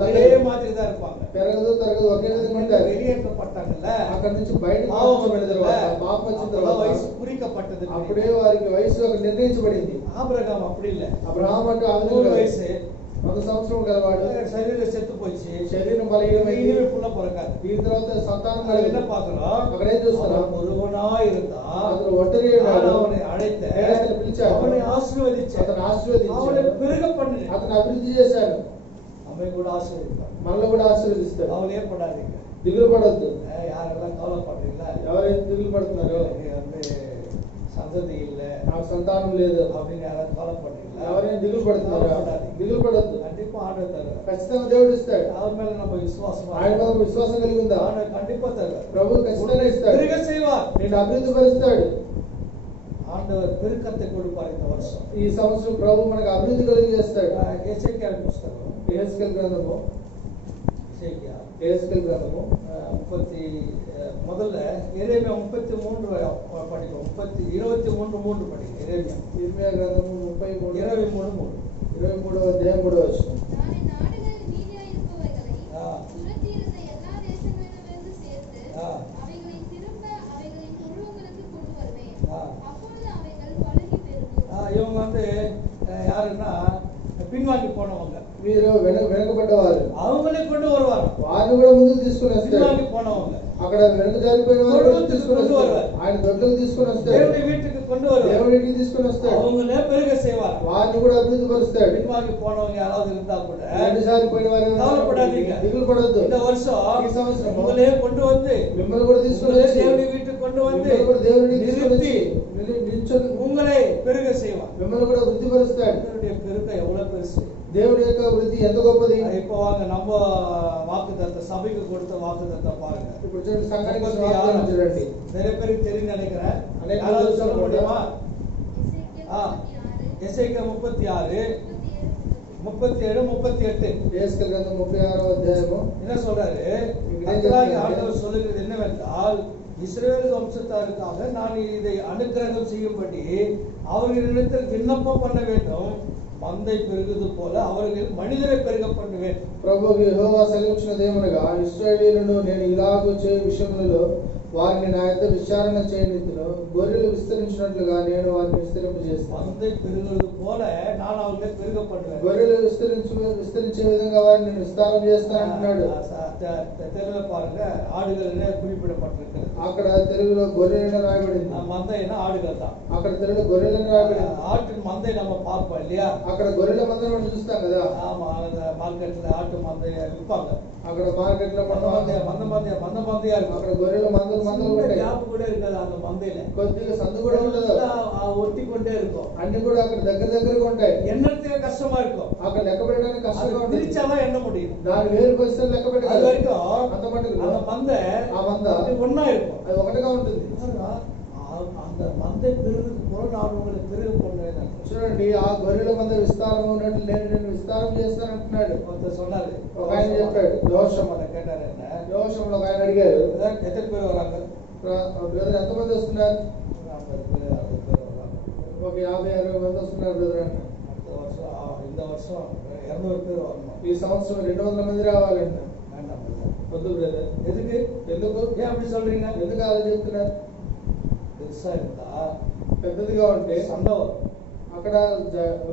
ஒரே மாதிரி தான் இருப்பாங்க. పెరగదు తరగదు, ఒకే విధంగా ఉంటారు. வெளியேற்றப்பட்டாங்கல்ல, అక్కడ నుంచి బయటకు பாவம் పంపించబడిన తర్వాత, పాపం వచ్చిన அப்பதான் తర్వాత వయసు குறிக்கப்பட்டது. అప్పుడే వారికి వయసు ఒక నిర్ణయించబడింది. ஆபிரகாம் அப்படி இல்ல. అబ్రహాం అంటే ఆ 100 విధంగా வயசு 100 సంవత్సరాలు గలవాడు. శరీరం செத்து போச்சு. శరీరం బలహీనమైంది. இனிமே புள்ள பிறக்காது. దీని తర్వాత సంతానం அது என்ன కలిగింది. பார்க்கிறோம்? అక్కడ ఏం చూస్తున్నాం? அவன் ஒருவனாய் இருந்தான். అతను ఒంటరి ఉన్నాడు. அவனை அழைத்த, నేను అతను పిలిచాను. அவனை ஆசீர்వதிச்ச, అతను அவனை ఆశీర్వదించాడు. பெருக பண்ணினேன். అతను అభివృద్ధి చేశాడు. அவனை கூட ஆசீர்வதிப்பான். మనలో కూడా ఆశీర్వదిస్తాడు. கவலையே படாதீங்க. దిగులు పడొద్దు. யாரெல்லாம் கவலைப்படுறீங்களா? ఎవరైతే దిగులు పడుతున్నారో, எனக்கு சந்ததி இல்ல నాకు సంతానం లేదు அப்படின்னு யாராவது கவலைப்படுறீங்களா? ఎవరైనా దిగులు పడుతున్నారా? దిగులు పడొద్దు. கண்டிப்பா ஆண்டவர் தருவார். ఖచ్చితంగా దేవుడు ఇస్తాడు. அவர் மேல நம்ம விசுவாசமா ఆయన మీద విశ్వాసం కలిగి ఉందా? ஆண்டவர் கண்டிப்பா தருவார். ప్రభు ఖచ్చితంగా ఇస్తాడు. பெருக செய்வார். నేను అభివృద్ధి పరుస్తాడు. ஆண்டவர் பெருக்கத்தை கொடுப்பார் இந்த வருஷம். ఈ సంవత్సరం ప్రభు మనకు అభివృద్ధి కలిగి చేస్తాడు. எசேக்கியேல் புஸ்தகம், యెహెజ్కేలు గ్రంథము, எசேக்கியா యెహెజ్కేలు గ్రంథము 30 எரேமியா 33 படிக்கும். 23:3 படிக்கும். ఇర్మియా గ్రంథము 33 23:3. 23వ అధ్యాయం 3వ వచనం. நான் என் நாடுகளில் மீதியாயிருப்பவைகளை ஆ. சுரத்தியிருந்த எல்லா தேசங்களிலுமிருந்து சேர்த்து ஆ. அவைகளை திரும்ப அவைகளின் தொழுவங்களுக்கு கொண்டு வருவேன். ஆ. அப்பொழுது அவைகள் பலுகி பெருகும். இவங்க யாருன்னா பின்வாங்கி போனவங்க మీరు వెనకబడ్డవారు அவங்களே கொண்டு வருவாங்க. వారిని కూడా ముందుకు తీసుకొని వస్తారు. பின்வாங்கி போனவங்க అక్కడ వెనక జారిపోయిన వారు తొడుగుకు తీసుకొని கொண்டு వస్తారు. வருவார். ఆయన దొడ్లకు తీసుకొని వస్తాడు. தேவனுடைய வீட்டுக்கு கொண்டு வருவார். దేవునికి తీసుకొని వస్తాడు. அவங்களே பெருக செய்வார். వారిని కూడా అభివృద్ధి పరుస్తాడు. பின்வாங்கி போனவங்க யாராவது இருந்தா கூட వెనక జారిపోయిన వారు கவலைப்படாதீங்க. దిగులు పడొద్దు. இந்த வருஷம் ఈ సంవత్సరం உங்களே கொண்டு வந்து మిమ్మల్ని కూడా తీసుకొని உங்களே వచ్చి தேவனுடைய வீட்டுக்கு கொண்டு வந்து మిమ్మల్ని కూడా దేవునికి తీసుకొని நிறுத்தி వచ్చి నిల్చొని உங்களே பெருக செய்வார். మిమ్మల్ని కూడా వృద్ధి పరుస్తాడు. தேவனுடைய பெருக எவ்வளவு பெருசு. దేవుడి యొక్క వృద్ధి ఎంత గొప్పది. இப்போ வாங்க நம்ம வாக்குத்தத்த சபைக்கு கொடுத்த வாக்குத்தத்த பாருங்க. ఇప్పుడు చూడండి సంఘానికి వాగ్దానం చూడండి. நிறைய பேருக்கு தெரியும் நினைக்கிறேன். அநேக யாராவது பேருக்கு சொல்ல சொல்ல முடியுமா? எசேக்கியேல் 36, எசேக்கியேல் 36, 37, 38 యేసుకేలు గ్రంథం 36వ అధ్యాయము. என்ன சொல்றாரு? இங்கே கர்த்தராகிய சொல்றாரு. ஆண்டவர் சொல்லுகிறது என்னவென்றால், இஸ்ரவேல் வம்சத்தாருக்காக நான் இதை அனுக்கிரகம் செய்யும்படி அவர்களிடத்தில் விண்ணப்பம் பண்ண வேண்டும். மந்தை பெருகுது போல அவர்கள் மனிதரை பெருக பண்ணுவேன். ప్రభువు యెహోవా సెలవిచ్చినదేమనగా, ఇశ్రాయేలీయులను నేను ఇలాగు చేయు విషయములలో వారిని నా యొద్ద విచారణ చేయనిత్తును. గొర్రెలు విస్తరించినట్లుగా నేను వారిని విస్తరింపజేస్తాను. மந்தை பெருகுது போல நான் அவர்களை பெருக பண்ணுவேன். గొర్రెలు విస్తరించే విధంగా వారిని నేను విస్తారం చేస్తాను అంటున్నాడు. தெருல பாருங்க, ஆடுகள் குறிப்பிடப்பட்டிருக்கிறது. అక్కడ తెలుగులో గొర్రెలను రాయబడింది. மந்தைன்னா ஆடுகள் தான். అక్కడ తెలుగులో గొర్రెలను రాయబడింది. ஆட்டின் மந்தை நம்ம பார்ப்போம் இல்லையா? అక్కడ గొర్రెల మందను మనం చూస్తాం కదా. ஆமா, அந்த మార్కెట్ல ஆட்டு மந்தைய விற்பாங்க. అక్కడ మార్కెట్ లో மந்த மந்தையா இருக்கும். అక్కడ గొర్రెల మందలు ఉంటాయి. గ్యాప్ కూడా இருக்காது அந்த மந்தையில. కొద్దిగా సందు కూడా ఉండదు. ஒட்டி கொண்டே இருக்கும். అన్ని కూడా అక్కడ దగ్గరగా ఉంటాయి. எண்ணத்துக்கு கஷ்டமா இருக்கும். అక్కడ లెక్క పెట్టడానికి కష్టంగా ఉంటుంది. பிரிச்சாதான் எண்ண முடியும். దాని వేరు పరిస్థితులు లెక్క அது పెట్టగలరు. வரைக்கும் అంత మటుకు அந்த மந்தை ఆ మంద ஒன்னா இருக்கும். అది ఒకటిగా ఉంటుంది. அந்த மந்தை பெருகுது போல நான் உங்களை பெருக பண்ணுவேன். చూడండి, ఆ గొర్రెల మంద విస్తారం ఉన్నట్లు నేను విస్తారం చేస్తాను అంటున్నాడు. ஒருத்தர் சொன்னாரு, ఒక ఆయన చెప్పాడు. யோசம் அதை கேட்டாரு. என்ன యోషంలో ఒక ఆయన అడిగారు, எத்தனை பேர் வராங்க? బ్రదర్ ఎంతమంది వస్తున్నారు? 50 பேர் 60 பேர் வராங்க. ఒక 50-60 మంది వస్తున్నారు బ్రదర్ అన్న. அடுத்த வருஷம் இந்த வருஷம் 200 பேர் வரணும். ఈ సంవత్సరం 200 మంది రావాలంట. வேண்டாம் brother. వద్దు బ్రదర్. எதுக்கு? ఎందుకు? ஏன் அப்படி சொல்றீங்க? ఎందుకు అలా చెప్తున్నారు? பெருசா இருந்தா పెద్దదిగా ఉంటే சண்டை வரும், అక్కడ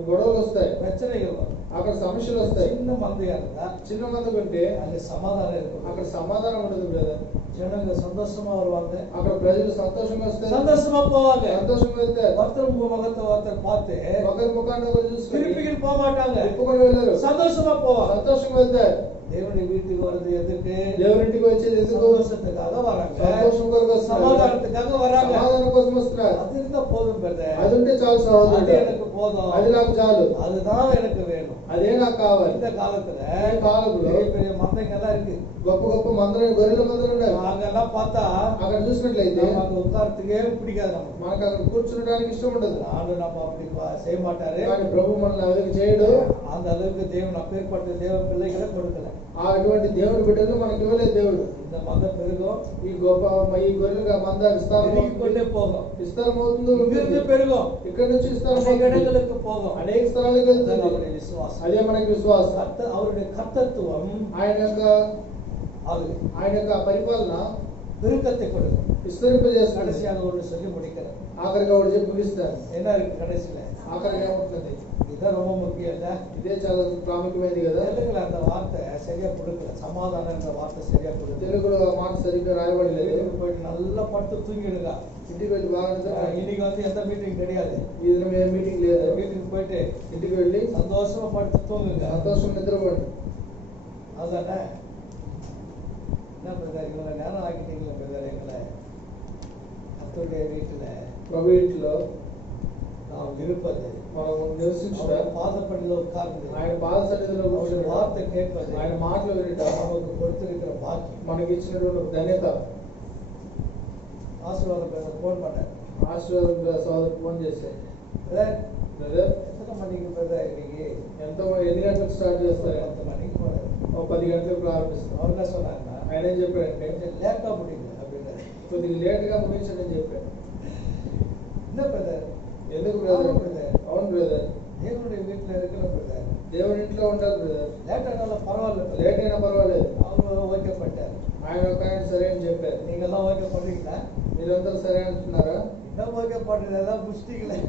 గొడవలు వస్తాయి, பிரச்சனைகள் வரும். అక్కడ సమస్యలు వస్తాయి. சின்ன மந்தையா இருந்தா చిన్న మంది ఉంటే அங்க சமாதானம் இருக்கும். అక్కడ సమాధానం ఉండదు బ్రదర్. ஜனங்க சந்தோஷமா வருவாங்க, అక్కడ ప్రజలు సంతోషంగా వస్తారు, சந்தோஷமா போவாங்க. సంతోషంగా వెళ్తారు. ஒருத்தர் முகத்தை ஒருத்தர் பார்த்து ఒకరి ముఖాన్ని ఒకరు చూసుకొని திருப்பிக்கிட்டு போக மாட்டாங்க, తిప్పుకొని వెళ్ళరు, சந்தோஷமா போவாங்க. సంతోషంగా వెళ్తారు. தேவனுடைய வீட்டுக்கு வருது எதுக்கு? దేవుడింటికి వచ్చేది ఎందుకు? சந்தோஷத்துக்காக வராங்க, సంతోషం కొరకు వస్తున్నారు, சமாதானத்துக்காக வராங்க. సమాధానం కోసం వస్తున్నారు. அது இருந்தா போதும் பிரதர். అది ఉంటే చాలు அது సహోదరుడు, எனக்கு போதும், అది నాకు చాలు, அதுதான் எனக்கு வேணும். అదే నాకు కావాలి. இந்த காலத்துல ఈ కాలంలో பெரிய பெரிய மந்தைங்க எல்லாம் இருக்கு. గొప్ప గొప్ప మందలు, గొర్రెల మందలు ఉన్నాయి. அங்கெல்லாம் பார்த்தா అక్కడ చూసినట్లయితే நமக்கு உட்கார்த்துக்கே பிடிக்காது. நமக்கு మనకు అక్కడ కూర్చునడానికి ఇష్టం ఉండదు. ஆண்டு நம்ம அப்படி செய்ய மாட்டாரு. కానీ ప్రభు మనల్ని అదికి చేయడు. அந்த அளவுக்கு தேவன் அப்பேற்பட்ட தேவ பிள்ளைகளை கொடுக்கல. అటువంటి దేవుడి బిడ్డలు మనకి ఇవ్వలేదు దేవుడు. இந்த மந்த பெருகும், ఈ గొర్రెలుగా మంద విస్తారం கொண்டே போகும், విస్తారం అవుతుంది, இங்கிருந்து பெருகும், ఇక్కడ నుంచి విస్తారం அநேக అవుతుంది, இடங்களுக்கு போகும். అనేక స్థలాలకు அதுதான் వెళ్తుంది. அவருடைய விசுவாசம். అదే మనకి విశ్వాసం. அவருடைய கர்த்தத்துவம் ఆయన యొక్క పరిపాలన பெருக்கத்தை கொடுக்கும். విస్తరింపజేస్తాడు. கடைசியாக ஒன்று சொல்லி முடிக்கிறேன். ఆఖరిగా ఒకటి చెప్పి ముగిస్తాను. என்ன இருக்கு கடைசியில? ఆఖరిగా ఏముంటుంది? இதான் ரொம்ப முக்கியம் இல்ல? ఇదే చాలా ప్రాముఖ్యమైనది కదా. தெலுங்குல அந்த வார்த்தை சரியா கொடுக்கல, சமாதானம் என்ற வார்த்தை சரியா கொடுக்கல. తెలుగులో ఆ మాట సరిగ్గా రాయబడలేదు. வீட்டுக்கு போயிட்டு நல்லா படுத்து தூங்கிடுங்க. ఇంటికి వెళ్ళి బాగా இன்னைக்கு எந்த மீட்டிங் கிடையாது. ఈ దినం ఏ మీటింగ్ లేదు. வீட்டுக்கு போயிட்டு ఇంటికి వెళ్ళి சந்தோஷமா படுத்து தூங்குங்க. సంతోషం నిద్రపోండి. அதுதானே? என்ன பிரதர் இவ்வளவு நேரம் ஆக்கிட்டீங்களா பிரதர்? எங்களை கர்த்தருடைய வீட்டுல ప్రభు ఇంట్లో நாம் இருப்பது, మనం నివసించడం, பாதப்படியில் உட்கார்ந்து ఆయన పాద సన్నిధిలో அவருடைய కూర్చోవడం, வார்த்தை கேட்பது, ఆయన మాటలు వినడం நமக்கு கொடுத்திருக்கிற பாக்கியம். మనకి ఇచ్చినటువంటి ధన్యత. ஆசீர்வாதம் பிரதர் ஃபோன் பண்ணேன். ఆశీర్వాదం సోదరు ఫోన్ చేశారు. பிரதர் బ్రదర్ எத்தனை மணிக்கு பிரதர் இன்னைக்கு? ఎన్ని గంటలకు స్టార్ట్ చేస్తారు? 10 மணிக்கு போனேன். 10 గంటలకు ప్రారంభిస్తాం. அவர் என்ன சொன்னாருன்னா, ఆయన ఏం చెప్పాడంటే, கொஞ்சம் லேட்டா முடியுங்க அப்படின்னாரு. కొద్దిగా లేట్గా ముగించండి అని చెప్పాడు. என்ன பிரதர்? ఎందుకు బ్రదర్? అవును బ్రదర్. అవును బ్రదర్, தேவனுடைய வீட்டுல இருக்கிற பிரதர் దేవుని ఇంట్లో ఉండాలి బ్రదర్. லேட் ஆனாலும் பரவாயில்ல, లేట్ అయినా పర్వాలేదు. அவரு ఓకే పట్టారు. ఆయన ఒక ఆయన సరే అని చెప్పారు. நீங்கெல்லாம் ஓகே பண்றீங்களா? మీరందరూ సరే అంటున్నారా? என்ன ஓகே பண்றதா புஷ்டிகளே?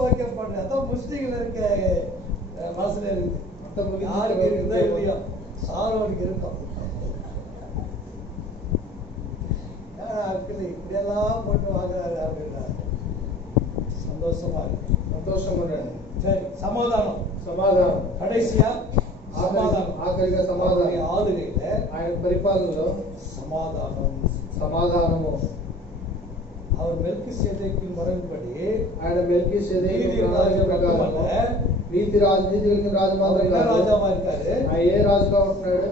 வாக்கியம் பாடுறேன். அதான் முஸ்லிம்ல இருக்க வாசனை இருக்குது. மொத்தம் முடிஞ்சு யாருக்கு இருக்குதோ இல்லையோ சாரோனுக்கு இருக்கும். ஏன்னா இருக்குது இப்படியெல்லாம் போட்டு வாங்குறாரு அப்படின்னா சந்தோஷமா இருக்கு. సంతోషం ఉండండి. சரி, சமாதானம். సమాధానం கடைசியா சமாதானம். ఆఖరిగా సమాధానం. ஆளுகையில ఆయన పరిపాలనలో சமாதானம். సమాధానము. அவர் மெல்கிசேதேக்கின் முறைப்படி ఆయన మెల్కీసెదెకు நீதி ప్రణాళిక ప్రకారం மட்டுமல்ல, నీతి కలిగిన రాజు அவர் మాత్రం என்ன కాదు. ராஜாவா இருக்காரு? ఆయన ఏ రాజుగా ఉంటున్నాడు?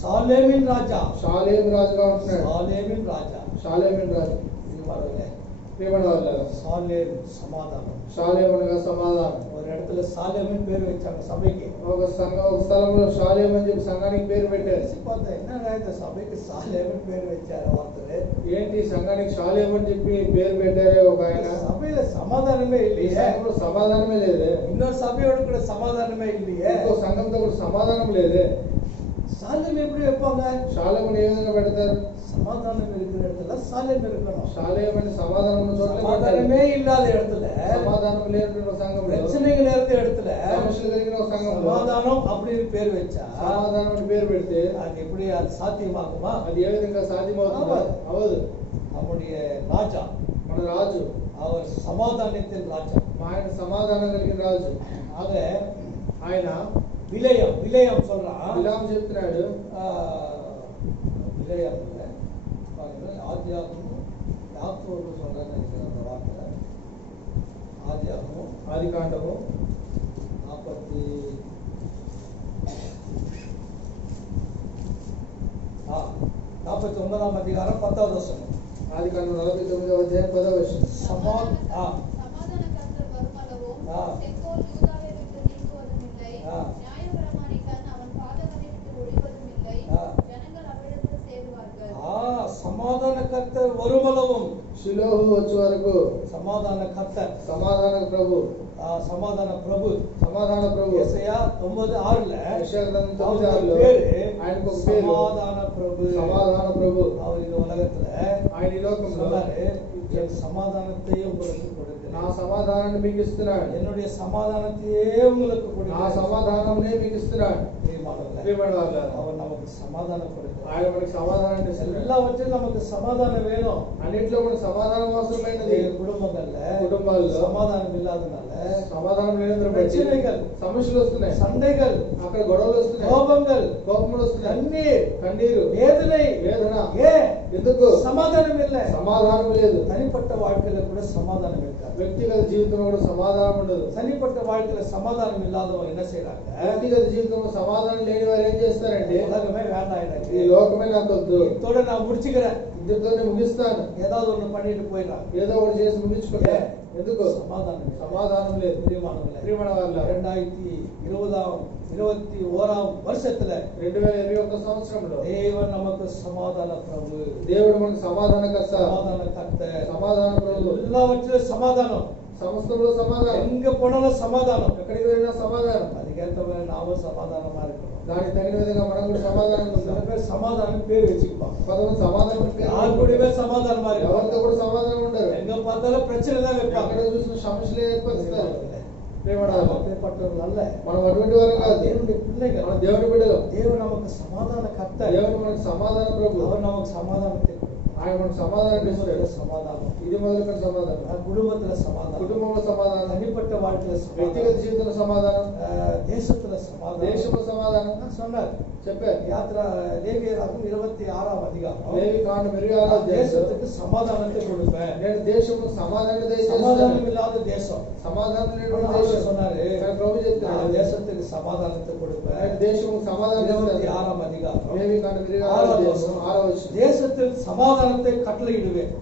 சாலேமின் ராஜா. షాలేం రాజుగా ఉంటున్నాడు. சாலேமின் ராஜா. షాలేమిన్ రాజు. இது பாருங்க, ప్రియమైన వాళ్ళారా, சாலேம் சமாதானம். షాలేం అనగా సమాధానం. ஒரு இடத்துல சாலேமின் பேர் வச்சாங்க சபைக்கு. ఒక స్థలంలో షాలేం అని చెప్పి సంఘానికి పేరు పెట్టారు. பார்த்தா என்னடா இந்த சபைக்கு சாலேமின் பேர் வச்சாரு ஒருத்தர். ఏంటి సంఘానికి షాలేం అని చెప్పి పేరు పెట్టారే ఒక ఆయన? சபையில சமாதானமே ఈ இல்லையே. సంఘంలో సమాధానమే లేదే. இன்னொரு சபையோட கூட சமாதானமே இல்லையே. ఇంకో సంఘంతో కూడా సమాధానం లేదే. சாலேம் எப்படி வைப்பாங்க? షాలేముని ఏ విధంగా పెడతారు? சமாதானம் இருக்கிற இடத்துல சாலேம் இருக்கணும். షాలేం అని సమాధానం ఉన్న చోట్ల పెట్టారు. சமாதானமே இல்லாத இடத்துல, సమాధానం లేనటువంటి ఒక సంఘంలో, பிரச்சனைகள் இருந்த இடத்துல సమస్యలు కలిగిన ఒక సంఘంలో சமாதானம் அப்படின்னு பேர் வச்சா సమాధానం అని పేరు పెడితే அது எப்படி அது సాధ్యமாகுமா? అది ఏ విధంగా సాధ్యమవుతుంది? అవదు. நம்முடைய ராஜா, మన రాజు, அவர் சமாதானத்தின் ராஜா. ఆయన సమాధానం కలిగిన రాజు. ஆக ఆయన விலையம் சொல்றான். బిలాము చెప్తున్నాడు, விலையம் இல்ல, பாருங்க, ஆதியாகமும் யாக்கோபு சொல்றான்னு நினைக்கிறேன் அந்த வார்த்தை. ஆதியாகமும் ఆది కాండము 49 அதிகாரம் 10வது வசனம். ఆది కాండం 49వ అధ్యాయం 10వ వచనం. சமாதானக்கர்த்தர் வருமளவும் செங்கோல் யூதாவை விட்டு நீங்குவதும் இல்லை. நியாயப்பிரமாணிக்கன் அவன் பாதகனை விட்டு ஒழிவதும் இல்லை. ஜனங்கள் அவரிடத்தில் சேருவார்கள். சமாதான கர்த்தர் வருமளவும், షిలోహు వచ్చే వరకు சமாதான கர்த்தர், సమాధాన ప్రభు, சமாதான பிரபு. సమాధాన ప్రభు. యేసయ్య 9:6 యెషయా గ్రంథం 9:6 அவருக்கு లో பேரு ఆయనకు ఒక పేరు சமாதான பிரபு. సమాధాన ప్రభు. அவர் இந்த உலகத்துல ఆయన ఈ లోకంలో சொன்னாரு, என் சமாதானத்தையே உங்களுக்கு నా கொடுக்கிறேன், సమాధానాన్ని మీకు ఇస్తున్నాడు, என்னுடைய సమాధాனத்தையே உங்களுக்கு నా கொடுக்கிறேன். సమాధానంనే మీకు ఇస్తున్నాడు. பிரியமானவர்களே, ప్రియమైన వాళ్ళారా, அவர் நமக்கு சமாதானம் கொடுக்கிறார். ఆయన మనకి సమాధానాన్ని ఇస్తున్నాడు. எல்லாவற்றிலும் நமக்கு சமாதானம் வேணும். అన్నింటిలో మనకు సమాధానం అవసరమైనది. குடும்பங்கள்ல కుటుంబాల్లో சமாதானம் இல்லாதனால సమాధానం లేనందున பிரச்சனைகள், సమస్యలు వస్తున్నాయి, சண்டைகள், అక్కడ గొడవలు వస్తున్నాయి, கோபங்கள், కోపములు వస్తున్నాయి, கண்ணீர், కన్నీరు, வேதனை. వేదన. ஏன்? ఎందుకు? சமாதானம் இல்லை. సమాధానం లేదు. தனிப்பட்ட வாழ்க்கையில கூட சமாதானம் இருக்காது. వ్యక్తిగత జీవితంలో కూడా సమాధానం ఉండదు. தனிப்பட்ட வாழ்க்கையில சமாதானம் இல்லாதவங்க என்ன செய்யறாங்க? వ్యక్తిగత జీవితంలో సమాధానం లేని వారు ఏం చేస్తారంటే, உலகமே வேண்டாம் எனக்கு, ఈ లోకమే నాకు వద్దు, இதோட நான் முடிச்சுக்கிறேன், ఇద్దరితోనే ముగిస్తాను, ஏதாவது ஒண்ணு பண்ணிட்டு போயிடறாங்க. ఏదో ఒకటి చేసి ముగించుకుంటా. ఎందుకు? சமாதானம் இல்லை. సమాధానం లేదు. பிரியமானவர்களே, ప్రియమైన వాళ్ళ 2021 வருஷத்துல 2021 సంవత్సరంలో தேவன் நமக்கு சமாதான பிரபு, దేవుడు మనకు సమాధానకర్త, சமாதான கர்த்தர். సమాధాన ప్రభు. எல்லாவற்றிலும் சமாதானம், సమస్తంలో సమాధానం, எங்க போனாலும் சமாதானம். ఎక్కడికి వెళ్ళినా సమాధానం. அதுக்கேற்ற மாதிரி நாமும் சமாதானமா இருக்கணும். దానికి తగిన విధంగా మనం కూడా సమాధానం சில ఉందాం. பேர் சமாதானம் பேர் வச்சுக்குவாங்க, కొంతమంది సమాధానం అని పేరు யார் கூடவே சமாதானமா ఎవరితో இருப்பாங்க, కూడా సమాధానం ఉండరు. எங்க பார்த்தாலும் பிரச்சனை தான் வைப்பாங்க. ఎక్కడ చూసిన సమస్యలే ఏర్పరుస్తారు. ప్రియమైన వాళ్ళ, அப்படிப்பட்டவர்கள் அல்ல, మనం అటువంటి వారం కాదు. தேவனுடைய మన பிள்ளைகள். దేవుని బిడ్డలు. தேவன் நமக்கு சமாதான கர்த்தர், దేవుడు మనకు సమాధాన ప్రభు. அவர் நமக்கு சமாதானத்தை கொடுப்பார். ఆయన మనకు సమాధానం ఇస్తాడు. குடும்பத்துல சமாதானம், ఇది మొదలుకొని సమాధానం, குடும்பத்துல சமாதானம், కుటుంబంలో సమాధానం, தனிப்பட்ட வாழ்க்கையில వ్యక్తిగత சமாதானம், జీవితంలో సమాధానం, தேசத்துல சமாதானம். దేశంలో సమాధానం. நான் சொன்னார் చెప్పారు. யாத்ரா லேவியராகும் 26ஆம் அதிகாரம், లేవి కాండం 26వ అధ్యాయంలో, தேசத்துக்கு சமாதானத்தை கொடுப்பேன். నేను దేశంలో సమాధానం சமாதானம் దయచేస్తాను. இல்லாத தேசம், సమాధానం లేని ஆண்டவர் దేశం சொன்னாரு, కానీ ప్రభు நான் చెప్తున్నాడు, தேசத்துக்கு சமாதானத்தை கொடுப்பேன். ఆయన దేశంలో సమాధానం ఇస్తాడు. 26ஆம் அதிகாரம் లేవి కాండం 26వ 6வது అధ్యాయం வசனம், 6వ వచనం. தேசத்தில் சமாதானத்தை கட்டளையிடுவேன்,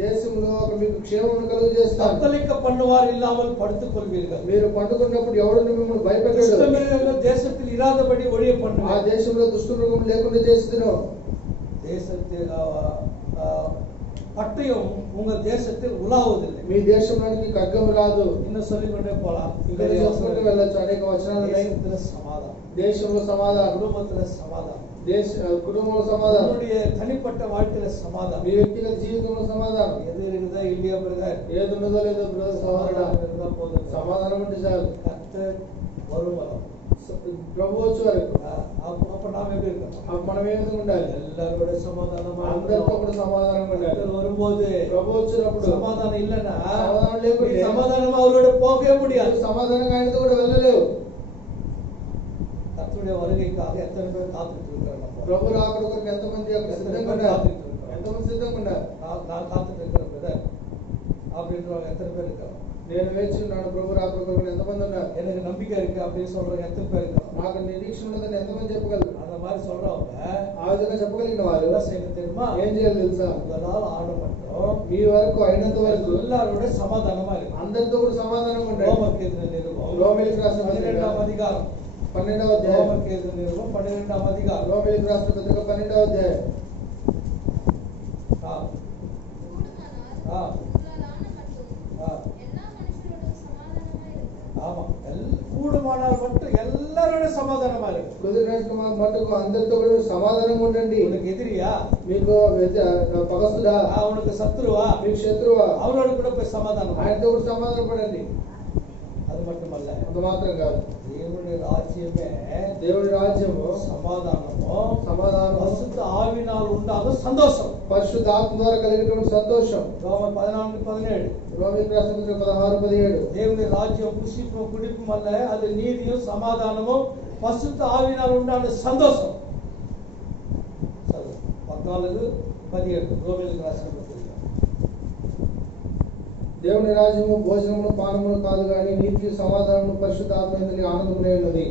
దేశంలో మీకు క్షేమం కలుగు చేస్తాను. தத்தளிக்க பண்ணுவார் இல்லாமல் படுத்துக் கொள்வீர்கள், మీరు పండుకున్నప్పుడు ఎవడు మిమ్మల్ని భయపెట్టాడు. துஷ்டமிருகங்கள் தேசத்தில் இராதபடி ஒழிய ఆ பண்ணுவேன். దేశంలో దుష్టు మృగం లేకుండా చేస్తున్నావు. தேசத்தில் பட்டயம் உங்கள் தேசத்தில் உலாவுவதில்லை. మీ దేశంలోనికి ఖడ్గం రాదు. இன்னும் சொல்லிக்கொண்டே போலாம். ఇంకా చెప్పుకుంటూ వెళ్ళొచ్చు. అనేక వచనాలు ఉన్నాయి. தேசத்துல சமாதானம், దేశంలో సమాధానం, குடும்பத்துல சமாதானம், కుటుంబంలో సమాధానం, உன்னுடைய தனிப்பட்ட வாழ்க்கையில சமாதானம், మీ వ్యక్తిగత జీవితంలో సమాధానం. எது இருக்குதா இல்லையா பிரதர்? ఏది ఉన్నదో లేదో బ్రదర్ సహోదరుడా, சமாதானம் இருந்தா போதும். సమాధానం ఉంటే చాలు. கர்த்தர் வருவார். ప్రభు వచ్చే వరకు அப்ப நாம் எப்படி இருக்கோம்? మనం ఏ విధంగా ఉండాలి? எல்லாரோட சமாதானமா అందరితో కూడా సమాధానం ఉండాలి. கர்த்தர் வரும்போது ప్రభు వచ్చినప్పుడు சமாதானம் இல்லைன்னா సమాధానం లేకుంటే சமாதானமா அவரோட போகவே முடியாது. సమాధానంగా ఆయనతో కూడా వెళ్ళలేవు. கர்த்தருடைய வருகைக்காக எத்தனை பேர் காத்துட்டு இருக்கிறாங்க? ప్రభు రాకడ కొరకు ఎంతమంది అక్కడ సిద్ధంగా ఉన్నారు? ఎంతమంది సిద్ధంగా ఉన్నారు? நான் காத்துட்டு இருக்கிறேன் பிரதர் அப்படின்றவங்க எத்தனை பேர் இருக்காங்க? నేను వేచి ఉన్నాను ప్రభు రాకడ కొరకు ఎంతమంది ఉన్నారు? எனக்கு நம்பிக்கை இருக்கு அப்படின்னு சொல்றவங்க எத்தனை பேர் இருக்காங்க? నాకు నిరీక్షణ ఉన్నదని ఎంతమంది చెప్పగలరు? அந்த மாதிரி சொல்றவங்க ఆ విధంగా చెప్పగలిగిన వారు என்ன செய்யணும் தெரியுமா? ఏం చేయాలి తెలుసా? உங்களால் ஆன மட்டும் మీ వరకు అయినంత వరకు எல்லாரோட சமாதானமா இருக்கு. అందరితో కూడా సమాధానంగా ఉండండి. ரோமருக்கு எதிரான நிருபம் రోమీయులకు రాసిన పత్రిక 12వ அதிகாரம் 12వ అధ్యాయం. ரோமருக்கு எதிரான நிருபம் 12వ அதிகாரம். రోమీయులకు రాసిన పత్రిక 12వ అధ్యాయం. ஆ கூடுமானால் ஆ உங்களாலான மட்டும் ஆ எல்லா மனுஷரோடும் சமாதானமாய் இருங்கள். ஆமா கூடுமானால் மட்டும் எல்லாரோட சமாதானமா இருக்கு. కుదిరినంత మటుకు అందరితో కూడా సమాధానంగా ఉండండి. உனக்கு எதிரியா? మీకు పగసుడా? உனக்கு சத்துருவா? మీకు శత్రువా? அவரோட கூட போய் சமாதானம். ఆయనతో కూడా సమాధాన పడండి. அது மட்டுமல்ல, అంత మాత్రం కాదు, தேவனுடைய ராஜ்யமே దేవుడి రాజ్యము சமாதானமும் సమాధానం பரிசுத்த ஆவியினால் உண்டாகும் சந்தோஷம். పరిశుద్ధాత్మ ద్వారా కలిగినటువంటి సంతోషం. ரோமர் 14:17. రోమీయులకు రాసిన పత్రిక 16:17. தேவனுடைய ராஜ்யம் புசிப்பும் குடிப்பும் அல்ல, அது நீதியும் சமாதானமும் பரிசுத்த ஆவியினால் உண்டான சந்தோஷம். 14:17 ரோமேலுக்கு ராసిన పత్రిక. దేవుని రాజ్యము భోజనమును పానమును కాదు కానీ నీతి సమాధానము పరిశుద్ధాత్మ యందు ఆనందమునే ఉన్నది.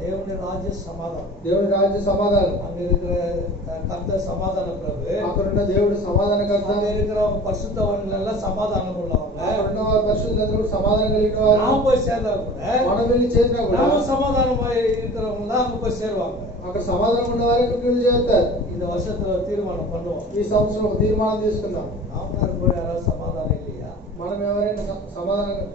தேவனுடைய ராஜ்ய சமாதானம். దేవుని రాజ్య సమాధానం. அங்க இருக்கிற கர்த்தர் சமாதான பிரபு. అక్కడున్న దేవుడు సమాధానకర్త. அங்க இருக்கிறவங்க பரிசுத்தவான்கள் எல்லாம் சమాதானம் உள்ளவங்க. అక్కడున్న వారు పరిశుద్ధులందరూ కూడా సమాధానం కలిగిన వారు. நாம போய் சேர்ந்தா கூட మనం వెళ్ళి చేసినా కూడా நாம சமாதானமா இருக்கிறவங்க தான் அங்க போய் சேருவாங்க. అక్కడ సమాధానం ఉన్న వారే ఇక్కడికి వెళ్ళి చేరుతారు. இந்த வருஷத்துல தீர்மானம் பண்ணுவோம். ఈ సంవత్సరం ఒక తీర్మానం తీసుకుందాం. மாமனார் கூட யாராவது சமாதானம் இல்லையா? మనం ఎవరైనా సమాధానం,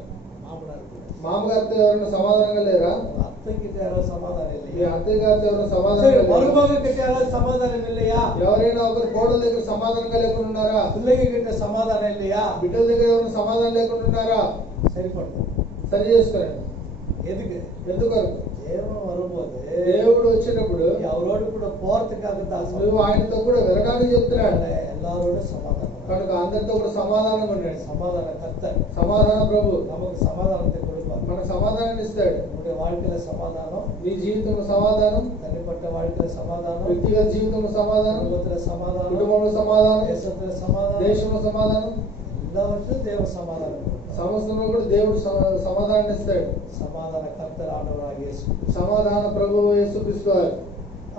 மாமனார் கூட మామగారితో ఎవరైనా సమాధానంగా లేరా? அத்தைக்கிட்ட யாராவது சமாதானம் మీ இல்லையா? అత్తయ్య గారితో ఎవరైనా சரி, సమాధానం లేరా? மருமக கிட்ட யாராவது சமாதானம் இல்லையா? ఎవరైనా ఒకరు కోడల దగ్గర సమాధానంగా లేకుండా ఉన్నారా? பிள்ளைங்க கிட்ட சமாதானம் இல்லையா? బిడ్డల దగ్గర ఎవరైనా సమాధానం లేకుండా ఉన్నారా? சரி பண்ணுவோம். సరి చేసుకోండి. எதுக்கு? ఎందుకొరకు? தேவன் வரும்போது దేవుడు వచ్చేటప్పుడు அவரோடு கூட போறதுக்காக தான் నువ్వు ఆయనతో కూడా వెరగాలని చెప్తున్నాడు. எல்லாரோட சமாதானம். కనుక అందరితో కూడా సమాధానం ఉండండి. சமாதான கர்த்தர் సమాధాన ప్రభు நமக்கு சமாதானத்தை கொடுப்பார். మనకు సమాధానాన్ని ఇస్తాడు. நம்முடைய வாழ்க்கையில சமாதானம், నీ జీవితంలో సమాధానం, தனிப்பட்ட வாழ்க்கையில சமாதானம், వ్యక్తిగత జీవితంలో సమాధానం, குடும்பத்துல சமாதானம், కుటుంబంలో సమాధానం, தேசத்துல சமாதானம், దేశంలో సమాధానం, எல்லாவற்றிலும் தேவ சமாதானம் கொடுப்பார். సమస్తంలో కూడా దేవుడు సమాధానాన్ని ఇస్తాడు. சமாதான கர்த்தர் ஆண்டவராக இயேசு. సమాధాన ప్రభువు యేసుక్రీస్తు వారు.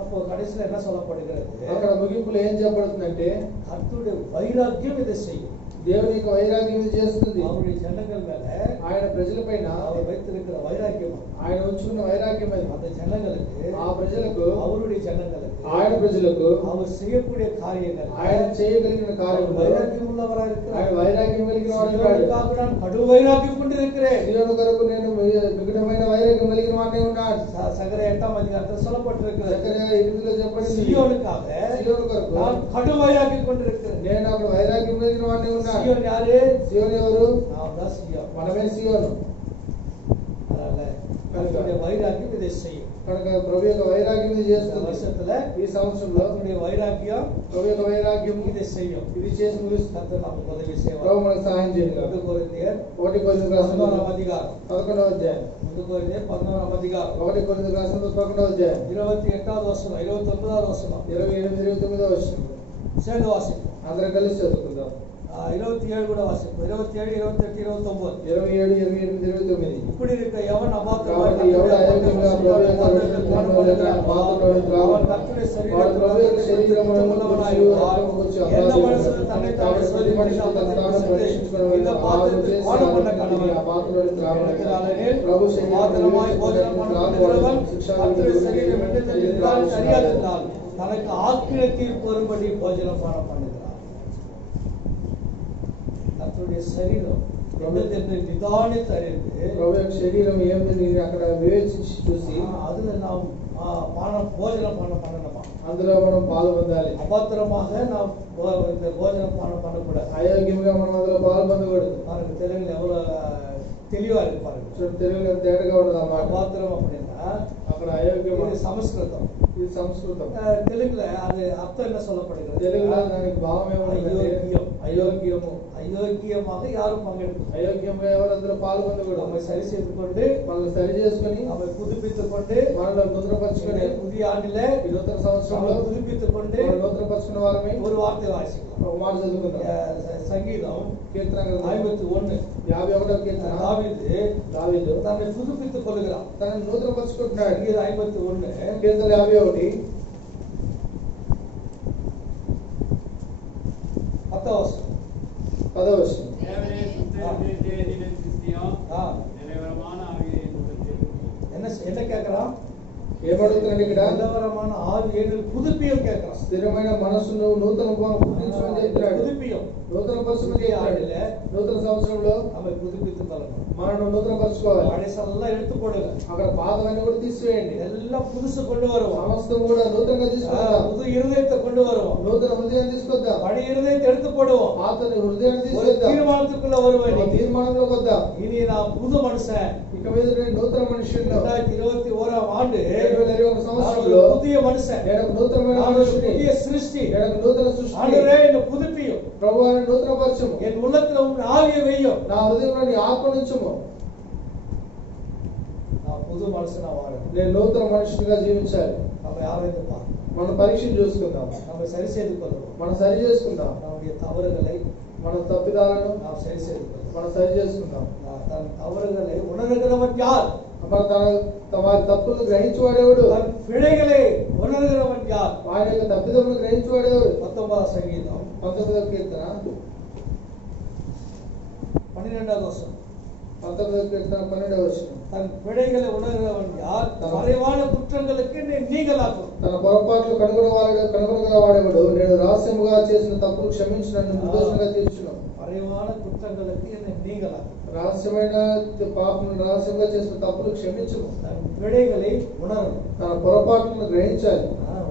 அப்போ கடைசியில என்ன சொல்லப்படுகிறது? అక్కడ ముగింపులో ఏం చెప్పబడుతుందంటే கர்த்தருடைய வைராக்கியம் இதை செய்யும். దేవుని యొక్క వైరాగ్యం ఇది చేస్తుంది. அவருடைய ஜனங்கள் மேல ఆయన ప్రజల పైన அவர் வைத்திருக்கிற வைராக்கியம், ఆయన ఉంచుకున్న వైరాగ్యం అది. அந்த ஜனங்களுக்கு, ఆ ప్రజలకు, அவருடைய ஜனங்களுக்கு ఆయన ప్రజలకు அவர் செய்யக்கூடிய காரியங்கள், ఆయన చేయగలిగిన కార్యములు, வைராக்கியம் உள்ளவராக இருக்கிறார். ఆయన వైరాగ్యం కలిగిన వాడు. சீயோனுக்காக நான் கடு வைராக்கியம் கொண்டிருக்கிறேன். సీయోను కొరకు నేను మిగుటమైన వైరాగ్యం కలిగిన వాడినే ఉన్నాడు. சகரியா 8ஆம் அதிகாரத்தில் சொல்லப்பட்டிருக்கிறது. జకర్యా 8లో చెప్పబడింది. சீயோனுக்காக సీయోను కొరకు நான் கடு வைராக்கியம் கொண்டிருக்கிறேன். నేను అక్కడ వైరాగ్యం కలిగిన వాడినే ఉన్నాడు. சீயோன் யாரு? సీయోను ఎవరు? நாம் தான் சீயோன். మనమే సీయోను. அதனால கர்த்தருடைய வைராக்கியம் இதை செய்யும். కనుక ప్రభు యొక్క వైరాగ్యం ఇది இந்த చేస్తుంది. வருஷத்துல ఈ సంవత్సరంలో கர்த்தருடைய வைராக்கியம் ప్రభు యొక్క వైరాగ్యం இதை செய்யும். ఇది చేసి ముగిస్తుంది. கர்த்தர் நமக்கு உதவி செய்வார். ప్రభు మనకు సహాయం చేయండి. 1 கொரிந்தியர் 1 కొరింథీయులకు రాసిన 11ஆம் அதிகாரம். 11వ అధ్యాయం. 1 கொரிந்தியர் 11ஆம் அதிகாரம். 1 కొరింథీయులకు రాసిన 11వ అధ్యాయం. 28வது வசனம், 29வது வசனம் 28, 29వ వచనం. சேர்ந்து வாசிப்போம். అందరం కలిసి చదువుకుందాం. 27 கூட வாசிப்போம். 27, 28, 29. 27, 28, 29. இப்படி இருக்க எவன் కాబట్టి ఎవడు అయోగ్యంగా ప్రభు యొక్క రక్షణలో లేక పాత్రలోని త్రాగు, వాడు ప్రభు యొక్క శరీరమును గురించి, రక్తము గురించి అపరాధి కాబట్టి ప్రతి మనిషి తన తాను పరీక్షించుకొనవలెను. ఆరు చేసి ఆ పాత్రలోని త్రాగునట్టు ప్రభు శరీరమును தனக்கு ஆக்கின தீர்ப்பு வரும்படி போஜனம் பானம் பண்ணுகிறார். కర్తుడి శరీరం என்னதென்று நிதானித்து அறிந்து ప్రభు యొక్క శరీరం ఏమిటి అక్కడ వివేచించి చూసి அதுல நாம் போஜனம் பண்ணணுமா అందులో మనం పాలు పొందాలి. అపత్రமாக நாம் இந்த போஜனம் பண்ணக்கூடாது. అయోగ్యంగా మనం అందులో పాలు పొందకూడదు. మనకు తెలుగులో ఎవరు తెలియవా இருப்பாரு. తెలుగులో తేడాగా ఉండదు అన్నమాట. అపత్రం அப்படின்னா అక్కడ అయోగ్యం ఇది సంస్కృతం. ఇది సంస్కృతం. తెలుగులో అది అర్థం என்ன சொல்லப்படுகிறது? తెలుగులో దానికి భావం ఏమంటే అయోగ్యము. అయోగ్యமாக யாரும் பங்கெடுக்க అయోగ్యంగా ఎవరు అందులో పాలు పొందకూడదు. நம்ம சரி செய்து கொண்டு మనల్ని సరి చేసుకొని நம்ம புதுப்பித்துக் கொண்டு మనల్ని ముద్రపరచుకొని புதிய ஆண்டிலே ఈ నూతన సంవత్సరంలో புதுப்பித்துக் கொண்டு నూతనపరచుకున్న వారమే ஒரு வார்த்தை வாசிக்கலாம். ఒక మాట చదువుకుందాం. సంగీతం కీర్తన 51 51వ కీర్తన. దావీదు தன்னை புதுப்பித்துக் கொள்கிறான். తనను నూతనపరచుకుంటున్నాడు. 51 కీర్తన 51 10వ వచనం. என்ன கேக்குறான்? ఏమడుగుతున్నాడు ఇక్కడ? నిలవరమైన ఆవియేను పుదుపియం కేకుறான். స్థిరమైన మనసును నూతన పుట్టించమని చెప్తున్నాడు. పుదుపియం నూతన పరచుమని చెప్తున్నాడు. నూతన సంవత్సరంలో ఆమె పుదుపిத்துக்கணும். మనం నూతన పరచుకోవాలి. பழசெல்லாம் எடுத்து போடுங்க. అక్కడ పాతవన్నీ కూడా తీసివేయండి. எல்லாம் புதுசு கொண்டு வருவோம். సమస్తం కూడా నూతనంగా తీసుకొద్దాం. புது இருதயத்தை கொண்டு வருவோம். నూతన హృదయాన్ని తీసుకొద్దాం. பழைய இருதயத்தை எடுத்து போடுவோம். పాత హృదయాన్ని ஒரு తీసుకొద్దాం. தீர்மானத்துக்குள்ள வருவேன். ఒక తీర్మానంలోకి వద్దాం. இனி நான் புது மனுஷன். ఇక మీద నేను నూతన మనిషిని. 2021 ఆండు 2021 సంవత్సరంలో புதிய மனுஷன். నేను ఒక నూతనమైన మనిషిని. புதிய சிருஷ்டி. నేను ఒక నూతన సృష్టి. ஆண்டவரே என்ன புதுப்பியும். ప్రభువా నూతన పరచుము. என் உள்ளத்துல உன் ஆவியை வையும். నా హృదయంలో నీ ఆత్మ నుంచుము. நான் புது மனுஷனா வாழணும். నేను నూతన మనిషిగా జీవించాలి. நம்ம யாரையும் பார்க்கணும். మనం పరీక్ష చూసుకుందాం. நம்ம சரி செய்து கொள்வோம். మనం సరి చేసుకుందాం. நம்முடைய தவறுகளை మన తప్పిదాలను நாம் సరి செய்து கொள்வோம். మనం సరి చేసుకుందాం. தன் தவறுகளை உணர்கிறவன் யார்? అప్పుడు వారి తప్పులను గ్రహించువాడేవాడు. தன் பிழைகளை உணர்கிறவன் யார்? ఆయన యొక్క తప్పిదములను గ్రహించువాడేవాడు. 19వ సంగీతం 19వ కీర్తన 12వ వచనం. 19వ కీర్తన 12వ వచనం. தன் பிழைகளை உணர்கிறவன் யார்? மறைவான குற்றங்களுக்கு நீங்களாக்கும். తన పొరపాట్లు కనుగొనగలవాడేవాడు. నేను రహస్యముగా చేసిన తప్పులు క్షమించి నన్ను నిర్దోషంగా తీర్చును. மறைவான குற்றங்களுக்கு நீங்களாக்கும். రహస్యమైన పాపం రహస్యంగా చేసిన తప్పులు క్షమించుము. தன் பிழைகளை உணரணும். తన పొరపాట్లను గ్రహించాలి.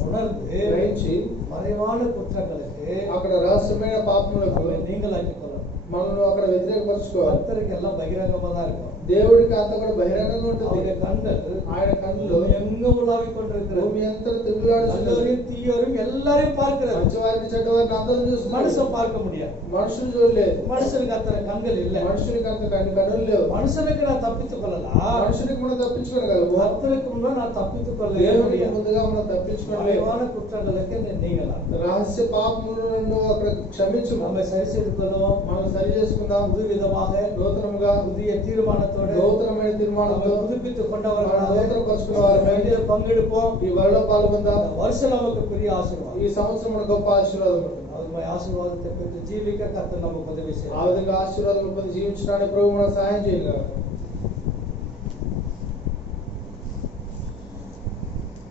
உணர்ந்து గ్రహించి மறைவான குற்றங்களுக்கு అక్కడ రహస్యమైన పాపములకు நீங்களாக்கி கொள்ளணும். మనల్ని అక్కడ వ్యతిరేకపరచుకోవాలి. கர்த்தருக்கு எல்லாம் பகிரங்கமா தான் இருக்கும். దేవుడికి అంత కూడా బహిరంగంగా ఉంటుంది. அவருடைய கண்கள் ఆయన కన్నులు எங்கும் உலாவிக் கொண்டிருக்கிறது. భూమి అంతా తిరుగులాడుతున్నది. நல்லவரையும் தீயோரையும் எல்லாரையும் பார்க்கிறது. మంచివారిని చెడ్డవారిని అందరూ చూస్తున్నారు. மனுஷன் பார்க்க முடியாது. మనుషులు చూడలేదు. மனுஷனுக்கு அத்தனை கண்கள் இல்ல. మనుషునికి అంత కన్నులు లేవు. மனுஷனுக்கு நான் தப்பித்துக் கொள்ளலாம். మనుషునికి మనం తప్పించుకోగలము. கர்த்தருக்கு முன்னால் நான் தப்பித்துக் கொள்ள దేవునికి முடியாது. ముందుగా మనం తప్పించుకోలేము. மறைவான குற்றங்களுக்கு நீங்களாம். రహస్య పాపములను అక్కడ క్షమించు. நம்ம சரி செய்து கொள்வோம். మనం సరి చేసుకుందాం. புது விதமாக నూతనముగా புதிய தீர்மானத்தோடு నూతనమైన తీర్మానంతో நம்ம புதுப்பித்துக் கொண்டவர்களாக నూతనపరచుకున్న వారమే இதில் பங்கெடுப்போம். ఈ వరలో పాల్గొందాం. வருஷம் நமக்கு பெரிய ஆசீர்வாదம். ఈ సంవత్సరం మనకు గొప్ప ఆశీర్వాదం ఉంటుంది. அவர் ஆசீர்வாதத்தை பெற்று ஜீவிக்க கர்த்தர் நமக்கு உதவி ఆ செய்வார். విధంగా ఆశీర్వాదం పొంది జీవించడానికి ప్రభు మనకు సహాయం చేయగలరు.